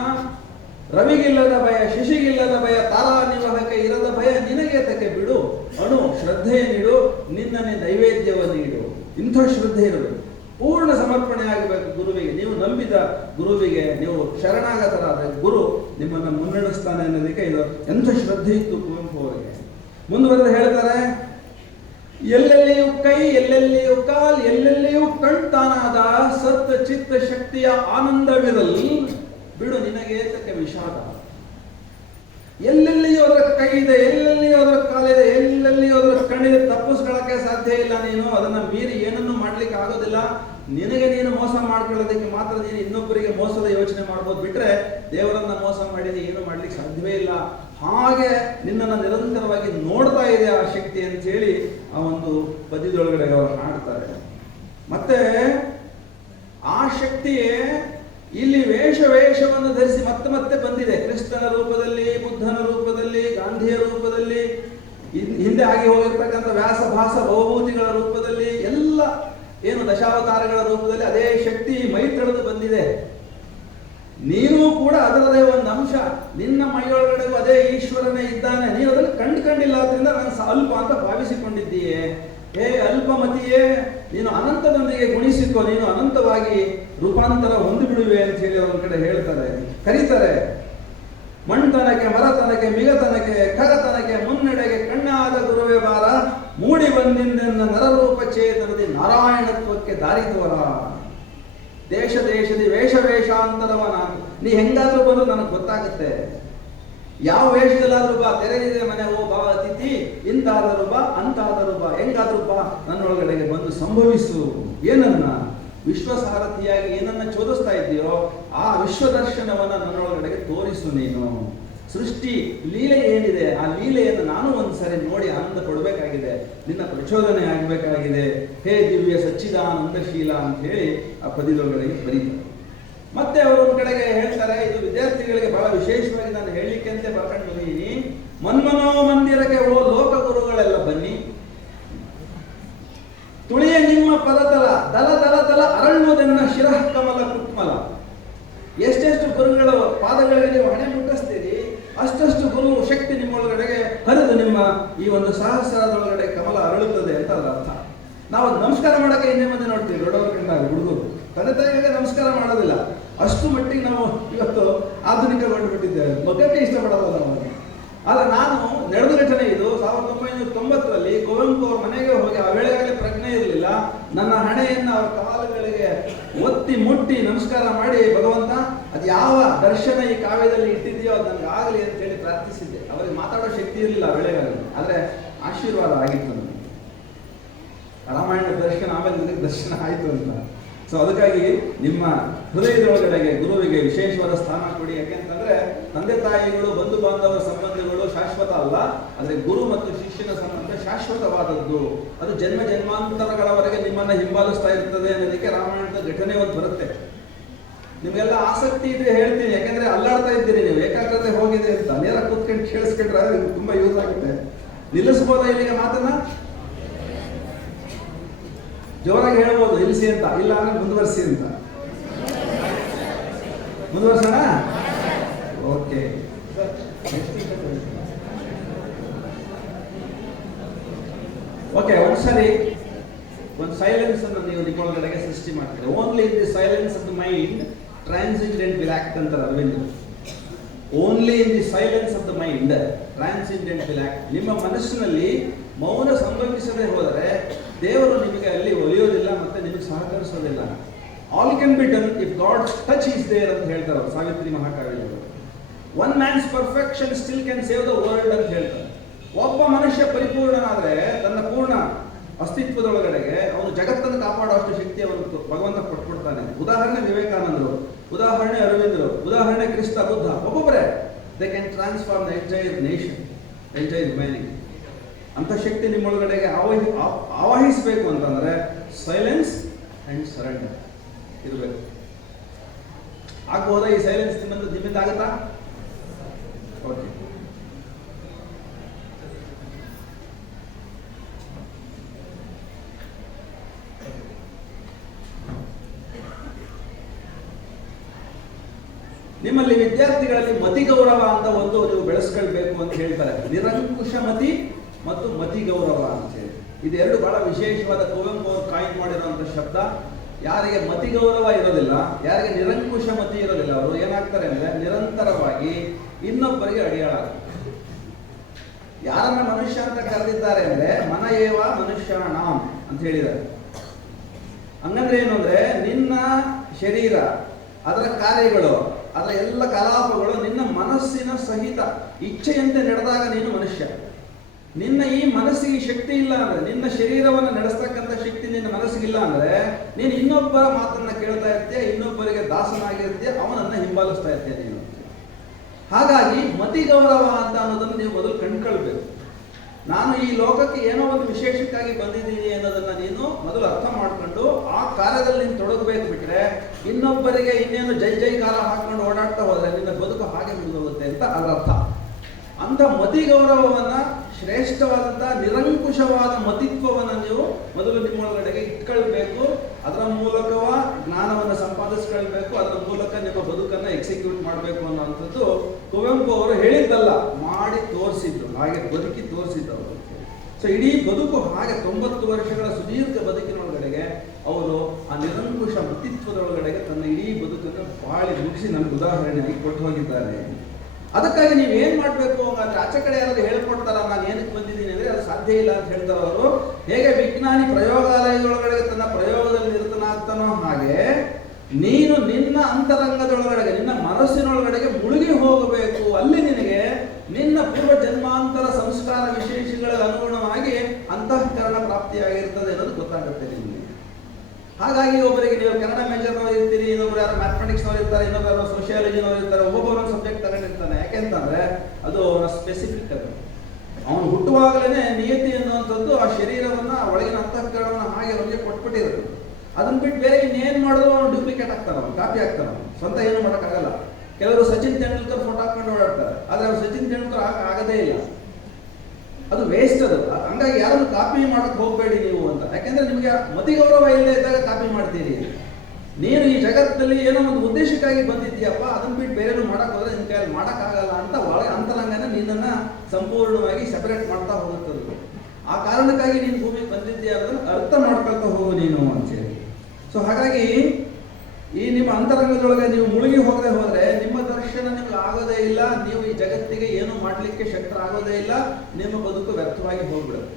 ರವಿಗಿಲ್ಲದ ಭಯ ಶಿಶಿಗಿಲ್ಲದ ಭಯ, ತಾರಾ ನಿವಾಹಕ್ಕೆ ಇರದ ಭಯ ನಿನಗೆ ತಕ್ಕೆ ಬಿಡು, ಅಣು ಶ್ರದ್ಧೆಯ ನೀಡು, ನಿನ್ನನೆ ನೈವೇದ್ಯವ ನೀಡು. ಇಂಥ ಶ್ರದ್ಧೆ ಇರಬೇಕು, ಪೂರ್ಣ ಸಮರ್ಪಣೆ ಆಗಬೇಕು ಗುರುವಿಗೆ. ನೀವು ನಂಬಿದ ಗುರುವಿಗೆ ನೀವು ಶರಣಾಗತರಾದ ಗುರು ನಿಮ್ಮನ್ನು ಮುನ್ನಡೆಸ್ತಾನೆ ಅನ್ನೋದಕ್ಕೆ ಇದು ಎಂಥ ಶ್ರದ್ಧೆ ಇತ್ತು ಕುವೆಂಪು ಅವರಿಗೆ. ಮುಂದುವರೆದು ಹೇಳ್ತಾರೆ, ಎಲ್ಲೆಲ್ಲಿಯೂ ಕೈ ಎಲ್ಲೆಲ್ಲಿಯೂ ಕಾಲ್ ಎಲ್ಲೆಲ್ಲಿಯೂ ಕಣ್ತಾನಾದ ಸತ್ ಚಿತ್ತ ಶಕ್ತಿಯ ಆನಂದವಿರಲಿ, ಬಿಡು ನಿನಗೆ ತಕ್ಕ ವಿಷಾದ. ಎಲ್ಲೆಲ್ಲಿಯೂ ಅದರ ಕೈ ಇದೆ, ಎಲ್ಲೆಲ್ಲಿಯೂ ಅದರ ಕಾಲಿದೆ, ಎಲ್ಲೆಲ್ಲಿಯೂ ಅದರ ಕಣ್ಣಿದೆ, ತಪ್ಪಿಸ್ಕೊಳ್ಳಕ್ಕೆ ಸಾಧ್ಯ ಇಲ್ಲ. ನೀನು ಅದನ್ನ ಮೀರಿ ಏನನ್ನು ಮಾಡ್ಲಿಕ್ಕೆ ಆಗೋದಿಲ್ಲ. ನಿನಗೆ ನೀನು ಮೋಸ ಮಾಡ್ಕೊಳ್ಳೋದಕ್ಕೆ ಮಾತ್ರ ನೀನು ಇನ್ನೊಬ್ಬರಿಗೆ ಮೋಸದ ಯೋಚನೆ ಮಾಡ್ಬೋದು, ಬಿಟ್ರೆ ದೇವರನ್ನ ಮೋಸ ಮಾಡಿ ಏನು ಮಾಡ್ಲಿಕ್ಕೆ ಸಾಧ್ಯವೇ ಇಲ್ಲ. ಹಾಗೆ ನಿನ್ನನ್ನು ನಿರಂತರವಾಗಿ ನೋಡ್ತಾ ಇದೆ ಆ ಶಕ್ತಿ ಅಂತ ಹೇಳಿ ಆ ಒಂದು ಪದ್ಯದೊಳಗಡೆ ಅವರು ಹಾಡ್ತಾರೆ. ಮತ್ತೆ ಆ ಶಕ್ತಿಯೇ ಇಲ್ಲಿ ವೇಷವನ್ನು ಧರಿಸಿ ಮತ್ತೆ ಮತ್ತೆ ಬಂದಿದೆ. ಕೃಷ್ಣನ ರೂಪದಲ್ಲಿ, ಬುದ್ಧನ ರೂಪದಲ್ಲಿ, ಗಾಂಧಿಯ ರೂಪದಲ್ಲಿ, ಹಿಂದೆ ಆಗಿ ಹೋಗಿರ್ತಕ್ಕಂಥ ವ್ಯಾಸ ಭಾಸ ಭವಭೂತಿಗಳ ರೂಪದಲ್ಲಿ, ಎಲ್ಲ ಏನು ದಶಾವತಾರಗಳ ರೂಪದಲ್ಲಿ ಅದೇ ಶಕ್ತಿ ಮೈತಳೆದು ಬಂದಿದೆ. ನೀನು ಕೂಡ ಅದರದೇ ಒಂದು ಅಂಶ, ನಿನ್ನ ಮೈಯೊಳಗಡೆಗೂ ಅದೇ ಈಶ್ವರನೇ ಇದ್ದಾನೆ. ನೀನು ಅದನ್ನು ಕಂಡಿಲ್ಲ, ಆದ್ರಿಂದ ನಾನು ಅಲ್ಪ ಅಂತ ಭಾವಿಸಿಕೊಂಡಿದ್ದೀಯೇ. ಹೇ ಅಲ್ಪಮತಿಯೇ, ನೀನು ಅನಂತದೊಂದಿಗೆ ಗುಣಿಸಿಕೊ, ನೀನು ಅನಂತವಾಗಿ ರೂಪಾಂತರ ಹೊಂದಿ ಬಿಡುವೆ ಅಂತ ಹೇಳಿ ಒಂದ್ ಕಡೆ ಹೇಳ್ತಾರೆ, ಕರೀತಾರೆ. ಮಣ್ತನಕ್ಕೆ ಮರತನಕ್ಕೆ ಮಿಗತನಕ್ಕೆ ಖಗತನಕ್ಕೆ ಮುನ್ನಡೆಗೆ ಕಣ್ಣಾದ ಗುರುವೇ ಬಾರ ಮೂಡಿ ಬಂದಿಂದೆನ್ನ ನರರೂಪ ಚೇತನದಿ ನಾರಾಯಣತ್ವಕ್ಕೆ ದಾರಿತೋರ. ದೇಶ ದೇಶದಿ ವೇಷ ವೇಷಾಂತರವನ ನೀ ಹೆಂಗಾದ್ರೂ ಬಂದು ನನಗೆ ಗೊತ್ತಾಗುತ್ತೆ. ಯಾವ ವೇಷದಲ್ಲಾದ್ರೂ ಬಾ, ತೆರೆದಿದೆ ಮನೆ ಓ ಬಾ ಅತಿಥಿ, ಇಂತಾದರೂ ಬಾ ಅಂತಾದರೂ ಬಾ, ಹೆಂಗಾದ್ರೂ ಬಾ ನನ್ನೊಳಗಡೆಗೆ ಬಂದು ಸಂಭವಿಸು. ಏನನ್ನ ವಿಶ್ವಸಾರಥಿಯಾಗಿ ಏನನ್ನ ಚೋದಿಸ್ತಾ ಇದ್ದೀಯೋ ಆ ವಿಶ್ವದರ್ಶನವನ್ನ ನನ್ನೊಳಗಡೆಗೆ ತೋರಿಸು. ನೀನು ಸೃಷ್ಟಿ ಲೀಲೆ ಏನಿದೆ ಆ ಲೀಲೆಯನ್ನು ನಾನು ಒಂದ್ಸರಿ ನೋಡಿ ಆನಂದ ಪಡಬೇಕಾಗಿದೆ, ನಿನ್ನ ಪ್ರಚೋದನೆ ಆಗಬೇಕಾಗಿದೆ. ಹೇ ದಿವ್ಯ ಸಚ್ಚಿದಾನಂದಶೀಲ ಅಂತ ಹೇಳಿ ಆ ಪದ್ಯದೊಳಗಡೆಗೆ ಬರೀತಾರೆ. ಮತ್ತೆ ಅವರು ಒಂದ್ ಕಡೆಗೆ ಹೇಳ್ತಾರೆ, ಇದು ವಿದ್ಯಾರ್ಥಿಗಳಿಗೆ ಬಹಳ ವಿಶೇಷವಾಗಿ ನಾನು ಹೇಳಲಿಕ್ಕೆ ಅಂತ ಬರ್ಕೊಂಡು ಬಂದಿದ್ದೀನಿ. ಮನ್ಮನೋ ಮಂದಿರಕ್ಕೆ ಓ ಲೋಕ ಗುರುಗಳೆಲ್ಲ ಬನ್ನಿ, ತುಳಿಯ ನಿಮ್ಮ ಪದತಲ ದಲ ದಲ ದಲ ಅರಳುವುದನ್ನ ಶಿರಃ ಕಮಲ ಕುಟ್ಮಲ. ಎಷ್ಟೆಷ್ಟು ಗುರುಗಳ ಪಾದಗಳಿಗೆ ನೀವು ಹಣೆ ಮುಟ್ಟಿಸ್ತೀರಿ, ಅಷ್ಟಷ್ಟು ಗುರು ಶಕ್ತಿ ನಿಮ್ಮೊಳಗಡೆಗೆ ಹರಿದು ನಿಮ್ಮ ಈ ಒಂದು ಸಹಸ್ರದೊಳಗಡೆ ಕಮಲ ಅರಳುತ್ತದೆ ಅಂತ ಅದರ ಅರ್ಥ. ನಾವು ನಮಸ್ಕಾರ ಮಾಡಕ್ಕೆ ಹಿಂದೆ ಮುಂದೆ ನೋಡ್ತೀವಿ, ದೊಡ್ಡವರು ಕಂಡಾಗ ಹುಡುಗರು ತಂದೆ ತಾಯಿಗೆ ನಮಸ್ಕಾರ ಮಾಡೋದಿಲ್ಲ. ಅಷ್ಟು ಮಟ್ಟಿಗೆ ನಾವು ಇವತ್ತು ಆಧುನಿಕಗೊಂಡು ಬಿಟ್ಟಿದ್ದೇವೆ, ಮಗಕ್ಕೆ ಇಷ್ಟಪಡೋಲ್ಲ ನಾವು. ಆದ್ರೆ ನಾನು ನಡೆದ ಘಟನೆ ಇದು. 1990ರಲ್ಲಿ ಕುವೆಂಪು ಅವ್ರ ಮನೆಗೆ ಹೋಗಿ, ಆ ವೇಳೆಗಾಗಲೇ ಪ್ರಜ್ಞೆ ಇರಲಿಲ್ಲ. ನನ್ನ ಹಣೆಯನ್ನು ಅವ್ರ ಕಾಲುಗಳಿಗೆ ಒತ್ತಿ ಮುಟ್ಟಿ ನಮಸ್ಕಾರ ಮಾಡಿ, ಭಗವಂತ ಅದು ಯಾವ ದರ್ಶನ ಈ ಕಾವ್ಯದಲ್ಲಿ ಇಟ್ಟಿದೆಯೋ ಅದು ನನಗೆ ಆಗಲಿ ಅಂತ ಹೇಳಿ ಪ್ರಾರ್ಥಿಸಿದ್ದೆ. ಅವರಿಗೆ ಮಾತಾಡೋ ಶಕ್ತಿ ಇರಲಿಲ್ಲ ಆ ವೇಳೆಗಾಗಲೇ, ಆದ್ರೆ ಆಶೀರ್ವಾದ ಆಗಿತ್ತು ನನಗೆ. ರಾಮಾಯಣ ದರ್ಶನ ಆಮೇಲೆ ನನಗೆ ದರ್ಶನ ಆಯಿತು ಅಂತ. ಸೊ ಅದಕ್ಕಾಗಿ ನಿಮ್ಮ ಹೃದಯದೊಳಗಡೆಗೆ ಗುರುವಿಗೆ ವಿಶೇಷವಾದ ಸ್ಥಾನ ಕೊಡಿ. ಯಾಕೆಂತಂದ್ರೆ ತಂದೆ ತಾಯಿಗಳು ಬಂಧು ಬಾಂಧವರ ಸಂಬಂಧಗಳು ಶಾಶ್ವತ ಅಲ್ಲ, ಆದರೆ ಗುರು ಮತ್ತು ಶಿಷ್ಯನ ಸಂಬಂಧ ಶಾಶ್ವತವಾದದ್ದು. ಅದು ಜನ್ಮ ಜನ್ಮಾಂತರಗಳವರೆಗೆ ನಿಮ್ಮನ್ನ ಹಿಂಬಾಲಿಸ್ತಾ ಇರ್ತದೆ ಅನ್ನೋದಕ್ಕೆ ರಾಮಾಯಣದ ಘಟನೆ ಒಂದು ಬರುತ್ತೆ. ನಿಮ್ಗೆಲ್ಲ ಆಸಕ್ತಿ ಇದ್ರೆ ಹೇಳ್ತೀನಿ, ಯಾಕಂದ್ರೆ ಅಲ್ಲಾಡ್ತಾ ಇದ್ದೀರಿ ನೀವು, ಏಕಾಗ್ರತೆ ಹೋಗಿದೆ ಅಂತ. ನೇರ ಕೂತ್ಕೊಂಡು ಕೇಳಿಸ್ಕೊಂಡ್ರೆ ನಿಮ್ಗೆ ತುಂಬಾ ಯೂಸ್ ಆಗುತ್ತೆ. ನಿಲ್ಲಿಸ್ಬೋದಾ ಇಲ್ಲಿಗೆ ಮಾತನ್ನ? ಜೋರಾಗಿ ಹೇಳ್ಬೋದು ನಿಲ್ಲಿಸಿ ಅಂತ, ಇಲ್ಲ ಅಂದ್ರೆ ಮುಂದುವರಿಸಿ ಅಂತ. ಮುಂದುವರ್ಸೋಣ? ಓಕೆ. ಓಕೆ, ಒಂದ್ಸರಿ ಒಂದು ಸೈಲೆನ್ಸ್ ಅನ್ನು ನೀವು ನಿಮ್ಮೊಳಗಡೆಗೆ ಸೃಷ್ಟಿ ಮಾಡ್ತೀರಿ. Only in the silence of the mind transcendent will act ಅಂತಾರೆ Aravind. Only in the silence of the mind transcendent will act. ನಿಮ್ಮ ಮನಸ್ಸಿನಲ್ಲಿ ಮೌನ ಸಂಭವಿಸದೆ ಹೋದರೆ ದೇವರು ನಿಮಗೆ ಅಲ್ಲಿ ಒಲಿಯೋದಿಲ್ಲ, ಮತ್ತೆ ನಿಮಗೆ ಸಹಕರಿಸೋದಿಲ್ಲ. All can be done if God's touch is there ಅಂತ ಹೇಳ್ತಾರೆ ಸಾವಿತ್ರಿ ಮಹಾಕಾವ್ಯದವರು. One man's perfection still can save the world ಅಂತ ಹೇಳ್ತಾರೆ. ಒಬ್ಬ ಮನುಷ್ಯ ಪರಿಪೂರ್ಣನಾದ್ರೆ ತನ್ನ ಪೂರ್ಣ ಅಸ್ತಿತ್ವದೊಳಗಡೆಗೆ ಅವನು ಜಗತ್ತನ್ನು ಕಾಪಾಡುವಷ್ಟು ಶಕ್ತಿ ಅವನು ಭಗವಂತ ಕೊಟ್ಬಿಡ್ತಾನೆ. ಉದಾಹರಣೆ ವಿವೇಕಾನಂದರು, ಉದಾಹರಣೆ ಅರವಿಂದರು, ಉದಾಹರಣೆ ಕ್ರಿಸ್ತ ಬುದ್ಧ. ಒಬ್ಬೊಬ್ಬರೇ they can transform the entire nation, entire humanity. ಅಂತ ಶಕ್ತಿ ನಿಮ್ಮೊಳಗಡೆಗೆ ಆವಾಹಿಸಬೇಕು ಅಂತಂದ್ರೆ ಸೈಲೆನ್ಸ್ ಅಂಡ್ ಸರೆಂಡರ್ ಇರಬೇಕು. ಆಗ್ಬೋದಾ ಈ ಸೈಲೆನ್ಸ್ ನಿಮ್ಮಿಂದ ಆಗುತ್ತಾ? ಓಕೆ. ನಿಮ್ಮಲ್ಲಿ ವಿದ್ಯಾರ್ಥಿಗಳಲ್ಲಿ ಮತಿ ಗೌರವ ಅಂತ ಒಂದು ನೀವು ಬೆಳೆಸ್ಕೊಳ್ಬೇಕು ಅಂತ ಹೇಳ್ತಾರೆ. ನಿರಂಕುಶ ಮತಿ ಮತ್ತು ಮತಿ ಗೌರವ ಅಂತ ಹೇಳಿ ಇದೆರಡು ಬಹಳ ವಿಶೇಷವಾದ ಕುವೆಂಪು ಅವರು ಕಾಯಿನ್ ಮಾಡಿರುವಂತ ಶಬ್ದ. ಯಾರಿಗೆ ಮತಿ ಗೌರವ ಇರೋದಿಲ್ಲ, ಯಾರಿಗೆ ನಿರಂಕುಶ ಮತಿ ಇರೋದಿಲ್ಲ, ಅವರು ಏನಾಗ್ತಾರೆ ಅಂದ್ರೆ ನಿರಂತರವಾಗಿ ಇನ್ನೊಬ್ಬರಿಗೆ ಅಡಿಯಾಳಾಗ್ತಾರೆ. ಯಾರನ್ನ ಮನುಷ್ಯ ಅಂತ ಕರೆದಿದ್ದಾರೆ ಅಂದ್ರೆ ಮನ ಏವ ಮನುಷ್ಯಾಣಾಂ ಅಂತ ಹೇಳಿದ್ದಾರೆ. ಹಂಗಂದ್ರೆ ಏನು ಅಂದ್ರೆ ನಿನ್ನ ಶರೀರ, ಅದರ ಕಾರ್ಯಗಳು, ಅದರ ಎಲ್ಲ ಕಲಾಪಗಳು ನಿನ್ನ ಮನಸ್ಸಿನ ಸಹಿತ ಇಚ್ಛೆಯಂತೆ ನಡೆದಾಗ ನೀನು ಮನುಷ್ಯ. ನಿನ್ನ ಈ ಮನಸ್ಸಿಗೆ ಶಕ್ತಿ ಇಲ್ಲ ಅಂದ್ರೆ, ನಿನ್ನ ಶರೀರವನ್ನು ನಡೆಸ್ತಕ್ಕಂಥ ಶಕ್ತಿ ನಿನ್ನ ಮನಸ್ಸಿಗಿಲ್ಲ ಅಂದ್ರೆ ನೀನು ಇನ್ನೊಬ್ಬರ ಮಾತನ್ನ ಕೇಳ್ತಾ ಇರ್ತೀಯ, ಇನ್ನೊಬ್ಬರಿಗೆ ದಾಸನಾಗಿರ್ತೀಯ, ಅವನನ್ನ ಹಿಂಬಾಲಿಸ್ತಾ ಇರ್ತೀಯ ನೀನು. ಹಾಗಾಗಿ ಮತಿ ಗೌರವ ಅಂತ ಅನ್ನೋದನ್ನು ನೀವು ಮೊದಲು ಕಂಡುಕೊಳ್ಬೇಕು. ನಾನು ಈ ಲೋಕಕ್ಕೆ ಏನೋ ಒಂದು ವಿಶೇಷಕ್ಕಾಗಿ ಬಂದಿದ್ದೀನಿ ಅನ್ನೋದನ್ನ ನೀನು ಮೊದಲು ಅರ್ಥ ಮಾಡ್ಕೊಂಡು ಆ ಕಾರ್ಯದಲ್ಲಿ ನೀನು ತೊಡಗಬೇಕು. ಬಿಟ್ರೆ ಇನ್ನೊಬ್ಬರಿಗೆ ಇನ್ನೇನು ಜೈ ಜೈಕಾರ ಹಾಕೊಂಡು ಓಡಾಡ್ತಾ ಹೋದ್ರೆ ನಿನ್ನ ಬದುಕು ಹಾಗೆ ಮುಗಿದೋಗುತ್ತೆ ಅಂತ ಅದರ ಅರ್ಥ. ಅಂತ ಮತಿ ಗೌರವವನ್ನ, ಶ್ರೇಷ್ಠವಾದಂತಹ ನಿರಂಕುಶವಾದ ಮತಿತ್ವವನ್ನು ನೀವು ಮೊದಲು ನಿಮ್ಮೊಳಗಡೆಗೆ ಇಟ್ಕೊಳ್ಬೇಕು. ಅದರ ಮೂಲಕವ ಜ್ಞಾನವನ್ನು ಸಂಪಾದಿಸ್ಕೊಳ್ಬೇಕು. ಅದರ ಮೂಲಕ ನಿಮ್ಮ ಬದುಕನ್ನು ಎಕ್ಸಿಕ್ಯೂಟ್ ಮಾಡಬೇಕು ಅನ್ನೋಂಥದ್ದು ಕುವೆಂಪು ಅವರು ಹೇಳಿದ್ದಲ್ಲ, ಮಾಡಿ ತೋರಿಸಿದ್ರು, ಹಾಗೆ ಬದುಕಿ ತೋರಿಸಿದ್ರು ಅವರು. ಸೊ ಇಡೀ ಬದುಕು ಹಾಗೆ 90 ವರ್ಷಗಳ ಸುದೀರ್ಘ ಬದುಕಿನೊಳಗಡೆಗೆ ಅವರು ಆ ನಿರಂಕುಶ ಮತಿತ್ವದೊಳಗಡೆಗೆ ತನ್ನ ಇಡೀ ಬದುಕನ್ನು ಬಾಳಿ ಮುಗಿಸಿ ನಮ್ಗೆ ಉದಾಹರಣೆಯಾಗಿ ಕೊಟ್ಟು ಹೋಗಿದ್ದಾರೆ. ಅದಕ್ಕಾಗಿ ನೀವು ಏನ್ ಮಾಡಬೇಕು ಅಂದ್ರೆ ಆಚೆ ಕಡೆ ಯಾರಾದ್ರು ಹೇಳ್ಕೊಡ್ತಾರ ನಾನು ಏನಕ್ಕೆ ಬಂದಿದ್ದೀನಿ ಅಂದ್ರೆ ಅದು ಸಾಧ್ಯ ಇಲ್ಲ ಅಂತ ಹೇಳ್ತಾರೆ ಅವರು. ಹೇಗೆ ವಿಜ್ಞಾನಿ ಪ್ರಯೋಗಾಲಯದೊಳಗಡೆ ತನ್ನ ಪ್ರಯೋಗದಲ್ಲಿ ನಿರತನಾಗ್ತಾನೋ ಹಾಗೆ ನೀನು ನಿನ್ನ ಅಂತರಂಗದೊಳಗಡೆಗೆ ನಿನ್ನ ಮನಸ್ಸಿನೊಳಗಡೆಗೆ ಮುಳುಗಿ ಹೋಗಬೇಕು. ಅಲ್ಲಿ ನಿನಗೆ ನಿನ್ನ ಪೂರ್ವ ಜನ್ಮಾಂತರ ಸಂಸ್ಕಾರ ವಿಶೇಷಗಳ ಅನುಗುಣವಾಗಿ ಅಂತಃಕರಣ ಪ್ರಾಪ್ತಿಯಾಗಿರ್ತದೆ ಅನ್ನೋದು ಗೊತ್ತಾಗುತ್ತೆ ನಿಮಗೆ. ಹಾಗಾಗಿ ಒಬ್ಬರಿಗೆ ನೀವು ಕನ್ನಡ ಮೇಜರ್ನವ್ರು ಇರ್ತೀರಿ, ಇನ್ನೊಬ್ರು ಯಾರು ಮ್ಯಾಥಮೆಟಿಕ್ಸ್ನವ್ರು ಇರ್ತಾರೆ, ಇನ್ನೊಬ್ರು ಯಾರು ಸೋಷಿಯಾಲಜಿನವ್ರು ಇರ್ತಾರೆ, ಒಬ್ಬೊಬ್ಬರು ಒಂದು ಸಬ್ಜೆಕ್ಟ್ ತಗೊಂಡಿರ್ತಾನೆ. ಯಾಕೆಂತಂದ್ರೆ ಅದು ಅವನ ಸ್ಪೆಸಿಫಿಕ್. ಅದು ಅವನು ಹುಟ್ಟುವಾಗಲೇ ನಿಯತಿ ಅನ್ನುವಂಥದ್ದು ಆ ಶರೀರವನ್ನ ಒಳಗಿನ ಅಂತಃಕರಣವನ್ನ ಹಾಗೆ ಅವನಿಗೆ ಕೊಟ್ಬಿಟ್ಟಿರುತ್ತೆ. ಅದನ್ನ ಬಿಟ್ಟು ಬೇರೆ ಇನ್ನೇನು ಮಾಡಿದ್ರು ಅವನು ಡೂಪ್ಲಿಕೇಟ್ ಆಗ್ತಾನೆ, ಅವನು ಕಾಪಿ ಆಗ್ತಾನೆ, ಸ್ವಂತ ಏನು ಮಾಡೋಕ್ಕಾಗಲ್ಲ. ಕೆಲವರು ಸಚಿನ್ ತೆಂಡೂಲ್ಕರ್ ಫೋಟೋ ಹಾಕೊಂಡು ಓಡಾಡ್ತಾರೆ, ಆದ್ರೆ ಅವ್ರು ಸಚಿನ್ ತೆಂಡೂಲ್ಕರ್ ಆಗದೇ ಇಲ್ಲ. ಅದು ವೇಸ್ಟ್. ಅದು ಹಂಗಾಗಿ ಯಾರನ್ನು ಕಾಪಿ ಮಾಡಕ್ ಹೋಗಬೇಡಿ ನೀವು ಅಂತ. ಯಾಕೆಂದ್ರೆ ನಿಮಗೆ ಮತಿ ಗೌರವ ಇಲ್ಲದೆ ಇದ್ದಾಗ ಕಾಪಿ ಮಾಡ್ತೀರಿ. ನೀನು ಈ ಜಗತ್ತಲ್ಲಿ ಏನೋ ಒಂದು ಉದ್ದೇಶಕ್ಕಾಗಿ ಬಂದಿದ್ದೀಯಪ್ಪ, ಅದನ್ನ ಬಿಟ್ಟು ಬೇರೆನೂ ಮಾಡಕ್ ಹೋದ್ರೆ ನಿನ್ ಕೈಯಲ್ಲಿ ಮಾಡಕ್ಕಾಗಲ್ಲ ಅಂತ ಒಳಗೆ ಅಂತರಂಗನ ನಿನ್ನನ್ನ ಸಂಪೂರ್ಣವಾಗಿ ಸೆಪರೇಟ್ ಮಾಡ್ತಾ ಹೋಗುತ್ತದೆ. ಆ ಕಾರಣಕ್ಕಾಗಿ ನೀನು ಭೂಮಿಗೆ ಬಂದಿದ್ದೀಯ ಅದನ್ನು ಅರ್ಥ ಮಾಡ್ಕೊಳ್ತಾ ಹೋಗು ನೀನು ಅಂತೇಳಿ. ಸೊ ಹಾಗಾಗಿ ಈ ನಿಮ್ಮ ಅಂತರಂಗದೊಳಗೆ ನೀವು ಮುಳುಗಿ ಹೋಗದೆ ಹೋದ್ರೆ ನಿಮ್ಮ ದರ್ಶನ ನಿಮ್ಗೆ ಆಗೋದೇ ಇಲ್ಲ. ನೀವು ಈ ಜಗತ್ತಿಗೆ ಏನು ಮಾಡ್ಲಿಕ್ಕೆ ಶಕ್ತರಾಗೋದೇ ಇಲ್ಲ. ನಿಮ್ಮ ಬದುಕು ವ್ಯರ್ಥವಾಗಿ ಹೋಗ್ಬಿಡುತ್ತೆ.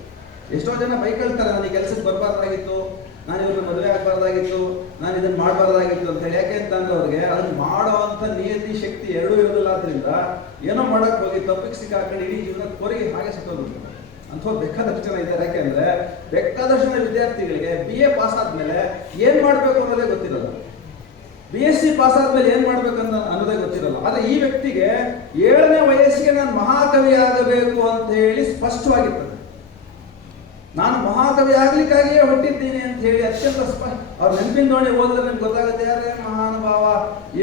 ಎಷ್ಟೋ ಜನ ಬೈಕಳ್ತಾರೆ, ನಾನು ಈ ಕೆಲಸಕ್ಕೆ ಬರಬಾರ್ದಾಗಿತ್ತು, ನಾನು ಇವ್ರನ್ನ ಮದುವೆ ಆಗಬಾರ್ದಾಗಿತ್ತು, ನಾನು ಇದನ್ನ ಮಾಡಬಾರ್ದಾಗಿತ್ತು ಅಂತ ಹೇಳಿ. ಯಾಕೆ ಅಂತಂದ್ರೆ ಅವ್ರಿಗೆ ಅದನ್ನ ಮಾಡುವಂತ ನಿಯತಿ ಶಕ್ತಿ ಎರಡೂ ಇರೋದಿಲ್ಲ. ಆದ್ರಿಂದ ಏನೋ ಮಾಡಕ್ ಹೋಗಿ ತಪ್ಪಿಗೆ ಸಿಕ್ಕಾಕೊಂಡು ಇಡೀ ಜೀವನ ಕೋರಿಗೆ ಹಾಗೆ ಸಿಕ್ಕೋಗ್ಬಿಡ್ತಾರೆ. ಅಂಥವ್ರು ಬೇಕಾದಷ್ಟು ಜನ ಇದ್ದಾರೆ. ಯಾಕೆಂದ್ರೆ ಬೇಕಾದಷ್ಟು ಜನ ವಿದ್ಯಾರ್ಥಿಗಳಿಗೆ BA ಪಾಸ್ ಆದ್ಮೇಲೆ ಏನ್ ಮಾಡ್ಬೇಕು ಅನ್ನೋದೇ ಗೊತ್ತಿರಲ್ಲ, BSc ಪಾಸ್ ಆದ್ಮೇಲೆ ಏನ್ ಮಾಡ್ಬೇಕಂತ ಅನ್ನೋದೇ ಗೊತ್ತಿರಲ್ಲ. ಆದ್ರೆ ಈ ವ್ಯಕ್ತಿಗೆ 7ನೇ ವಯಸ್ಸಿಗೆ ನಾನು ಮಹಾಕವಿ ಆಗಬೇಕು ಅಂತ ಹೇಳಿ ಸ್ಪಷ್ಟವಾಗಿರ್ತದೆ. ನಾನು ಮಹಾಕವಿ ಆಗ್ಲಿಕ್ಕಾಗಿಯೇ ಹುಟ್ಟಿದ್ದೀನಿ ಅಂತ ಹೇಳಿ ಅತ್ಯಂತ ಅವ್ರ ನೆನಪಿನ ನೋಡಿ ಓದಿದ್ರೆ ನಿಮ್ಗೆ ಗೊತ್ತಾಗುತ್ತೆ, ಯಾರೇ ಮಹಾನುಭಾವ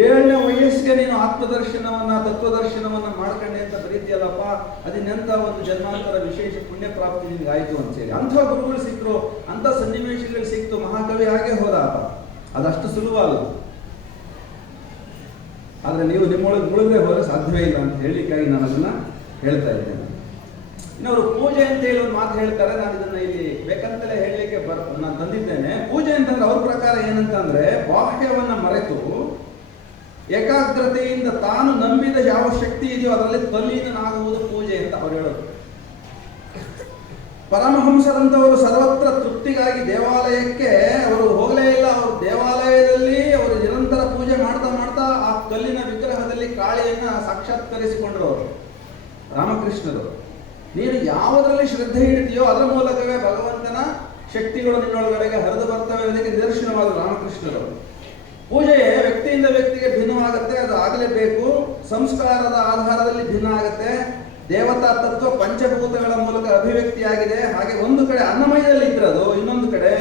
7ನೇ ವಯಸ್ಸಿಗೆ ನೀನು ಆತ್ಮದರ್ಶನವನ್ನ ತತ್ವದರ್ಶನವನ್ನ ಮಾಡ್ಕೊಂಡೆ ಅಂತ ಬರೀತಿಯಲ್ಲಪ್ಪ, ಅದಿನೆಂತ ಒಂದು ಜನ್ಮಾಂತರ ವಿಶೇಷ ಪುಣ್ಯ ಪ್ರಾಪ್ತಿ ನಿಮ್ಗೆ ಆಯ್ತು ಅಂತ ಹೇಳಿ. ಅಂಥ ಗುರುಗಳು ಸಿಕ್ಕರು, ಅಂಥ ಸನ್ನಿವೇಶಗಳು ಸಿಕ್ತು, ಮಹಾಕವಿ ಹಾಗೆ ಹೋದ. ಅದಷ್ಟು ಸುಲಭವಲ್ಲ. ಆದ್ರೆ ನೀವು ನಿಮ್ಮೊಳಗೆ ಮುಳುಗದೆ ಹೋದ್ರೆ ಸಾಧ್ಯವೇ ಇಲ್ಲ ಅಂತ ಹೇಳಿಕ್ಕಾಗಿ ನಾನು ಅದನ್ನ ಹೇಳ್ತಾ ಇದ್ದೇನೆ. ಇನ್ನವರು ಪೂಜೆ ಅಂತ ಹೇಳಿ ಒಂದು ಮಾತು ಹೇಳ್ತಾರೆ. ನಾನು ಇದನ್ನ ಇಲ್ಲಿ ಬೇಕಂತಲೇ ಹೇಳಲಿಕ್ಕೆ ನಾನು ತಂದಿದ್ದೇನೆ. ಪೂಜೆ ಅಂತಂದ್ರೆ ಅವ್ರ ಪ್ರಕಾರ ಏನಂತ ಅಂದ್ರೆ ಬಾಹ್ಯವನ್ನ ಮರೆತು ಏಕಾಗ್ರತೆಯಿಂದ ತಾನು ನಂಬಿದ ಯಾವ ಶಕ್ತಿ ಇದೆಯೋ ಅದರಲ್ಲಿ ತಲ್ಲೀನನಾಗುವುದು ಪೂಜೆ ಅಂತ ಅವ್ರು ಹೇಳೋದು. ಪರಮಹಂಸರಂತವರು ಸರ್ವತ್ರ ತೃಪ್ತಿಗಾಗಿ ದೇವಾಲಯಕ್ಕೆ ಅವರು ಹೋಗಲೇ ಇಲ್ಲ. ಅವರು ದೇವಾಲಯದಲ್ಲಿ ಅವರು ನಿರಂತರ ಪೂಜೆ ಮಾಡ್ತಾ ಮಾಡ್ತಾ ಆ ಕಲ್ಲಿನ ವಿಗ್ರಹದಲ್ಲಿ ಕಾಳಿಯನ್ನ ಸಾಕ್ಷಾತ್ಕರಿಸಿಕೊಂಡ್ರು ಅವರು ರಾಮಕೃಷ್ಣರು. ನೀನು ಯಾವುದರಲ್ಲಿ ಶ್ರದ್ಧೆ ಇಡ್ತೀಯೋ ಅದರ ಮೂಲಕವೇ ಭಗವಂತನ ಶಕ್ತಿಗಳು ನಿನ್ನೊಳಗಡೆಗೆ ಹರಿದು ಬರ್ತವೆ. ಅದಕ್ಕೆ ನಿದರ್ಶನವಾದ ರಾಮಕೃಷ್ಣರು. ಪೂಜೆ ವ್ಯಕ್ತಿಯಿಂದ ವ್ಯಕ್ತಿಗೆ ಭಿನ್ನವಾಗುತ್ತೆ, ಅದು ಆಗಲೇಬೇಕು. ಸಂಸ್ಕಾರದ ಆಧಾರದಲ್ಲಿ ಭಿನ್ನ ಆಗುತ್ತೆ. ದೇವತಾ ತತ್ವ ಪಂಚಭೂತಗಳ ಮೂಲಕ ಅಭಿವ್ಯಕ್ತಿಯಾಗಿದೆ. ಹಾಗೆ ಒಂದು ಕಡೆ ಅನ್ನಮಯದಲ್ಲಿ ಇದ್ರದು, ಇನ್ನೊಂದು ಕಡೆ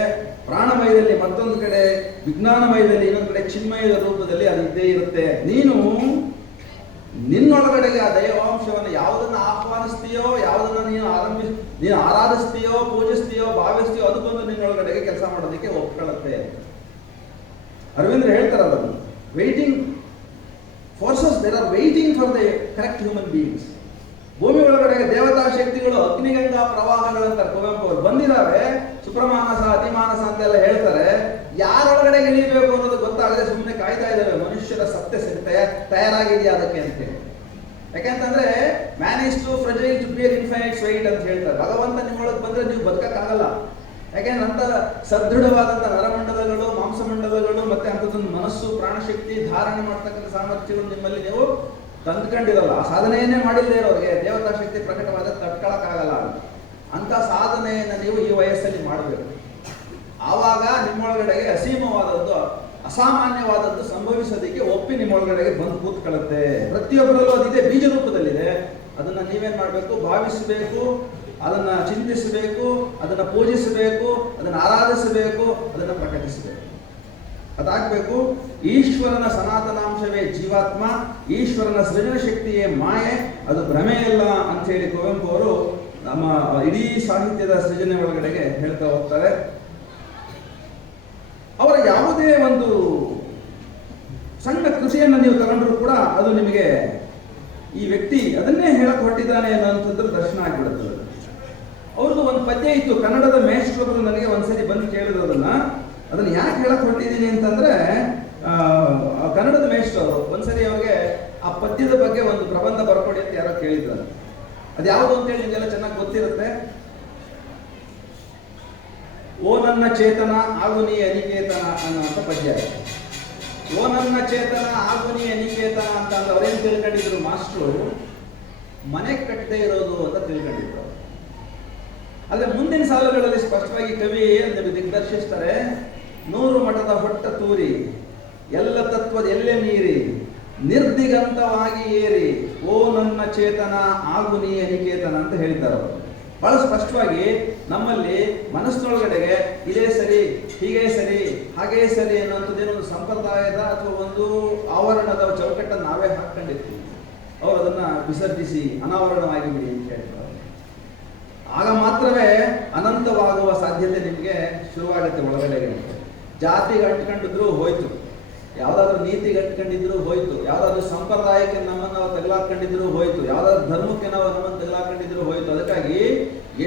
ಪ್ರಾಣಮಯದಲ್ಲಿ, ಮತ್ತೊಂದು ಕಡೆ ವಿಜ್ಞಾನಮಯದಲ್ಲಿ, ಇನ್ನೊಂದು ಕಡೆ ಚಿನ್ಮಯದ ರೂಪದಲ್ಲಿ ಅದು ಇದ್ದೇ ಇರುತ್ತೆ. ನೀನು ನಿನ್ನೊಳಗಡೆಗೆ ಆ ದೈವಾಂಶವನ್ನು ಯಾವುದನ್ನ ಆಹ್ವಾನಿಸ್ತೀಯೋ, ಯಾವುದನ್ನ ನೀನು ಆರಾಧಿಸ್ತೀಯೋ, ಪೂಜಿಸ್ತೀಯೋ, ಭಾವಿಸ್ತೀಯೋ, ಅದಕ್ಕೊಂದು ನಿನ್ನೊಳಗಡೆಗೆ ಕೆಲಸ ಮಾಡೋದಕ್ಕೆ ಒಪ್ಕೊಳ್ಳುತ್ತೆ. ಅರವಿಂದ್ರ ಹೇಳ್ತಾರೆ ಅದನ್ನು, waiting forces there are waiting for the correct human beings. ಭೂಮಿ ಒಳಗಡೆ ದೇವತಾ ಶಕ್ತಿಗಳು ಅಗ್ನಿಗಂಗಾ ಪ್ರವಾಹಗಳಂತ ಕುವೆಂಪು ಅವರು ಬಂದಿದ್ದಾವೆ. ಸುಪ್ರಮಾನಸ ಅತಿಮಾನಸ ಅಂತೆಲ್ಲ ಹೇಳ್ತಾರೆ. ಯಾರೊಳಗಡೆ ಇಳಿಬೇಕು ಅನ್ನೋದು ಗೊತ್ತಾಗದೆ ಸುಮ್ಮನೆ ಕಾಯ್ತಾ ಇದ್ದಾವೆ. ಮನುಷ್ಯರ ಸತ್ಯ ತಯಾರಾಗಿದೆಯಾ ಅದಕ್ಕೆ ಅಂತೇಳಿ. ಯಾಕೆಂತಂದ್ರೆ man is too fragile to bear infinite weight ಅಂತ ಹೇಳ್ತಾರೆ. ಭಗವಂತ ನಿಮ್ಮೊಳಗೆ ಬಂದ್ರೆ ನೀವು ಬದುಕಕ್ಕಾಗಲ್ಲ. ಯಾಕೆಂದ್ರೆ ಅಂತ ಸದೃಢವಾದಂಥ ನರಮಂಡಲಗಳು, ಮಾಂಸಮಂಡಲಗಳು, ಮತ್ತೆ ಅಂಥದ್ದೊಂದು ಮನಸ್ಸು, ಪ್ರಾಣಶಕ್ತಿ ಧಾರಣೆ ಮಾಡ್ತಕ್ಕಂಥ ಸಾಮರ್ಥ್ಯಗಳು ನಿಮ್ಮಲ್ಲಿ ನೀವು ತಂದ್ಕೊಂಡಿರಲ್ಲ. ಆ ಸಾಧನೆಯನ್ನೇ ಮಾಡಿಲ್ಲದೆ ಇರೋರಿಗೆ ದೇವತಾ ಶಕ್ತಿ ಪ್ರಕಟವಾದ ತಡ್ಕೊಳಕ್ಕಾಗಲ್ಲ. ಅಂತ ಸಾಧನೆಯನ್ನು ನೀವು ಈ ವಯಸ್ಸಲ್ಲಿ ಮಾಡಬೇಕು. ಆವಾಗ ನಿಮ್ಮೊಳಗಡೆಗೆ ಅಸೀಮವಾದದ್ದು, ಅಸಾಮಾನ್ಯವಾದದ್ದು ಸಂಭವಿಸೋದಕ್ಕೆ ಒಪ್ಪಿ ನಿಮ್ಮೊಳಗಡೆಗೆ ಬಂದು ಕೂತ್ಕೊಳ್ಳುತ್ತೆ. ಪ್ರತಿಯೊಬ್ಬರಲ್ಲೂ ಅದಿದೆ, ಬೀಜ ರೂಪದಲ್ಲಿದೆ. ಅದನ್ನ ನೀವೇನ್ ಮಾಡಬೇಕು? ಭಾವಿಸಬೇಕು, ಅದನ್ನ ಚಿಂತಿಸಬೇಕು, ಅದನ್ನ ಪೂಜಿಸಬೇಕು, ಅದನ್ನ ಆರಾಧಿಸಬೇಕು, ಅದನ್ನ ಪ್ರಕಟಿಸಬೇಕು. ಅದಾಗಬೇಕು. ಈಶ್ವರನ ಸನಾತನಾಂಶವೇ ಜೀವಾತ್ಮ, ಈಶ್ವರನ ಸೃಜನ ಶಕ್ತಿಯೇ ಮಾಯೆ, ಅದು ಭ್ರಮೆಯಲ್ಲ ಅಂತ ಹೇಳಿ ಕುವೆಂಪು ಅವರು ನಮ್ಮ ಇಡೀ ಸಾಹಿತ್ಯದ ಸೃಜನೆ ಒಳಗಡೆಗೆ ಹೇಳ್ತಾ ಹೋಗ್ತಾರೆ. ಅವರ ಯಾವುದೇ ಒಂದು ಸಣ್ಣ ಕೃತಿಯನ್ನು ನೀವು ತಗೊಂಡ್ರು ಕೂಡ ಅದು ನಿಮಗೆ ಈ ವ್ಯಕ್ತಿ ಅದನ್ನೇ ಹೇಳಕ್ ಹೊರಟಿದ್ದಾನೆ ಅನ್ನೋಂಥದ್ದು ದರ್ಶನ ಆಗಿಬಿಡುತ್ತದೆ. ಅವ್ರದ್ದು ಒಂದು ಪದ್ಯ ಇತ್ತು, ಕನ್ನಡದ ಮೇಷ್ಟ್ರೊಬ್ರು ನನಗೆ ಒಂದ್ಸರಿ ಬಂದು ಕೇಳಿದ್ರು ಅದನ್ನ ಯಾಕೆ ಹೇಳಕ್ ಹೊರಟಿದ್ದೀನಿ ಅಂತಂದ್ರೆ, ಕನ್ನಡದ ಮೇಷ್ಟ್ರು ಒಂದ್ಸರಿ ಅವ್ರಿಗೆ ಆ ಪದ್ಯದ ಬಗ್ಗೆ ಒಂದು ಪ್ರಬಂಧ ಬರ್ಕೊಡಿ ಅಂತ ಯಾರೋ ಕೇಳಿದ್ರು. ಅದು ಯಾವುದು ಅಂತೇಳಿ ನಿಮಗೆಲ್ಲ ಚೆನ್ನಾಗಿ ಗೊತ್ತಿರುತ್ತೆ. ಓ ನನ್ನ ಚೇತನ ಆಗು ನೀ ಅನಿಕೇತನ ಅನ್ನುವಂಥ ಪದ್ಯ. ಓ ನನ್ನ ಚೇತನ ಆಗು ನೀ ಅನಿಕೇತನ ಅಂತ ಅಂದ್ರೆ ಅವ್ರೇನು ತಿಳ್ಕೊಂಡಿದ್ರು ಮಾಸ್ಟ್ರು, ಮನೆ ಕಟ್ಟದೇ ಇರೋದು ಅಂತ ತಿಳ್ಕೊಂಡಿದ್ರು. ಅಲ್ಲದೆ ಮುಂದಿನ ಸಾಲುಗಳಲ್ಲಿ ಸ್ಪಷ್ಟವಾಗಿ ಕವಿ ಅದನ್ನು ದಿಗ್ದರ್ಶಿಸ್ತಾರೆ. 100 ಮಠದ ಹೊಟ್ಟ ತೂರಿ ಎಲ್ಲ ತತ್ವದ ಎಲ್ಲೆ ಮೀರಿ ನಿರ್ದಿಗಂತವಾಗಿ ಏರಿ ಓ ನನ್ನ ಚೇತನ ಆಗು ನೀ ಅನಿಕೇತನ ಅಂತ ಹೇಳಿದ್ದಾರೆ ಅವರು. ಬಹಳ ಸ್ಪಷ್ಟವಾಗಿ ನಮ್ಮಲ್ಲಿ ಮನಸ್ಸಿನೊಳಗಡೆಗೆ ಇದೇ ಸರಿ, ಹೀಗೆ ಸರಿ, ಹಾಗೇ ಸರಿ ಅನ್ನೋಂಥದ್ದೇನೋ ಒಂದು ಸಂಪ್ರದಾಯದ ಅಥವಾ ಒಂದು ಆವರಣದ ಚೌಕಟ್ಟನ್ನು ನಾವೇ ಹಾಕೊಂಡಿರ್ತೀವಿ. ಅವರು ಅದನ್ನ ವಿಸರ್ಜಿಸಿ ಅನಾವರಣವಾಗಿ ಬಿಡಿ ಅಂತ ಹೇಳ್ತಾರೆ. ಆಗ ಮಾತ್ರವೇ ಅನಂತವಾಗುವ ಸಾಧ್ಯತೆ ನಿಮಗೆ ಶುರುವಾಗುತ್ತೆ ಒಳಗಡೆಗೆ. ಜಾತಿ ಗಟ್ಕೊಂಡಿದ್ರು ಹೋಯ್ತು, ಯಾವ್ದಾದ್ರು ನೀತಿ ಗಟ್ಕೊಂಡಿದ್ರು ಹೋಯ್ತು, ಯಾವ್ದಾದ್ರು ಸಂಪ್ರದಾಯಕ್ಕೆ ನಮ್ಮನ್ನು ನಾವು ತಗಲಾಕೊಂಡಿದ್ರು ಹೋಯ್ತು, ಯಾವ್ದಾದ್ರು ಧರ್ಮಕ್ಕೆ ನಾವು ನಮ್ಮನ್ನು ತಗಲಾಕೊಂಡಿದ್ರು ಹೋಯ್ತು. ಅದಕ್ಕಾಗಿ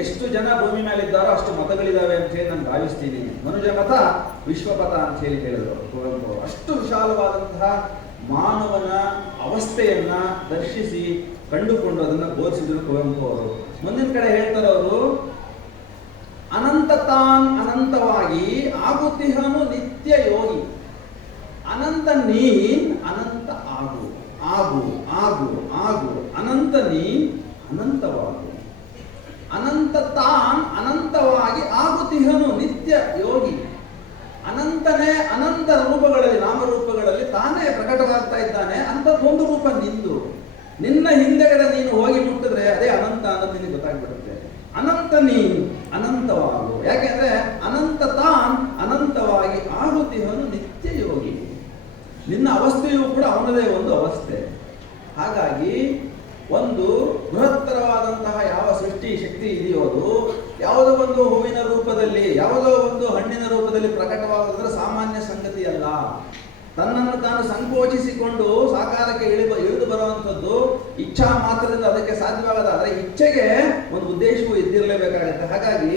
ಎಷ್ಟು ಜನ ಭೂಮಿ ಮೇಲಿದ್ದಾರೋ ಅಷ್ಟು ಮತಗಳಿದಾವೆ ಅಂತ ಹೇಳಿ ನಾನು ಭಾವಿಸ್ತೀನಿ. ಮನುಜ ಮತ ವಿಶ್ವಪಥ ಅಂತ ಹೇಳಿ ಹೇಳಿದ್ರು ಕುವೆಂಪು. ಅಷ್ಟು ವಿಶಾಲವಾದಂತಹ ಮಾನವನ ಅವಸ್ಥೆಯನ್ನ ದರ್ಶಿಸಿ ಕಂಡುಕೊಂಡು ಅದನ್ನ ಬೋಧಿಸಿದ್ರು ಕುವೆಂಪು ಅವರು. ಮುಂದಿನ ಕಡೆ ಹೇಳ್ತಾರೆ ಅವರು, ಅನಂತ ತಾನ್ ಅನಂತವಾಗಿ ಆಗುತ್ತಿಹನು ನಿತ್ಯ ಯೋಗಿ. ಅನಂತ ನೀನ್ ಅನಂತ ಆಗು, ಆಗು ಆಗು ಆಗು, ಅನಂತ ನೀನ್ ಅನಂತವಾಗು. ಅನಂತ ತಾನ್ ಅನಂತವಾಗಿ ಆಗುತ್ತಿಹನು ನಿತ್ಯ ಯೋಗಿ. ಅನಂತನೇ ಅನಂತ ರೂಪಗಳಲ್ಲಿ, ನಾಮರೂಪಗಳಲ್ಲಿ ತಾನೇ ಪ್ರಕಟವಾಗ್ತಾ ಇದ್ದಾನೆ. ಅಂಥದ್ದೊಂದು ರೂಪ ನಿಂದು. ನಿನ್ನ ಹಿಂದೆಗಡೆ ನೀನು ಹೋಗಿ ಮುಟ್ಟಿದ್ರೆ ಅದೇ ಅನಂತ ಅನ್ನೋದು ನಿನಗೆ ಗೊತ್ತಾಗ್ಬಿಡುತ್ತೆ. ಅನಂತ ನೀನು ಅನಂತವಾಗು. ಯಾಕೆಂದ್ರೆ ಅನಂತ ತಾನ್ ಅನಂತವಾಗಿ ಆಗುತ್ತಿಹನು ನಿತ್ಯ ಯೋಗಿ. ನಿನ್ನ ಅವಸ್ಥೆಯೂ ಕೂಡ ಅವನದೇ ಒಂದು ಅವಸ್ಥೆ. ಹಾಗಾಗಿ ಒಂದು ಬೃಹತ್ತರವಾದಂತಹ ಯಾವ ಸೃಷ್ಟಿ ಶಕ್ತಿ ಇದೆಯೋ ಅದು ಯಾವುದೋ ಒಂದು ಹೂವಿನ ರೂಪದಲ್ಲಿ, ಯಾವುದೋ ಒಂದು ಹಣ್ಣಿನ ರೂಪದಲ್ಲಿ ಪ್ರಕಟವಾಗುವುದರ ಸಾಮಾನ್ಯ ಸಂಗತಿ ಅಲ್ಲ. ತನ್ನನ್ನು ತಾನು ಸಂಕೋಚಿಸಿಕೊಂಡು ಸಾಕಾರಕ್ಕೆ ಇಳಿದು ಬರುವಂಥದ್ದು ಇಚ್ಛಾ ಮಾತ್ರದಿಂದ ಅದಕ್ಕೆ ಸಾಧ್ಯವಾಗದ. ಆದರೆ ಇಚ್ಛೆಗೆ ಒಂದು ಉದ್ದೇಶವೂ ಇದ್ದಿರಲೇಬೇಕಾಗುತ್ತೆ. ಹಾಗಾಗಿ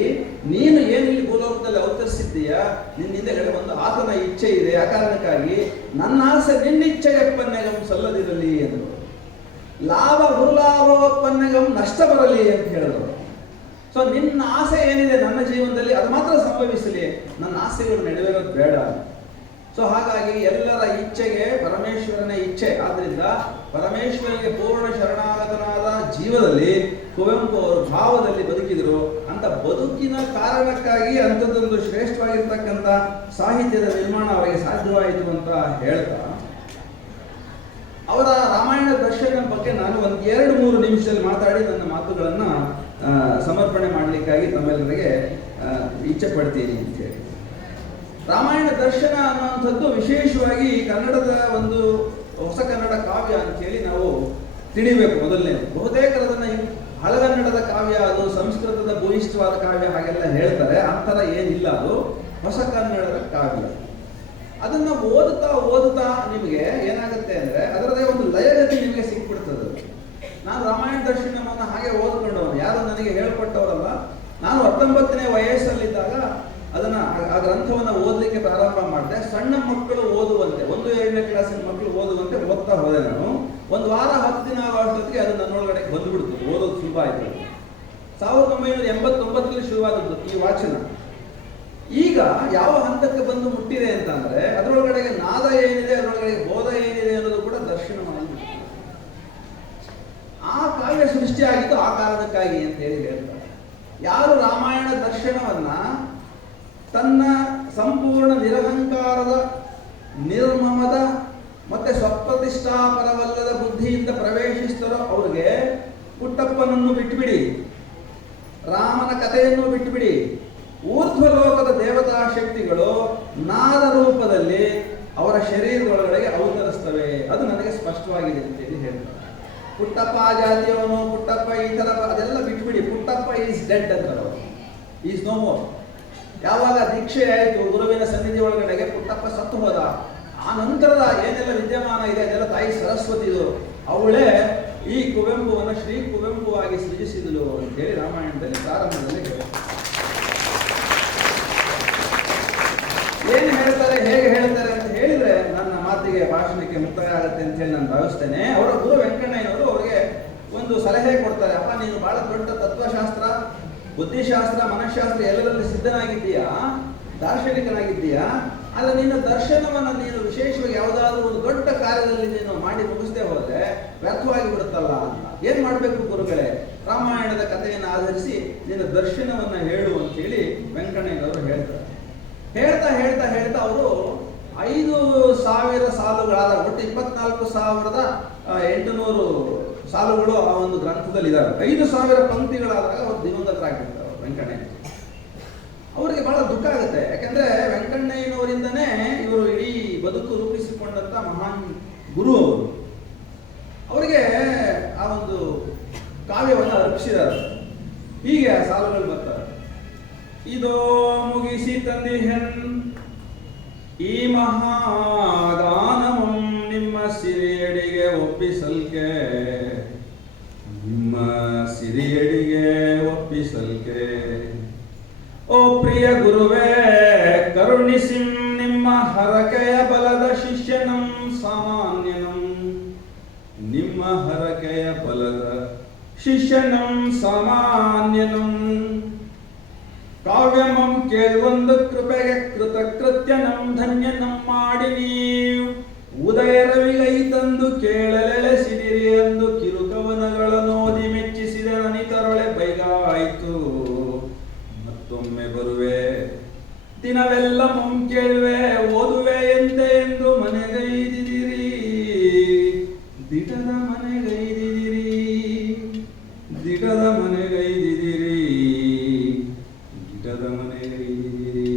ನೀನು ಏನು ಇಲ್ಲಿ ಭೂಲೋಕದಲ್ಲಿ ಅವತರಿಸಿದ್ದೀಯ, ನಿನ್ನಿಂದ ಒಂದು ಆತನ ಇಚ್ಛೆ ಇದೆ. ಆ ಕಾರಣಕ್ಕಾಗಿ ನನ್ನ ಆಸೆ ನಿನ್ನಿಚ್ಛೆಯಪ್ಪನ್ನೆಗಂ ಸಲ್ಲದಿರಲಿ ಎಂದರು. ಲಾಭ ದುರ್ಲಾಭೋತ್ಪನ್ನಗಂ ನಷ್ಟ ಬರಲಿ ಅಂತ ಹೇಳಿದ್ರು. ಸೊ ನಿನ್ನ ಆಸೆ ಏನಿದೆ ನನ್ನ ಜೀವನದಲ್ಲಿ ಅದು ಮಾತ್ರ ಸಂಭವಿಸಲಿ, ನನ್ನ ಆಸೆಗಳು ನೆರವೇರೋದು ಬೇಡ. ಸೊ ಹಾಗಾಗಿ ಎಲ್ಲರ ಇಚ್ಛೆಗೆ ಪರಮೇಶ್ವರನ ಇಚ್ಛೆ. ಆದ್ರಿಂದ ಪರಮೇಶ್ವರನಿಗೆ ಪೂರ್ಣ ಶರಣಾಗತನಾದ ಜೀವದಲ್ಲಿ ಕುವೆಂಪು ಅವರು ಭಾವದಲ್ಲಿ ಬದುಕಿದ್ರು. ಅಂತ ಬದುಕಿನ ಕಾರಣಕ್ಕಾಗಿ ಅಂಥದ್ದೊಂದು ಶ್ರೇಷ್ಠವಾಗಿರ್ತಕ್ಕಂಥ ಸಾಹಿತ್ಯದ ನಿರ್ಮಾಣ ಅವರಿಗೆ ಸಾಧ್ಯವಾಯಿತು ಅಂತ ಹೇಳ್ತಾ, ಅವರ ರಾಮಾಯಣ ದರ್ಶನ ಬಗ್ಗೆ ನಾನು ಒಂದು 2-3 ನಿಮಿಷದಲ್ಲಿ ಮಾತಾಡಿ ನನ್ನ ಮಾತುಗಳನ್ನು ಸಮರ್ಪಣೆ ಮಾಡಲಿಕ್ಕಾಗಿ ತಮ್ಮೆಲ್ಲರಿಗೆ ಇಚ್ಛೆ ಪಡ್ತೀನಿ ಅಂತ ಹೇಳಿ. ರಾಮಾಯಣ ದರ್ಶನ ಅನ್ನುವಂಥದ್ದು ವಿಶೇಷವಾಗಿ ಕನ್ನಡದ ಒಂದು ಹೊಸ ಕನ್ನಡ ಕಾವ್ಯ ಅಂತ ಹೇಳಿ ನಾವು ತಿಳಿಬೇಕು. ಮೊದಲನೇ ಬಹುತೇಕರದನ್ನ ಹಳಗನ್ನಡದ ಕಾವ್ಯ, ಅದು ಸಂಸ್ಕೃತದ ಭೂಯಿಷ್ಠವಾದ ಕಾವ್ಯ ಹಾಗೆಲ್ಲ ಹೇಳ್ತಾರೆ. ಅಂತರ ಏನಿಲ್ಲ, ಅದು ಹೊಸ ಕನ್ನಡದ ಕಾವ್ಯ. ಅದನ್ನ ಓದುತ್ತಾ ನಿಮಗೆ ಏನಾಗುತ್ತೆ ಅಂದ್ರೆ ಅದರದೇ ಒಂದು ಲಯಗತಿ ನಿಮಗೆ ಸಿಕ್ಬಿಡ್ತದೆ. ನಾನು ರಾಮಾಯಣ ದರ್ಶನವನ್ನು ಹಾಗೆ ಓದ್ಕೊಂಡವನು, ಯಾರು ನನಗೆ ಹೇಳ್ಕೊಟ್ಟವರಲ್ಲ. ನಾನು 19ನೇ ವಯಸ್ಸಲ್ಲಿದ್ದಾಗ ಅದನ್ನ ಆ ಗ್ರಂಥವನ್ನು ಓದಲಿಕ್ಕೆ ಪ್ರಾರಂಭ ಮಾಡಿದೆ. ಸಣ್ಣ ಮಕ್ಕಳು ಓದುವಂತೆ, 1-2ನೇ ಕ್ಲಾಸಿನ ಮಕ್ಕಳು ಓದುವಂತೆ ಓದ್ತಾ ಹೋದೆ ನಾನು. ಒಂದು ವಾರ 10 ದಿನ ಆಗೋಷ್ಟೊತ್ತಿಗೆ ಅದು ನನ್ನೊಳಗಡೆ ಬಂದ್ಬಿಡ್ತು, ಓದೋದು ಸುಲಭ ಆಯ್ತು. 1989ರಲ್ಲಿ ಶುರುವಾದದ್ದು ಈ ವಾಚನ. ಈಗ ಯಾವ ಹಂತಕ್ಕೆ ಬಂದು ಮುಟ್ಟಿದೆ ಅಂತಂದ್ರೆ ಅದರೊಳಗಡೆಗೆ ನಾದ ಏನಿದೆ, ಅದರೊಳಗಡೆ ಬೋಧ ಏನಿದೆ ಅನ್ನೋದು ಕೂಡ ದರ್ಶನವಾಗಿ ಆ ಕಾವ್ಯ ಸೃಷ್ಟಿಯಾಗಿತ್ತು ಆ ಕಾರಣಕ್ಕಾಗಿ ಅಂತ ಹೇಳಿ ಹೇಳ್ತಾರೆ. ಯಾರು ರಾಮಾಯಣ ದರ್ಶನವನ್ನ ತನ್ನ ಸಂಪೂರ್ಣ ನಿರಹಂಕಾರದ, ನಿರ್ಮಮದ ಮತ್ತೆ ಸ್ವಪ್ರತಿಷ್ಠಾಪರವಲ್ಲದ ಬುದ್ಧಿಯಿಂದ ಪ್ರವೇಶಿಸ್ತಾರೋ ಅವ್ರಿಗೆ ಪುಟ್ಟಪ್ಪನನ್ನು ಬಿಟ್ಟುಬಿಡಿ, ರಾಮನ ಕಥೆಯನ್ನು ಬಿಟ್ಟುಬಿಡಿ, ಊರ್ಧ್ವಲೋಕದ ದೇವತಾ ಶಕ್ತಿಗಳು ನಾದ ರೂಪದಲ್ಲಿ ಅವರ ಶರೀರದೊಳಗಡೆಗೆ ಅವತರಿಸ್ತವೆ. ಅದು ನನಗೆ ಸ್ಪಷ್ಟವಾಗಿದೆ ಅಂತೇಳಿ ಹೇಳ್ತಾರೆ. ಪುಟ್ಟಪ್ಪ ಜಾತಿಯವನು, ಪುಟ್ಟಪ್ಪ ಈ ತರ ಅದೆಲ್ಲ ಬಿಟ್ಬಿಡಿ. ಪುಟ್ಟಪ್ಪ ಈಸ್ ಡೆಡ್ ಅಂತಾರೆ ಅವರು, ಈಸ್ ನೋ ಮೋರ್. ಯಾವಾಗ ದೀಕ್ಷೆ ಆಯಿತು ಗುರುವಿನ ಸನ್ನಿಧಿ ಒಳಗಡೆಗೆ ಪುಟ್ಟಪ್ಪ ಸತ್ತು ಹೋದ. ಆ ನಂತರದ ಏನೆಲ್ಲ ವಿದ್ಯಮಾನ ಇದೆ ಅದೆಲ್ಲ ತಾಯಿ ಸರಸ್ವತಿದು, ಅವಳೇ ಈ ಕುವೆಂಪುವನ್ನು ಶ್ರೀ ಕುವೆಂಪುವಾಗಿ ಸೃಜಿಸಿದಳು ಅಂತೇಳಿ ರಾಮಾಯಣದಲ್ಲಿ ಪ್ರಾರಂಭದಲ್ಲಿ ಹೇಳ್ತಾರೆ. ಏನು ಹೇಳ್ತಾರೆ, ಹೇಗೆ ಹೇಳ್ತಾರೆ ಅಂತ ಹೇಳಿದ್ರೆ ನನ್ನ ಮಾತಿಗೆ ಭಾಷಣಕ್ಕೆ ಮುಕ್ತಾಯ ಆಗುತ್ತೆ ಅಂತ ಹೇಳಿ ನಾನು ಭಾವಿಸ್ತೇನೆ. ಅವರ ಗುರು ವೆಂಕಣ್ಣಯ್ಯನವರು ಅವರಿಗೆ ಒಂದು ಸಲಹೆ ಕೊಡ್ತಾರೆ. ಅಪ್ಪ, ನೀನು ಬಹಳ ದೊಡ್ಡ ತತ್ವಶಾಸ್ತ್ರ, ಬುದ್ಧಿಶಾಸ್ತ್ರ, ಮನಃಶಾಸ್ತ್ರ ಎಲ್ಲರಲ್ಲಿ ಸಿದ್ಧನಾಗಿದ್ದೀಯಾ, ದಾರ್ಶನಿಕನಾಗಿದ್ದೀಯಾ. ಆದರೆ ನಿನ್ನ ದರ್ಶನವನ್ನು ನೀನು ವಿಶೇಷವಾಗಿ ಯಾವುದಾದ್ರೂ ಒಂದು ದೊಡ್ಡ ಕಾರ್ಯದಲ್ಲಿ ನೀನು ಮಾಡಿ ಮುಗಿಸದೆ ಹೋದ್ರೆ ವ್ಯರ್ಥವಾಗಿ ಬಿಡುತ್ತಲ್ಲ ಅಂತ. ಏನ್ ಮಾಡಬೇಕು ಗುರುಗಳೇ? ರಾಮಾಯಣದ ಕಥೆಯನ್ನು ಆಧರಿಸಿ ನಿನ್ನ ದರ್ಶನವನ್ನ ಹೇಳು ಅಂತ ಹೇಳಿ ವೆಂಕಣ್ಣಯ್ಯನವರು ಹೇಳ್ತಾರೆ. ಹೇಳ್ತಾ ಹೇಳ್ತಾ ಹೇಳ್ತಾ ಅವರು 5,000 ಸಾಲುಗಳಾದ ಒಟ್ಟು 24,800 ಸಾಲುಗಳು ಆ ಒಂದು ಗ್ರಂಥದಲ್ಲಿ ಇದ್ದಾವೆ. 5,000 ಪಂಕ್ತಿಗಳಾದಾಗ ಅವರು ದಿವಂಗತರಾಗಿರ್ತಾರೆ ವೆಂಕಣ್ಣಯ್ಯ. ಅವರಿಗೆ ಬಹಳ ದುಃಖ ಆಗುತ್ತೆ. ಯಾಕಂದ್ರೆ ವೆಂಕಣ್ಣಯ್ಯನವರಿಂದನೇ ಇವರು ಇಡೀ ಬದುಕು ರೂಪಿಸಿಕೊಂಡಂತ ಮಹಾನ್ ಗುರು ಅವರು. ಅವರಿಗೆ ಆ ಒಂದು ಕಾವ್ಯವನ್ನು ಅರ್ಪಿಸಿದ್ದಾರೆ. ಹೀಗೆ ಆ ಸಾಲುಗಳು ಬರ್ತಾರೆ. ಇದೋ ಮುಗಿಸಿ ತಂದಿಹೆನ್ ಈ ಮಹಾದಾನವಂ ನಿಮ್ಮ ಸಿರಿಯಡಿಗೆ ಒಪ್ಪಿಸಲ್ಕೆ, ನಿಮ್ಮ ಸಿರಿಯಡಿಗೆ ಒಪ್ಪಿಸಲ್ಕೆ. ಓ ಪ್ರಿಯ ಗುರುವೇ ಕರುಣಿಸಿಂ ನಿಮ್ಮ ಹರಕೆಯ ಬಲದ ಶಿಷ್ಯನಂ ಸಾಮಾನ್ಯನಂ, ನಿಮ್ಮ ಹರಕೆಯ ಬಲದ ಶಿಷ್ಯನಂ ಸಾಮಾನ್ಯನಂ. ಕಾವ್ಯಮಂ ಕೇಳುವೊಂದು ಕೃಪೆಗೆ ಕೃತಕೃತ್ಯನಂ ಧನ್ಯನಂ ಮಾಡಿ ನೀವು ಉದಯ ರವಿಗೈ ತಂದು ಕೇಳಲೆಳೆಸಿದಿರಿ ಎಂದು ಕಿರುಕವನಗಳನ್ನು ಓದಿ ಮೆಚ್ಚಿಸಿದ ನನಿತರೊಳೆ ಬೈಗಾಯಿತು. ಮತ್ತೊಮ್ಮೆ ಬರುವೆ ದಿನವೆಲ್ಲ ಮುಂ ಕೇಳುವೆ ಓದುವೆ ಎಂತೆ ಎಂದು ಮನೆಗೈದಿದಿರಿ, ದಿಟದ ಮನೆಗೈದಿದಿರಿ, ದಿಟದ ಮನೆಗೈದಿದಿರಿ, ದಿಟದ ಮನೆಗೈದಿದಿರಿ.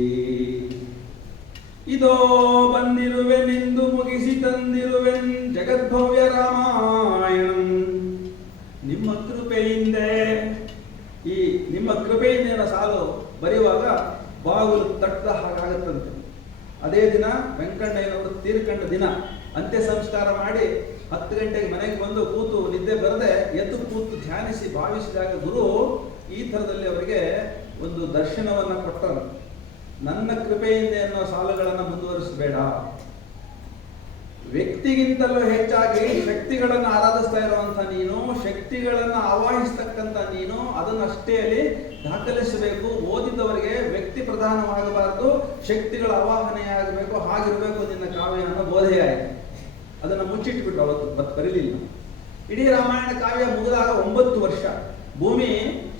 ಇದೋ ಬಂದಿರುವೆ ನಿಂದು ಮುಗಿಸಿ ತಂದಿರುವೆನ್ ಜಗದ್ಭವ್ಯ ರಾಮಾಯಣಂ. ನಿಮ್ಮ ಕೃಪೆಯಿಂದ, ಈ ನಿಮ್ಮ ಕೃಪೆಯಿಂದ ಸಾಲು ಬರೆಯುವಾಗ ಬಾಗಿಲು ತಟ್ಟದ ಹಾಗಾಗತ್ತಂತೆ. ಅದೇ ದಿನ ವೆಂಕಣ್ಣಯ್ಯನವರು ತೀರ್ಕೊಂಡ ದಿನ ಅಂತ್ಯ ಸಂಸ್ಕಾರ ಮಾಡಿ 10 ಗಂಟೆಗೆ ಮನೆಗೆ ಬಂದು ಕೂತು ನಿದ್ದೆ ಬರದೆ ಎದ್ದು ಕೂತು ಧ್ಯಾನಿಸಿ ಭಾವಿಸಿದಾಗ ಗುರು ಈ ಥರದಲ್ಲಿ ಅವರಿಗೆ ಒಂದು ದರ್ಶನವನ್ನ ಕೊಟ್ಟರು. ನನ್ನ ಕೃಪೆಯಿಂದ ಎನ್ನುವ ಸಾಲುಗಳನ್ನು ಮುಂದುವರಿಸಬೇಡ, ವ್ಯಕ್ತಿಗಿಂತಲೂ ಹೆಚ್ಚಾಗಿ ಶಕ್ತಿಗಳನ್ನು ಆರಾಧಿಸ್ತಾ ಇರುವಂತ ನೀನು, ಶಕ್ತಿಗಳನ್ನು ಆವಾಹಿಸ್ತಕ್ಕಂಥ ನೀನು, ಅದನ್ನಷ್ಟೇ ಅಲ್ಲಿ ದಾಖಲಿಸಬೇಕು. ಓದಿದವರಿಗೆ ವ್ಯಕ್ತಿ ಪ್ರಧಾನವಾಗಬಾರದು, ಶಕ್ತಿಗಳ ಆವಾಹನೆಯಾಗಬೇಕು, ಹಾಗಿರಬೇಕು ನಿನ್ನ ಕಾವ್ಯ ಅನ್ನೋ ಬೋಧೆಯಾಯಿತು. ಅದನ್ನು ಮುಚ್ಚಿಟ್ಬಿಟ್ಟು ಅವತ್ತು ಬರೀಲಿಲ್ಲ. ಇಡೀ ರಾಮಾಯಣ ಕಾವ್ಯ ಮುಗಿದಾಗ 9 ವರ್ಷ ಭೂಮಿ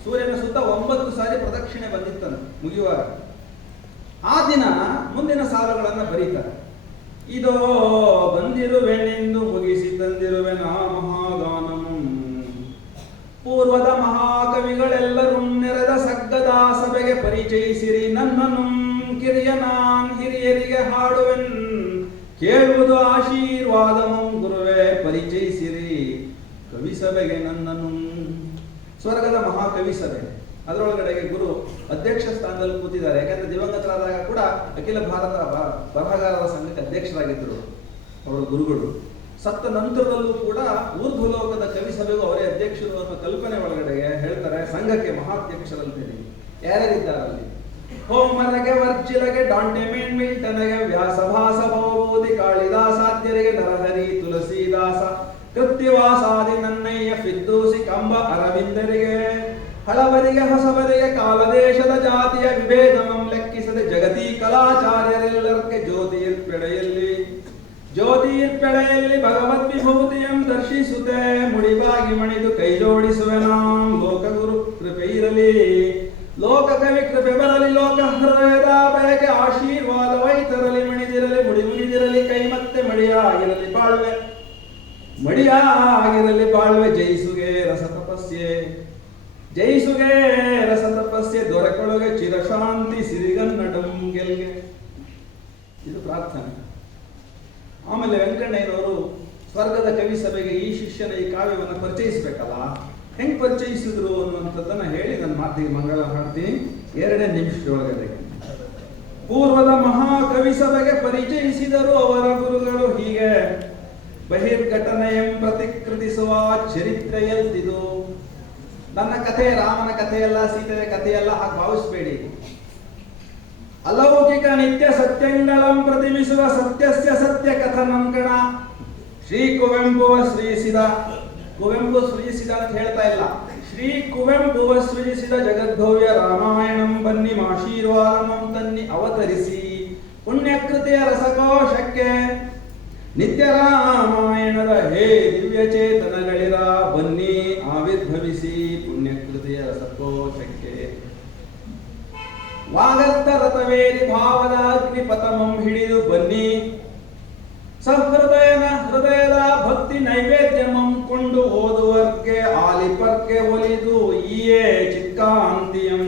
ಸೂರ್ಯನ ಸುತ್ತ 9 ಸಾರಿ ಪ್ರದಕ್ಷಿಣೆ ಬಂದಿತ್ತಂತೆ ಮುಗಿಯುವಾಗ. ಆ ದಿನ ಮುಂದಿನ ಸಾಲುಗಳನ್ನು ಬರೀತಾರೆ. ಇದೋ ಬಂದಿರುವೆನೆಂದು ಮುಗಿಸಿ ತಂದಿರುವೆ ನಾ ಮಹಾಗಾನಂ. ಪೂರ್ವದ ಮಹಾಕವಿಗಳೆಲ್ಲರೂ ನೆರೆದ ಸಗ್ಗದ ಸಭೆಗೆ ಪರಿಚಯಿಸಿರಿ ನನ್ನನು. ಕಿರಿಯ ನಾನ್ ಹಿರಿಯರಿಗೆ ಹಾಡುವೆನ್ ಕೇಳುವುದು ಆಶೀರ್ವಾದಮಂ. ಗುರುವೇ ಪರಿಚಯಿಸಿರಿ ಕವಿ ಸಭೆಗೆ ನನ್ನನು. ಸ್ವರ್ಗದ ಮಹಾಕವಿ ಸಭೆ, ಅದರೊಳಗಡೆಗೆ ಗುರು ಅಧ್ಯಕ್ಷ ಸ್ಥಾನದಲ್ಲಿ ಕೂತಿದ್ದಾರೆ. ಯಾಕಂದ್ರೆ ದಿವಂಗತರಾದಾಗ ಕೂಡ ಅಖಿಲ ಭಾರತ ಬರಹಗಾರರ ಸಂಘಕ್ಕೆ ಅಧ್ಯಕ್ಷರಾಗಿದ್ದರು ಅವರ ಗುರುಗಳು. ಸತ್ತ ನಂತರದಲ್ಲೂ ಕೂಡ ಊರ್ಧ್ವಲೋಕದ ಕವಿ ಸಭೆಗೂ ಅವರೇ ಅಧ್ಯಕ್ಷರು ಅನ್ನೋ ಕಲ್ಪನೆ ಒಳಗಡೆಗೆ ಹೇಳ್ತಾರೆ. ಸಂಘಕ್ಕೆ ಮಹಾಧ್ಯಕ್ಷರಂತೇಳಿ ಯಾರ್ಯಾರಿದ್ದಾರೆ ಅಲ್ಲಿ? ಹೋಮರಗೆ ವರ್ಜಿಲಗೆ ಡಾಂಟೆ ಮೇನ್ ಮಿಲ್ಟನಗೆ ವ್ಯಾಸ ಭಾಸ ಭವಭೂತಿ ಕಾಳಿದಾಸಾದ್ಯರಿಗೆ ನರಹರಿ ತುಳಸಿದಾಸ ಕೃತ್ಯವಾಸಾದಿ ನನ್ನಯ್ಯ ಫಿದ್ದೂಸಿ ಕಂಬ ಅರವಿಂದರಿಗೆ ಹಳವರಿಗೆ ಹೊಸವರಿಗೆ ಕಾಲದೇಶದ ಜಾತಿಯ ವಿಭೇದಮಂ ಲೆಕ್ಕಿಸದೆ ಜಗತಿ ಕಲಾಚಾರ್ಯರೆಲ್ಲರಿಗೆ ಜ್ಯೋತಿರ್ಪೆಳೆಯಲ್ಲಿ ಭಗವದ್ ವಿಭೂತಿಯಂ ದರ್ಶಿಸುತ್ತೆ ಮುಡಿಬಾಗಿ ಮಣಿದು ಕೈ ಜೋಡಿಸುವೆ ನಾಂ. ಲೋಕಗುರು ಕೃಪೆ ಇರಲಿ, ಲೋಕ ಕವಿ ಕೃಪೆ ಬರಲಿ, ಲೋಕ ಹೃದಯದ ಬಯಕೆ ಆಶೀರ್ವಾದವೈತರಲಿ. ಮಣಿದಿರಲಿ ಮುಡಿ ಮುಗಿದಿರಲಿ ಕೈ ಮತ್ತೆ ಮಡಿಯಾಗಿರಲಿ ಬಾಳ್ವೆ, ಮಡಿಯಾಗಿರಲಿ ಬಾಳ್ವೆ. ಜಯಿಸುಗೆ ರಸ ತಪಸ್ಯೆ, ಜಯಿಸುಗೆ ರಸ ತಪಸ್ಯೆ ದೊರಕೊಳಗೆ ಚಿರಶಾಂತಿ ಸಿರಿಗನ್ನಡಂ ಗೆಲ್ಗೆ. ಇದು ಪ್ರಾರ್ಥನೆ. ಆಮೇಲೆ ವೆಂಕಣ್ಣಯ್ಯನವರು ಸ್ವರ್ಗದ ಕವಿ ಸಭೆಗೆ ಈ ಶಿಷ್ಯನ ಈ ಕಾವ್ಯವನ್ನು ಪರಿಚಯಿಸಬೇಕಲ್ಲ, ಹೆಂಗ್ ಪರಿಚಯಿಸಿದ್ರು ಅನ್ನುವಂಥದ್ದನ್ನ ಹೇಳಿ ನನ್ನ ಮಾತಿಗೆ ಮಂಗಳ ಹಾಡ್ತೀನಿ 2 ನಿಮಿಷದೊಳಗಡೆ. ಪೂರ್ವದ ಮಹಾಕವಿ ಸಭೆಗೆ ಪರಿಚಯಿಸಿದರು ಅವರ ಗುರುಗಳು ಹೀಗೆ. ಬಹಿರ್ಘಟನೆಯಂ ಪ್ರತಿಕೃತಿಸುವ ಚರಿತ್ರೆಯಲ್ದಿದು. ನನ್ನ ಕಥೆ ರಾಮನ ಕಥೆಯಲ್ಲ, ಸೀತೆಯ ಕಥೆಯಲ್ಲ ಹಾಗೆ ಭಾವಿಸಬೇಡಿ. ಅಲೌಕಿಕ ನಿತ್ಯ ಸತ್ಯಂಗಳಂ ಪ್ರತಿಬಿಸುವ ಸತ್ಯಸ್ಯ ಸತ್ಯ ಕಥನಂ ಗಣ. ಶ್ರೀ ಕುವೆಂಪುವ ಸೃಜಿಸಿದ, ಕುವೆಂಪು ಸೃಜಿಸಿದ ಅಂತ ಹೇಳ್ತಾ ಇಲ್ಲ, ಶ್ರೀ ಕುವೆಂಪುವ ಸೃಜಿಸಿದ ಜಗದ್ಭವ್ಯ ರಾಮಾಯಣಂ ಬನ್ನಿ ಆಶೀರ್ವಾದಮಂ ತನ್ನಿ ಅವತರಿಸಿ ಪುಣ್ಯಕೃತಿಯ ರಸಕೋಶಕ್ಕೆ. ನಿತ್ಯ ರಾಮಾಯಣದ ಹೇ ದಿವ್ಯ ಚೇತನಗಳಿರ ಬನ್ನಿ ಆವಿರ್ಭವಿಸಿ ಪುಣ್ಯಕೃತಿಯ ರಸಕೋಶಕ್ಕೆ. ವಾಗತ್ತ ರಥವೇರಿ ಭಾವದ ಅಗ್ನಿಪಥಮಂ ಹಿಡಿದು ಬನ್ನಿ ಹೃದಯದ ಭಕ್ತಿ ನೈವೇದ್ಯಮಂ ಕೊಂಡು ಓದುವರ್ಗೆ ಆಲಿಪರ್ಗೆ ಒಲಿದು ಈಯೇ ಚಿಕ್ಕಾಂತಿಯಂ.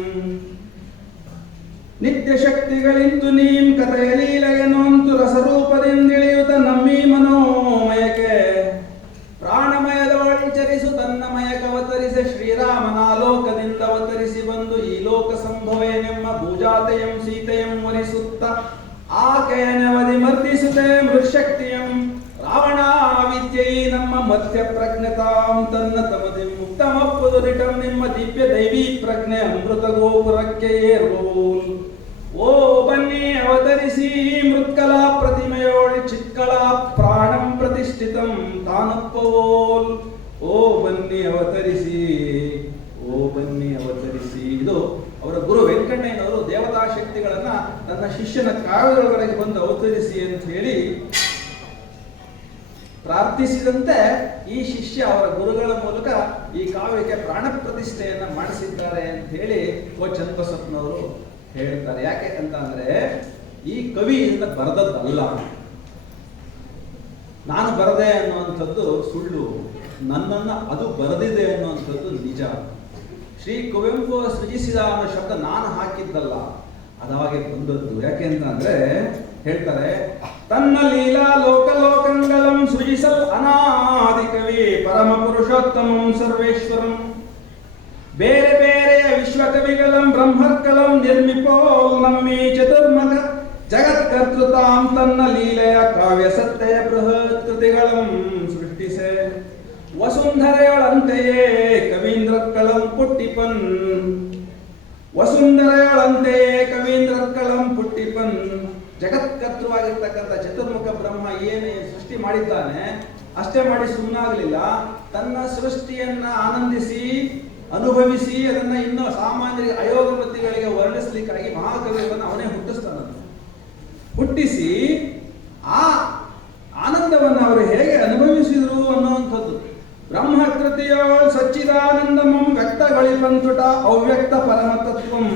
ನಿತ್ಯ ಶಕ್ತಿಗಳಿಂತು ನೀಂ ಕಥೆಯ ಲೀಲೆಯನೊಂತು ರಸರೂಪದಿಂದಿಳಿಯುತ್ತ ನಮ್ಮೀ ಮನೋಮಯಕ್ಕೆ. ಪ್ರಾಣಮಯದೊಳಚರಿಸು ತನ್ನ ಮಯಕವತರಿಸಿ ಶ್ರೀರಾಮನ ಲೋಕದಿಂದ ಅವತರಿಸಿ ಬಂದು ಈ ಲೋಕ ಸಂಭವೇನೆಂಬ ಭೂಜಾತೆಯಂ ಸೀತೆಯಂ ವರಿಸುತ್ತ ಆಕೆಯ ನೆವದಿ ಮರ್ದಿಸುತ್ತೆ ಮೃಶಕ್ತಿಯಂ. ರಾವಣ ವಿದ್ಯೈ ನಮ್ಮ ಮಧ್ಯ ಪ್ರಜ್ಞತಾಂ ತನ್ನ ತಮದಿ ಮುಕ್ತಮಪ್ಪುದು ರಿಟಂ ನಿಮ್ಮ ದಿವ್ಯ ದೈವೀ ಪ್ರಜ್ಞೆ ಅಮೃತ ಗೋಪುರಕ್ಕೆ ಏರ್ಬೋಲ್. ಓ ಬನ್ನಿ ಅವತರಿಸಿ ಮೃತ್ಕಲಾ ಪ್ರತಿಮೆಯೋಳ್ ಚಿತ್ಕಲಾ ಪ್ರಾಣಂ ಪ್ರತಿಷ್ಠಿತಂ ತಾನಪ್ಪವೋಲ್. ಓ ಬನ್ನಿ ಅವತರಿಸಿ, ಓ ಬನ್ನಿ ಅವತರಿಸಿ. ಇದು ಅವರ ಗುರು ವೆಂಕಣ್ಣಯ್ಯನವರು ದೇವತಾ ಶಕ್ತಿಗಳನ್ನ ತನ್ನ ಶಿಷ್ಯನ ಕಾವ್ಯದೊಳಗಡೆಗೆ ಬಂದು ಅವತರಿಸಿ ಅಂತ ಹೇಳಿ ಪ್ರಾರ್ಥಿಸಿದಂತೆ ಈ ಶಿಷ್ಯ ಅವರ ಗುರುಗಳ ಮೂಲಕ ಈ ಕಾವ್ಯಕ್ಕೆ ಪ್ರಾಣ ಪ್ರತಿಷ್ಠೆಯನ್ನ ಮಾಡಿಸಿದ್ದಾರೆ ಅಂತ ಹೇಳಿ ಓ ಚನ್ನಬಸಪ್ಪನವರು ಹೇಳ್ತಾರೆ. ಯಾಕೆ ಅಂತ ಅಂದ್ರೆ ಈ ಕವಿ ಇದನ್ನ ಬರೆದದ್ದಲ್ಲ, ನಾನು ಬರದೆ ಅನ್ನುವಂಥದ್ದು ಸುಳ್ಳು, ನನ್ನನ್ನ ಅದು ಬರೆದಿದೆ ಅನ್ನುವಂಥದ್ದು ನಿಜ. ಶ್ರೀ ಕುವೆಂಪು ಸೃಜಿಸಿದ ಅನ್ನೋ ಶಬ್ದ ನಾನು ಹಾಕಿದ್ದಲ್ಲ, ಅದಾಗೆ ಬಂದದ್ದು. ಯಾಕೆ ಅಂತ ಅಂದ್ರೆ ಹೇಳ್ತಾರೆ, ತನ್ನ ಲೀಲಾ ಲೋಕಲೋಕಂಗಳಂ ಸೃಜಿಸಲ್ ಅನಾದಿ ಕವಿ ಪರಮ ಪುರುಷೋತ್ತಮಂ ಸರ್ವೇಶ್ವರಂ. ಬೇರೆ ಬೇರೆಯ ವಿಶ್ವಕವಿಗಳಂ ಬ್ರಹ್ಮರ್ಕಲಂ ನಿರ್ಮಿಪೋಲ್ ನಮ್ಮಿ ಚತುರ್ಮುಖ ಜಗತ್ಕರ್ತೃತಾಂ ತನ್ನ ಲೀಲೆಯ ಕಾವ್ಯ ಸತ್ಯ ಬೃಹತ್ ಕೃತಿಗಳಂ ಸೃಷ್ಟಿಸೆ. ವಸುಂಧರೆಯೊಳಂತೆಯೇ ಕವೀಂದ್ರಕ್ಕಳಂ ಪುಟ್ಟಿಪನ್, ವಸುಂಧರೆಯೊಳಂತೆಯೇ ಕವೀಂದ್ರಕ್ಕಳಂ ಪುಟ್ಟಿಪನ್. ಜಗತ್ಕರ್ತೃವಾಗಿರ್ತಕ್ಕಂಥ ಚತುರ್ಮುಖ ಬ್ರಹ್ಮ ಏನೇ ಸೃಷ್ಟಿ ಮಾಡಿದ್ದಾನೆ ಅಷ್ಟೇ ಮಾಡಿ ಸುಮ್ಮನಾಗಲಿಲ್ಲ. ತನ್ನ ಸೃಷ್ಟಿಯನ್ನ ಆನಂದಿಸಿ ಅನುಭವಿಸಿ ಅದನ್ನ ಇನ್ನು ಸಾಮಾನ್ಯರಿಗೆ ಅಯೋಗಮತಿಗಳಿಗೆ ವರ್ಣಿಸ್ಲಿಕ್ಕಾಗಿ ಮಹಾಕವಿಗಳನ್ನು ಅವನೇ ಹುಟ್ಟಿಸ್ತಾನಂತೆ. ಹುಟ್ಟಿಸಿ ಆ ಆನಂದವನ್ನು ಅವರು ಹೇಗೆ ಅನುಭವಿಸಿದ್ರು ಅನ್ನುವಂಥದ್ದು. ಬ್ರಹ್ಮಕೃತಿಯೋಳ್ ಸಚ್ಚಿದಾನಂದಮಂ ವ್ಯಕ್ತಗಳಿಪಂತುಟ ಅವ್ಯಕ್ತ ಪರಮತತ್ವಂ.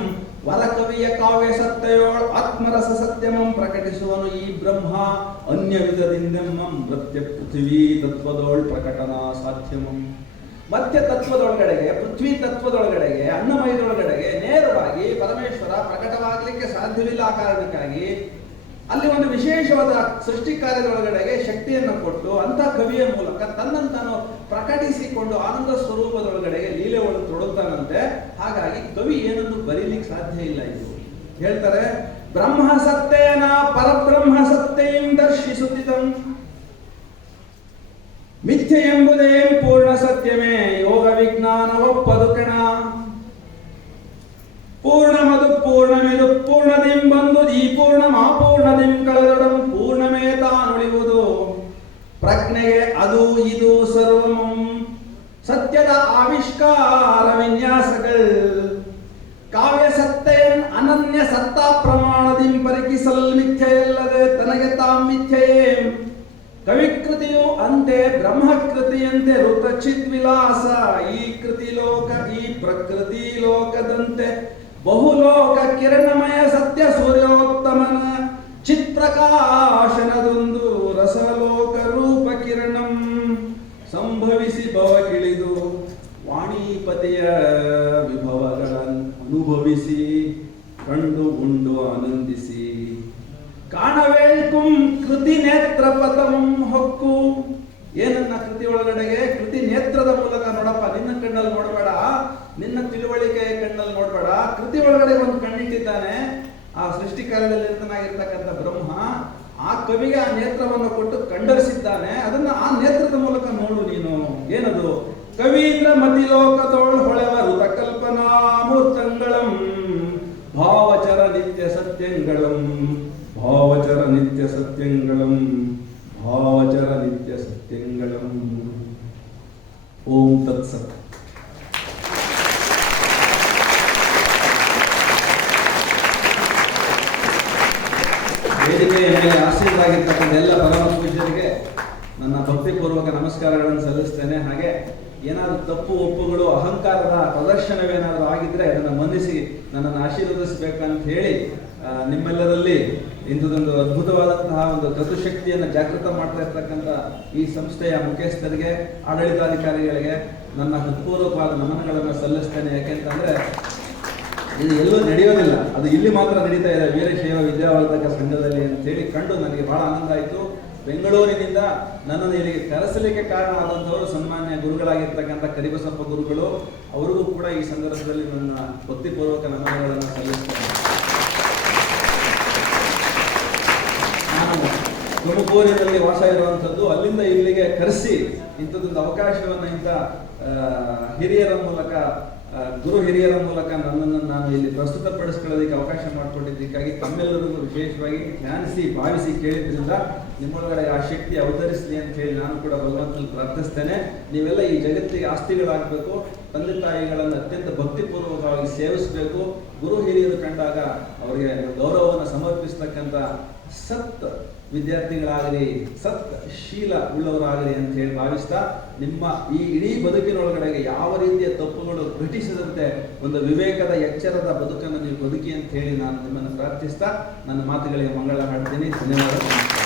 ವರಕವಿಯ ಕಾವ್ಯ ಸತ್ಯಯೋಳ್ ಆತ್ಮರಸ ಸತ್ಯಮಂ ಪ್ರಕಟಿಸುವನು ಈ ಬ್ರಹ್ಮ ಅನ್ಯ ವಿಧದಿಂದೆಮ್ಮಂ ಮೃತ್ಯ ಪೃಥ್ವಿ ತತ್ವದೋಳ್ ಪ್ರಕಟನಾ ಸಾಧ್ಯವಂ. ಮಧ್ಯ ತತ್ವದೊಳಗಡೆಗೆ, ಪೃಥ್ವಿ ತತ್ವದೊಳಗಡೆಗೆ, ಅನ್ನಮಯದೊಳಗಡೆಗೆ ನೇರವಾಗಿ ಪರಮೇಶ್ವರ ಪ್ರಕಟವಾಗಲಿಕ್ಕೆ ಸಾಧ್ಯವಿಲ್ಲ. ಆ ಕಾರಣಕ್ಕಾಗಿ ಅಲ್ಲಿ ಒಂದು ವಿಶೇಷವಾದ ಸೃಷ್ಟಿ ಕಾರ್ಯದೊಳಗಡೆಗೆ ಶಕ್ತಿಯನ್ನು ಕೊಟ್ಟು ಅಂತ ಕವಿಯ ಮೂಲಕ ತನ್ನಂತಾನು ಪ್ರಕಟಿಸಿಕೊಂಡು ಆನಂದ ಸ್ವರೂಪದೊಳಗಡೆಗೆ ಲೀಲೆ ಒಳಗೆ ತೊಡಗುತ್ತಾನಂತೆ. ಹಾಗಾಗಿ ಕವಿ ಏನನ್ನು ಬರೀಲಿಕ್ಕೆ ಸಾಧ್ಯ ಇಲ್ಲ. ಇದು ಹೇಳ್ತಾರೆ, ಬ್ರಹ್ಮ ಸತ್ಯೇನ ಪರಬ್ರಹ್ಮ ಸತ್ಯಂ ದರ್ಶಿಸುತ್ತಿತಂ. ಮಿಥ್ಯೆ ಎಂಬುದೇ ಪೂರ್ಣ ಸತ್യമೇ ಯೋಗ ವಿಜ್ಞಾನವೊಪ್ಪದು ಕಣ. ಪೂರ್ಣಮದು ಪೂರ್ಣಮಿದು ಪೂರ್ಣದಿಂ ಬಂದು ಈ ಪೂರ್ಣಂ ಅಪೂರ್ಣದಿಂ ಕಳೆದೊಡಂ ಪೂರ್ಣಮೇ ತಾನುಳಿಯುವುದು. ಪ್ರಜ್ಞೆಗೆ ಅದು ಇದು ಸರ್ವಮಂ ಸತ್ಯದ ಆವಿಷ್ಕಾರ ವಿನ್ಯಾಸಗಳು. ಕಾವ್ಯ ಸತ್ಯನ್ ಅನನ್ಯ ಸತ್ತಾ ಪ್ರಮಾಣದಿಂ ಪರಿಕಿಸಲ್ ಮಿಥ್ಯೆಯಲ್ಲದೆ ತನಗೆ ತಾಂ ಮಿಥ್ಯೆಯೇ. ಕವಿಕೃತಿಯು ಅಂತೆ ಬ್ರಹ್ಮಕೃತಿಯಂತೆ ಋತಚಿದ್ವಿಲಾಸ. ಈ ಕೃತಿ ಲೋಕ ಈ ಪ್ರಕೃತಿ ಲೋಕದಂತೆ ಬಹುಲೋಕ ಕಿರಣಮಯ ಸತ್ಯ ಸೂರ್ಯೋತ್ತಮನ ಚಿತ್ಪ್ರಕಾಶನದೊಂದು ರಸಲೋಕ ರೂಪ ಕಿರಣಂ ಸಂಭವಿಸಿ ಭವಗಿಳಿದು ವಾಣಿಪತಿಯ ವಿಭವಗಳನ್ನು ಅನುಭವಿಸಿ ಕಂಡು ಉಂಡು ಆನಂದಿಸಿ ಕಾಣವೇಳ್ಕುಂ ಕೃತಿ ನೇತ್ರ ಪಥಮಂ ಹೊಕ್ಕು. ಏನನ್ನ ಕೃತಿ ಒಳಗಡೆಗೆ ಕೃತಿ ನೇತ್ರದ ಮೂಲಕ ನೋಡಪ್ಪ, ನಿನ್ನ ಕಣ್ಣಲ್ಲಿ ನೋಡಬೇಡ, ನಿನ್ನ ತಿಳುವಳಿಕೆ ಕಣ್ಣಲ್ಲಿ ನೋಡಬೇಡ. ಕೃತಿ ಒಳಗಡೆ ಒಂದು ಕಣ್ಣಿಟ್ಟಿದ್ದಾನೆ ಆ ಸೃಷ್ಟಿ ಕಾರ್ಯದಲ್ಲಿರ್ತನಾಗಿರ್ತಕ್ಕಂಥ ಬ್ರಹ್ಮ. ಆ ಕವಿಗೆ ಆ ನೇತ್ರವನ್ನು ಕೊಟ್ಟು ಕಂಡರಿಸಿದ್ದಾನೆ. ಅದನ್ನ ಆ ನೇತ್ರದ ಮೂಲಕ ನೋಡು ನೀನು. ಏನದು? ಕವೀಂದ್ರ ಮತಿಲೋಕದೋಳ್ ಹೊಳೆವ ಋತ ಕಲ್ಪನಾ ಮೂರ್ತಂಗಳಂ ಭಾವಚರ ನಿತ್ಯ ಸತ್ಯಂಗಳ ಸತ್ಯಂಗಳಂ. ಓಂ ತತ್ಸತ್. ವೇದಿಕೆಯ ಮೇಲೆ ಆಸೀನರಾಗಿರ್ತಕ್ಕಂಥ ಎಲ್ಲ ಪರಮ ಪೂಜ್ಯರಿಗೆ ನನ್ನ ಭಕ್ತಿಪೂರ್ವಕ ನಮಸ್ಕಾರಗಳನ್ನು ಸಲ್ಲಿಸ್ತೇನೆ. ಹಾಗೆ ಏನಾದರೂ ತಪ್ಪು ಒಪ್ಪುಗಳು, ಅಹಂಕಾರದ ಪ್ರದರ್ಶನವೇನಾದರೂ ಆಗಿದ್ರೆ ಅದನ್ನು ಮನ್ನಿಸಿ ನನ್ನನ್ನು ಆಶೀರ್ವದಿಸಬೇಕಂತ ಹೇಳಿ ನಿಮ್ಮೆಲ್ಲರಲ್ಲಿ ಇಂಥದೊಂದು ಅದ್ಭುತವಾದಂತಹ ಒಂದು ಚತುಶಕ್ತಿಯನ್ನು ಜಾಗೃತ ಮಾಡ್ತಾ ಇರ್ತಕ್ಕಂಥ ಈ ಸಂಸ್ಥೆಯ ಮುಖ್ಯಸ್ಥರಿಗೆ, ಆಡಳಿತಾಧಿಕಾರಿಗಳಿಗೆ ನನ್ನ ಹೃತ್ಪೂರ್ವಕವಾದ ನಮನಗಳನ್ನು ಸಲ್ಲಿಸ್ತೇನೆ. ಯಾಕೆಂತಂದ್ರೆ ಇದು ಎಲ್ಲೂ ನಡೆಯೋದಿಲ್ಲ, ಅದು ಇಲ್ಲಿ ಮಾತ್ರ ನಡೀತಾ ಇದೆ ವೀರಶೈವ ವಿದ್ಯಾವರ್ಧಕ ಸಂಘದಲ್ಲಿ ಅಂತೇಳಿ ಕಂಡು ನನಗೆ ಬಹಳ ಆನಂದ ಆಯಿತು. ಬೆಂಗಳೂರಿನಿಂದ ನನ್ನನ್ನು ಇಲ್ಲಿಗೆ ಕರೆಸಲಿಕ್ಕೆ ಕಾರಣ ಆದಂಥವರು ಸನ್ಮಾನ್ಯ ಗುರುಗಳಾಗಿರ್ತಕ್ಕಂಥ ಕರಿಬಸಪ್ಪ ಗುರುಗಳು. ಅವರಿಗೂ ಕೂಡ ಈ ಸಂದರ್ಭದಲ್ಲಿ ನನ್ನ ಭಕ್ತಿಪೂರ್ವಕ ನಮನಗಳನ್ನು ಸಲ್ಲಿಸ್ತೇನೆ. ನಾನು ತುಮಕೂರಿನಲ್ಲಿ ವಾಸ ಇರುವಂಥದ್ದು, ಅಲ್ಲಿಂದ ಇಲ್ಲಿಗೆ ಕರೆಸಿ ಇಂಥದ್ದೊಂದು ಅವಕಾಶವನ್ನು ಇಂಥ ಹಿರಿಯರ ಮೂಲಕ, ಗುರು ಹಿರಿಯರ ಮೂಲಕ ನನ್ನನ್ನು ನಾನು ಇಲ್ಲಿ ಪ್ರಸ್ತುತಪಡಿಸ್ಕೊಳ್ಳೋದಕ್ಕೆ ಅವಕಾಶ ಮಾಡಿಕೊಟ್ಟಿದ್ದಕ್ಕಾಗಿ ತಮ್ಮೆಲ್ಲರಿಗೂ ವಿಶೇಷವಾಗಿ ಧ್ಯಾನಿಸಿ ಭಾವಿಸಿ ಕೇಳಿದ್ರಿಂದ ನಿಮ್ಮೊಳಗಡೆ ಆ ಶಕ್ತಿ ಅವತರಿಸಲಿ ಅಂತ ಹೇಳಿ ನಾನು ಕೂಡ ಭಗವಂತನಲ್ಲಿ ಪ್ರಾರ್ಥಿಸ್ತೇನೆ. ನೀವೆಲ್ಲ ಈ ಜಗತ್ತಿಗೆ ಆಸ್ತಿಗಳಾಗಬೇಕು, ತಂದೆ ತಾಯಿಗಳನ್ನು ಅತ್ಯಂತ ಭಕ್ತಿಪೂರ್ವಕವಾಗಿ ಸೇವಿಸಬೇಕು. ಗುರು ಹಿರಿಯರು ಕಂಡಾಗ ಅವರಿಗೆ ಗೌರವವನ್ನು ಸಮರ್ಪಿಸ್ತಕ್ಕಂಥ ಸತ್ ವಿದ್ಯಾರ್ಥಿಗಳಾಗಲಿ, ಸತ್ ಶೀಲ ಉಳ್ಳವರಾಗಲಿ ಅಂತ ಹೇಳಿ ಭಾವಿಸ್ತಾ, ನಿಮ್ಮ ಈ ಇಡೀ ಬದುಕಿನೊಳಗಡೆಗೆ ಯಾವ ರೀತಿಯ ತಪ್ಪುಗಳು ಘಟಿಸದಂತೆ ಒಂದು ವಿವೇಕದ ಎಚ್ಚರದ ಬದುಕನ್ನು ನೀವು ಬದುಕಿ ಅಂತ ಹೇಳಿ ನಾನು ನಿಮ್ಮನ್ನು ಪ್ರಾರ್ಥಿಸ್ತಾ ನನ್ನ ಮಾತುಗಳಿಗೆ ಮಂಗಳ ಹಾಡ್ತೀನಿ. ಧನ್ಯವಾದ.